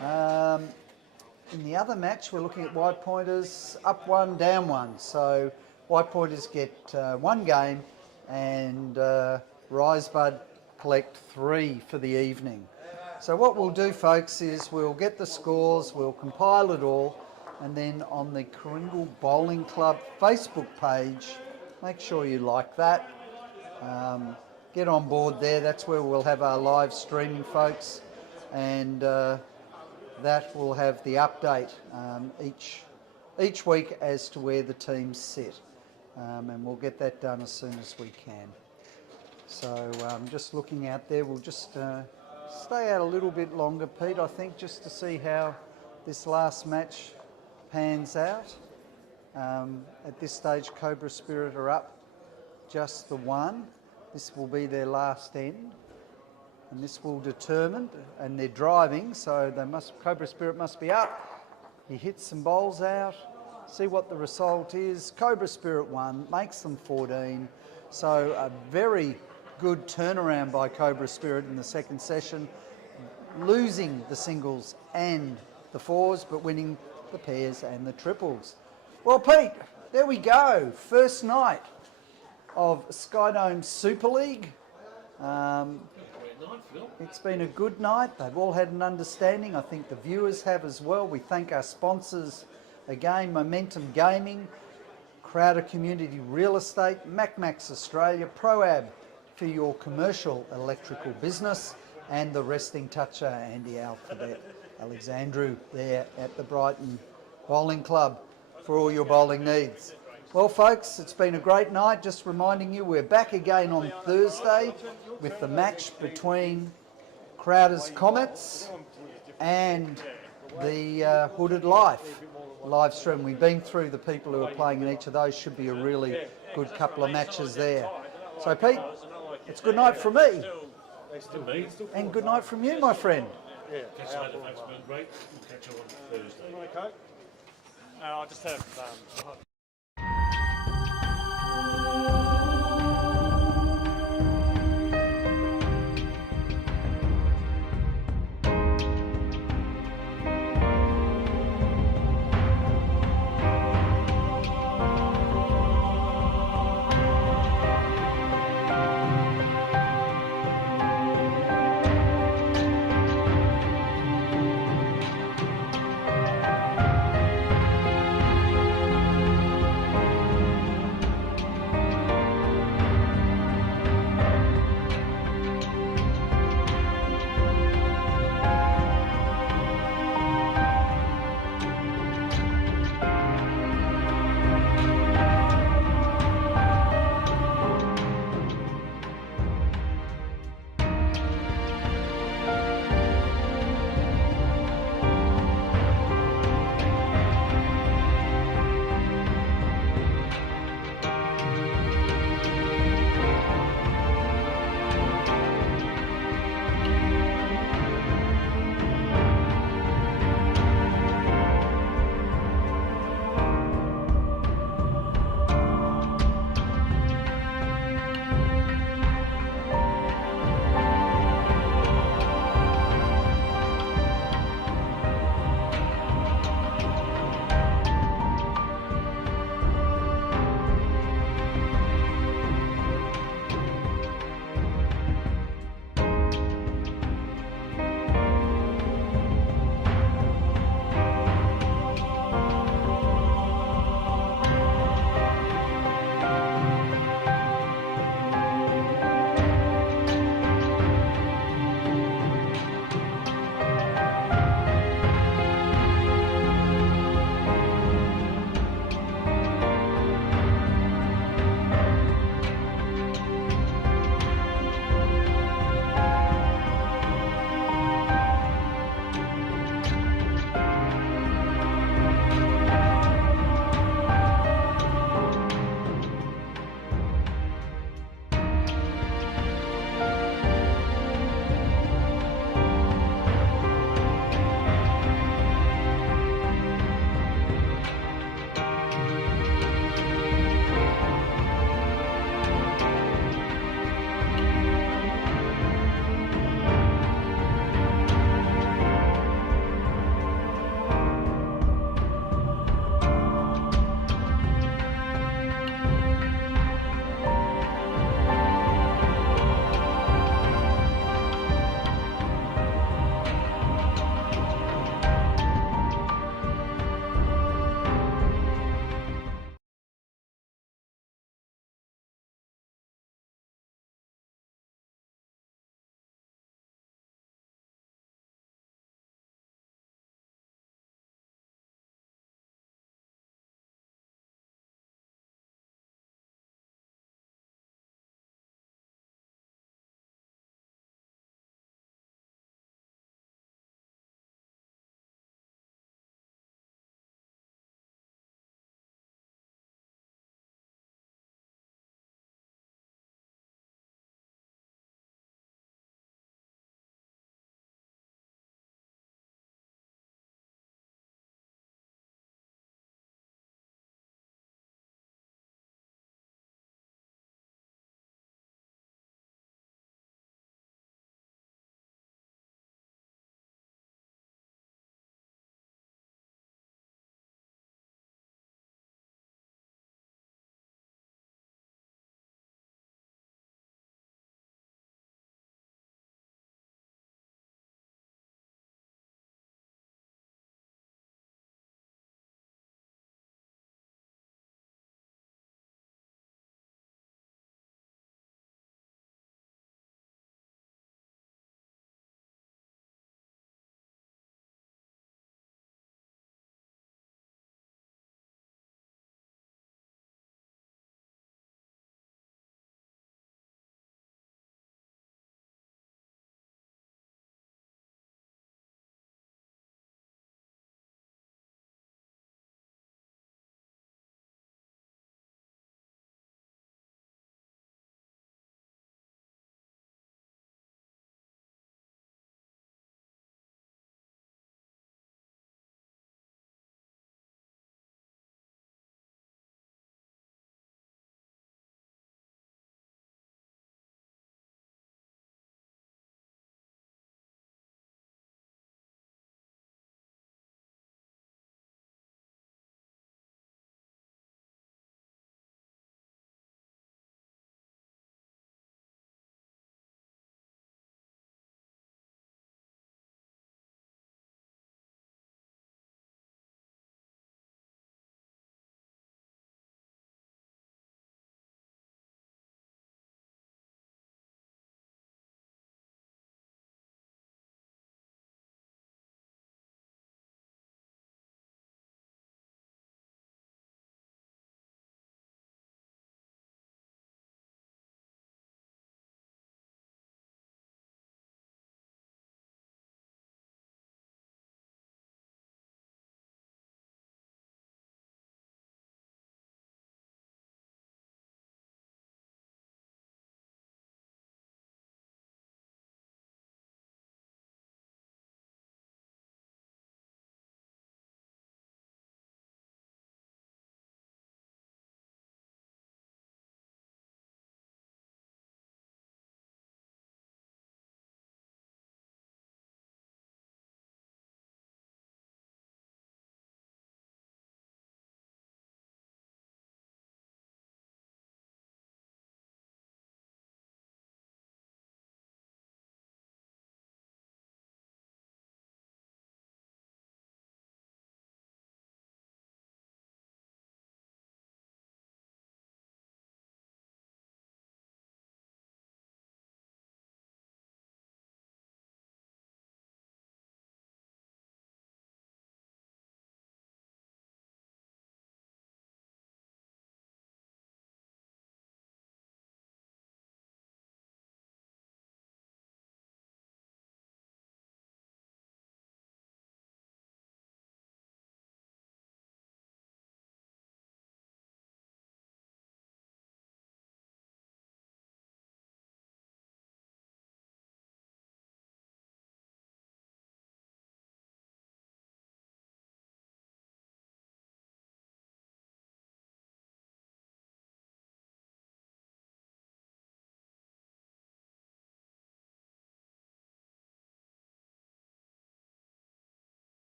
In the other match, we're looking at White Pointers up 1, down 1. So White Pointers get 1 game and Risebud collect 3 for the evening. So what we'll do, folks, is we'll get the scores, we'll compile it all, And then on the Kringle Bowling Club Facebook page, make sure you like that. Get on board there. That's where we'll have our live streaming, folks, and that will have the update each week as to where the teams sit, and we'll get that done as soon as we can. So just looking out there, we'll just stay out a little bit longer, Pete, I think, just to see how this last match pans out. At this stage, Cobra Spirit are up just the one. This will be their last end, and this will determine, and they're driving, so Cobra Spirit must be up. He hits some bowls out, see what the result is. Cobra Spirit 1 makes them 14, so a very good turnaround by Cobra Spirit in the second session, losing the singles and the fours, but winning the pairs and the triples. Well, Pete, there we go. First night of Skyedome Superleague. It's been a good night. They've all had an understanding. I think the viewers have as well. We thank our sponsors again, Momentum Gaming, Crowder Community Real Estate, MacMax Australia, ProAb for your commercial electrical business, and the resting toucher, Andy Alphabet Alexandru there at the Brighton Bowling Club for all your bowling needs. Well, folks, it's been a great night. Just reminding you, we're back again on Thursday with the match between Crowder's Comets and the Hooded Life live stream. We've been through the people who are playing in each of those. Should be a really good couple of matches there. So, Pete, it's good night from me. And good night from you, my friend. Catch you later, folks. Been great. We'll catch you on Thursday. Okay. I just have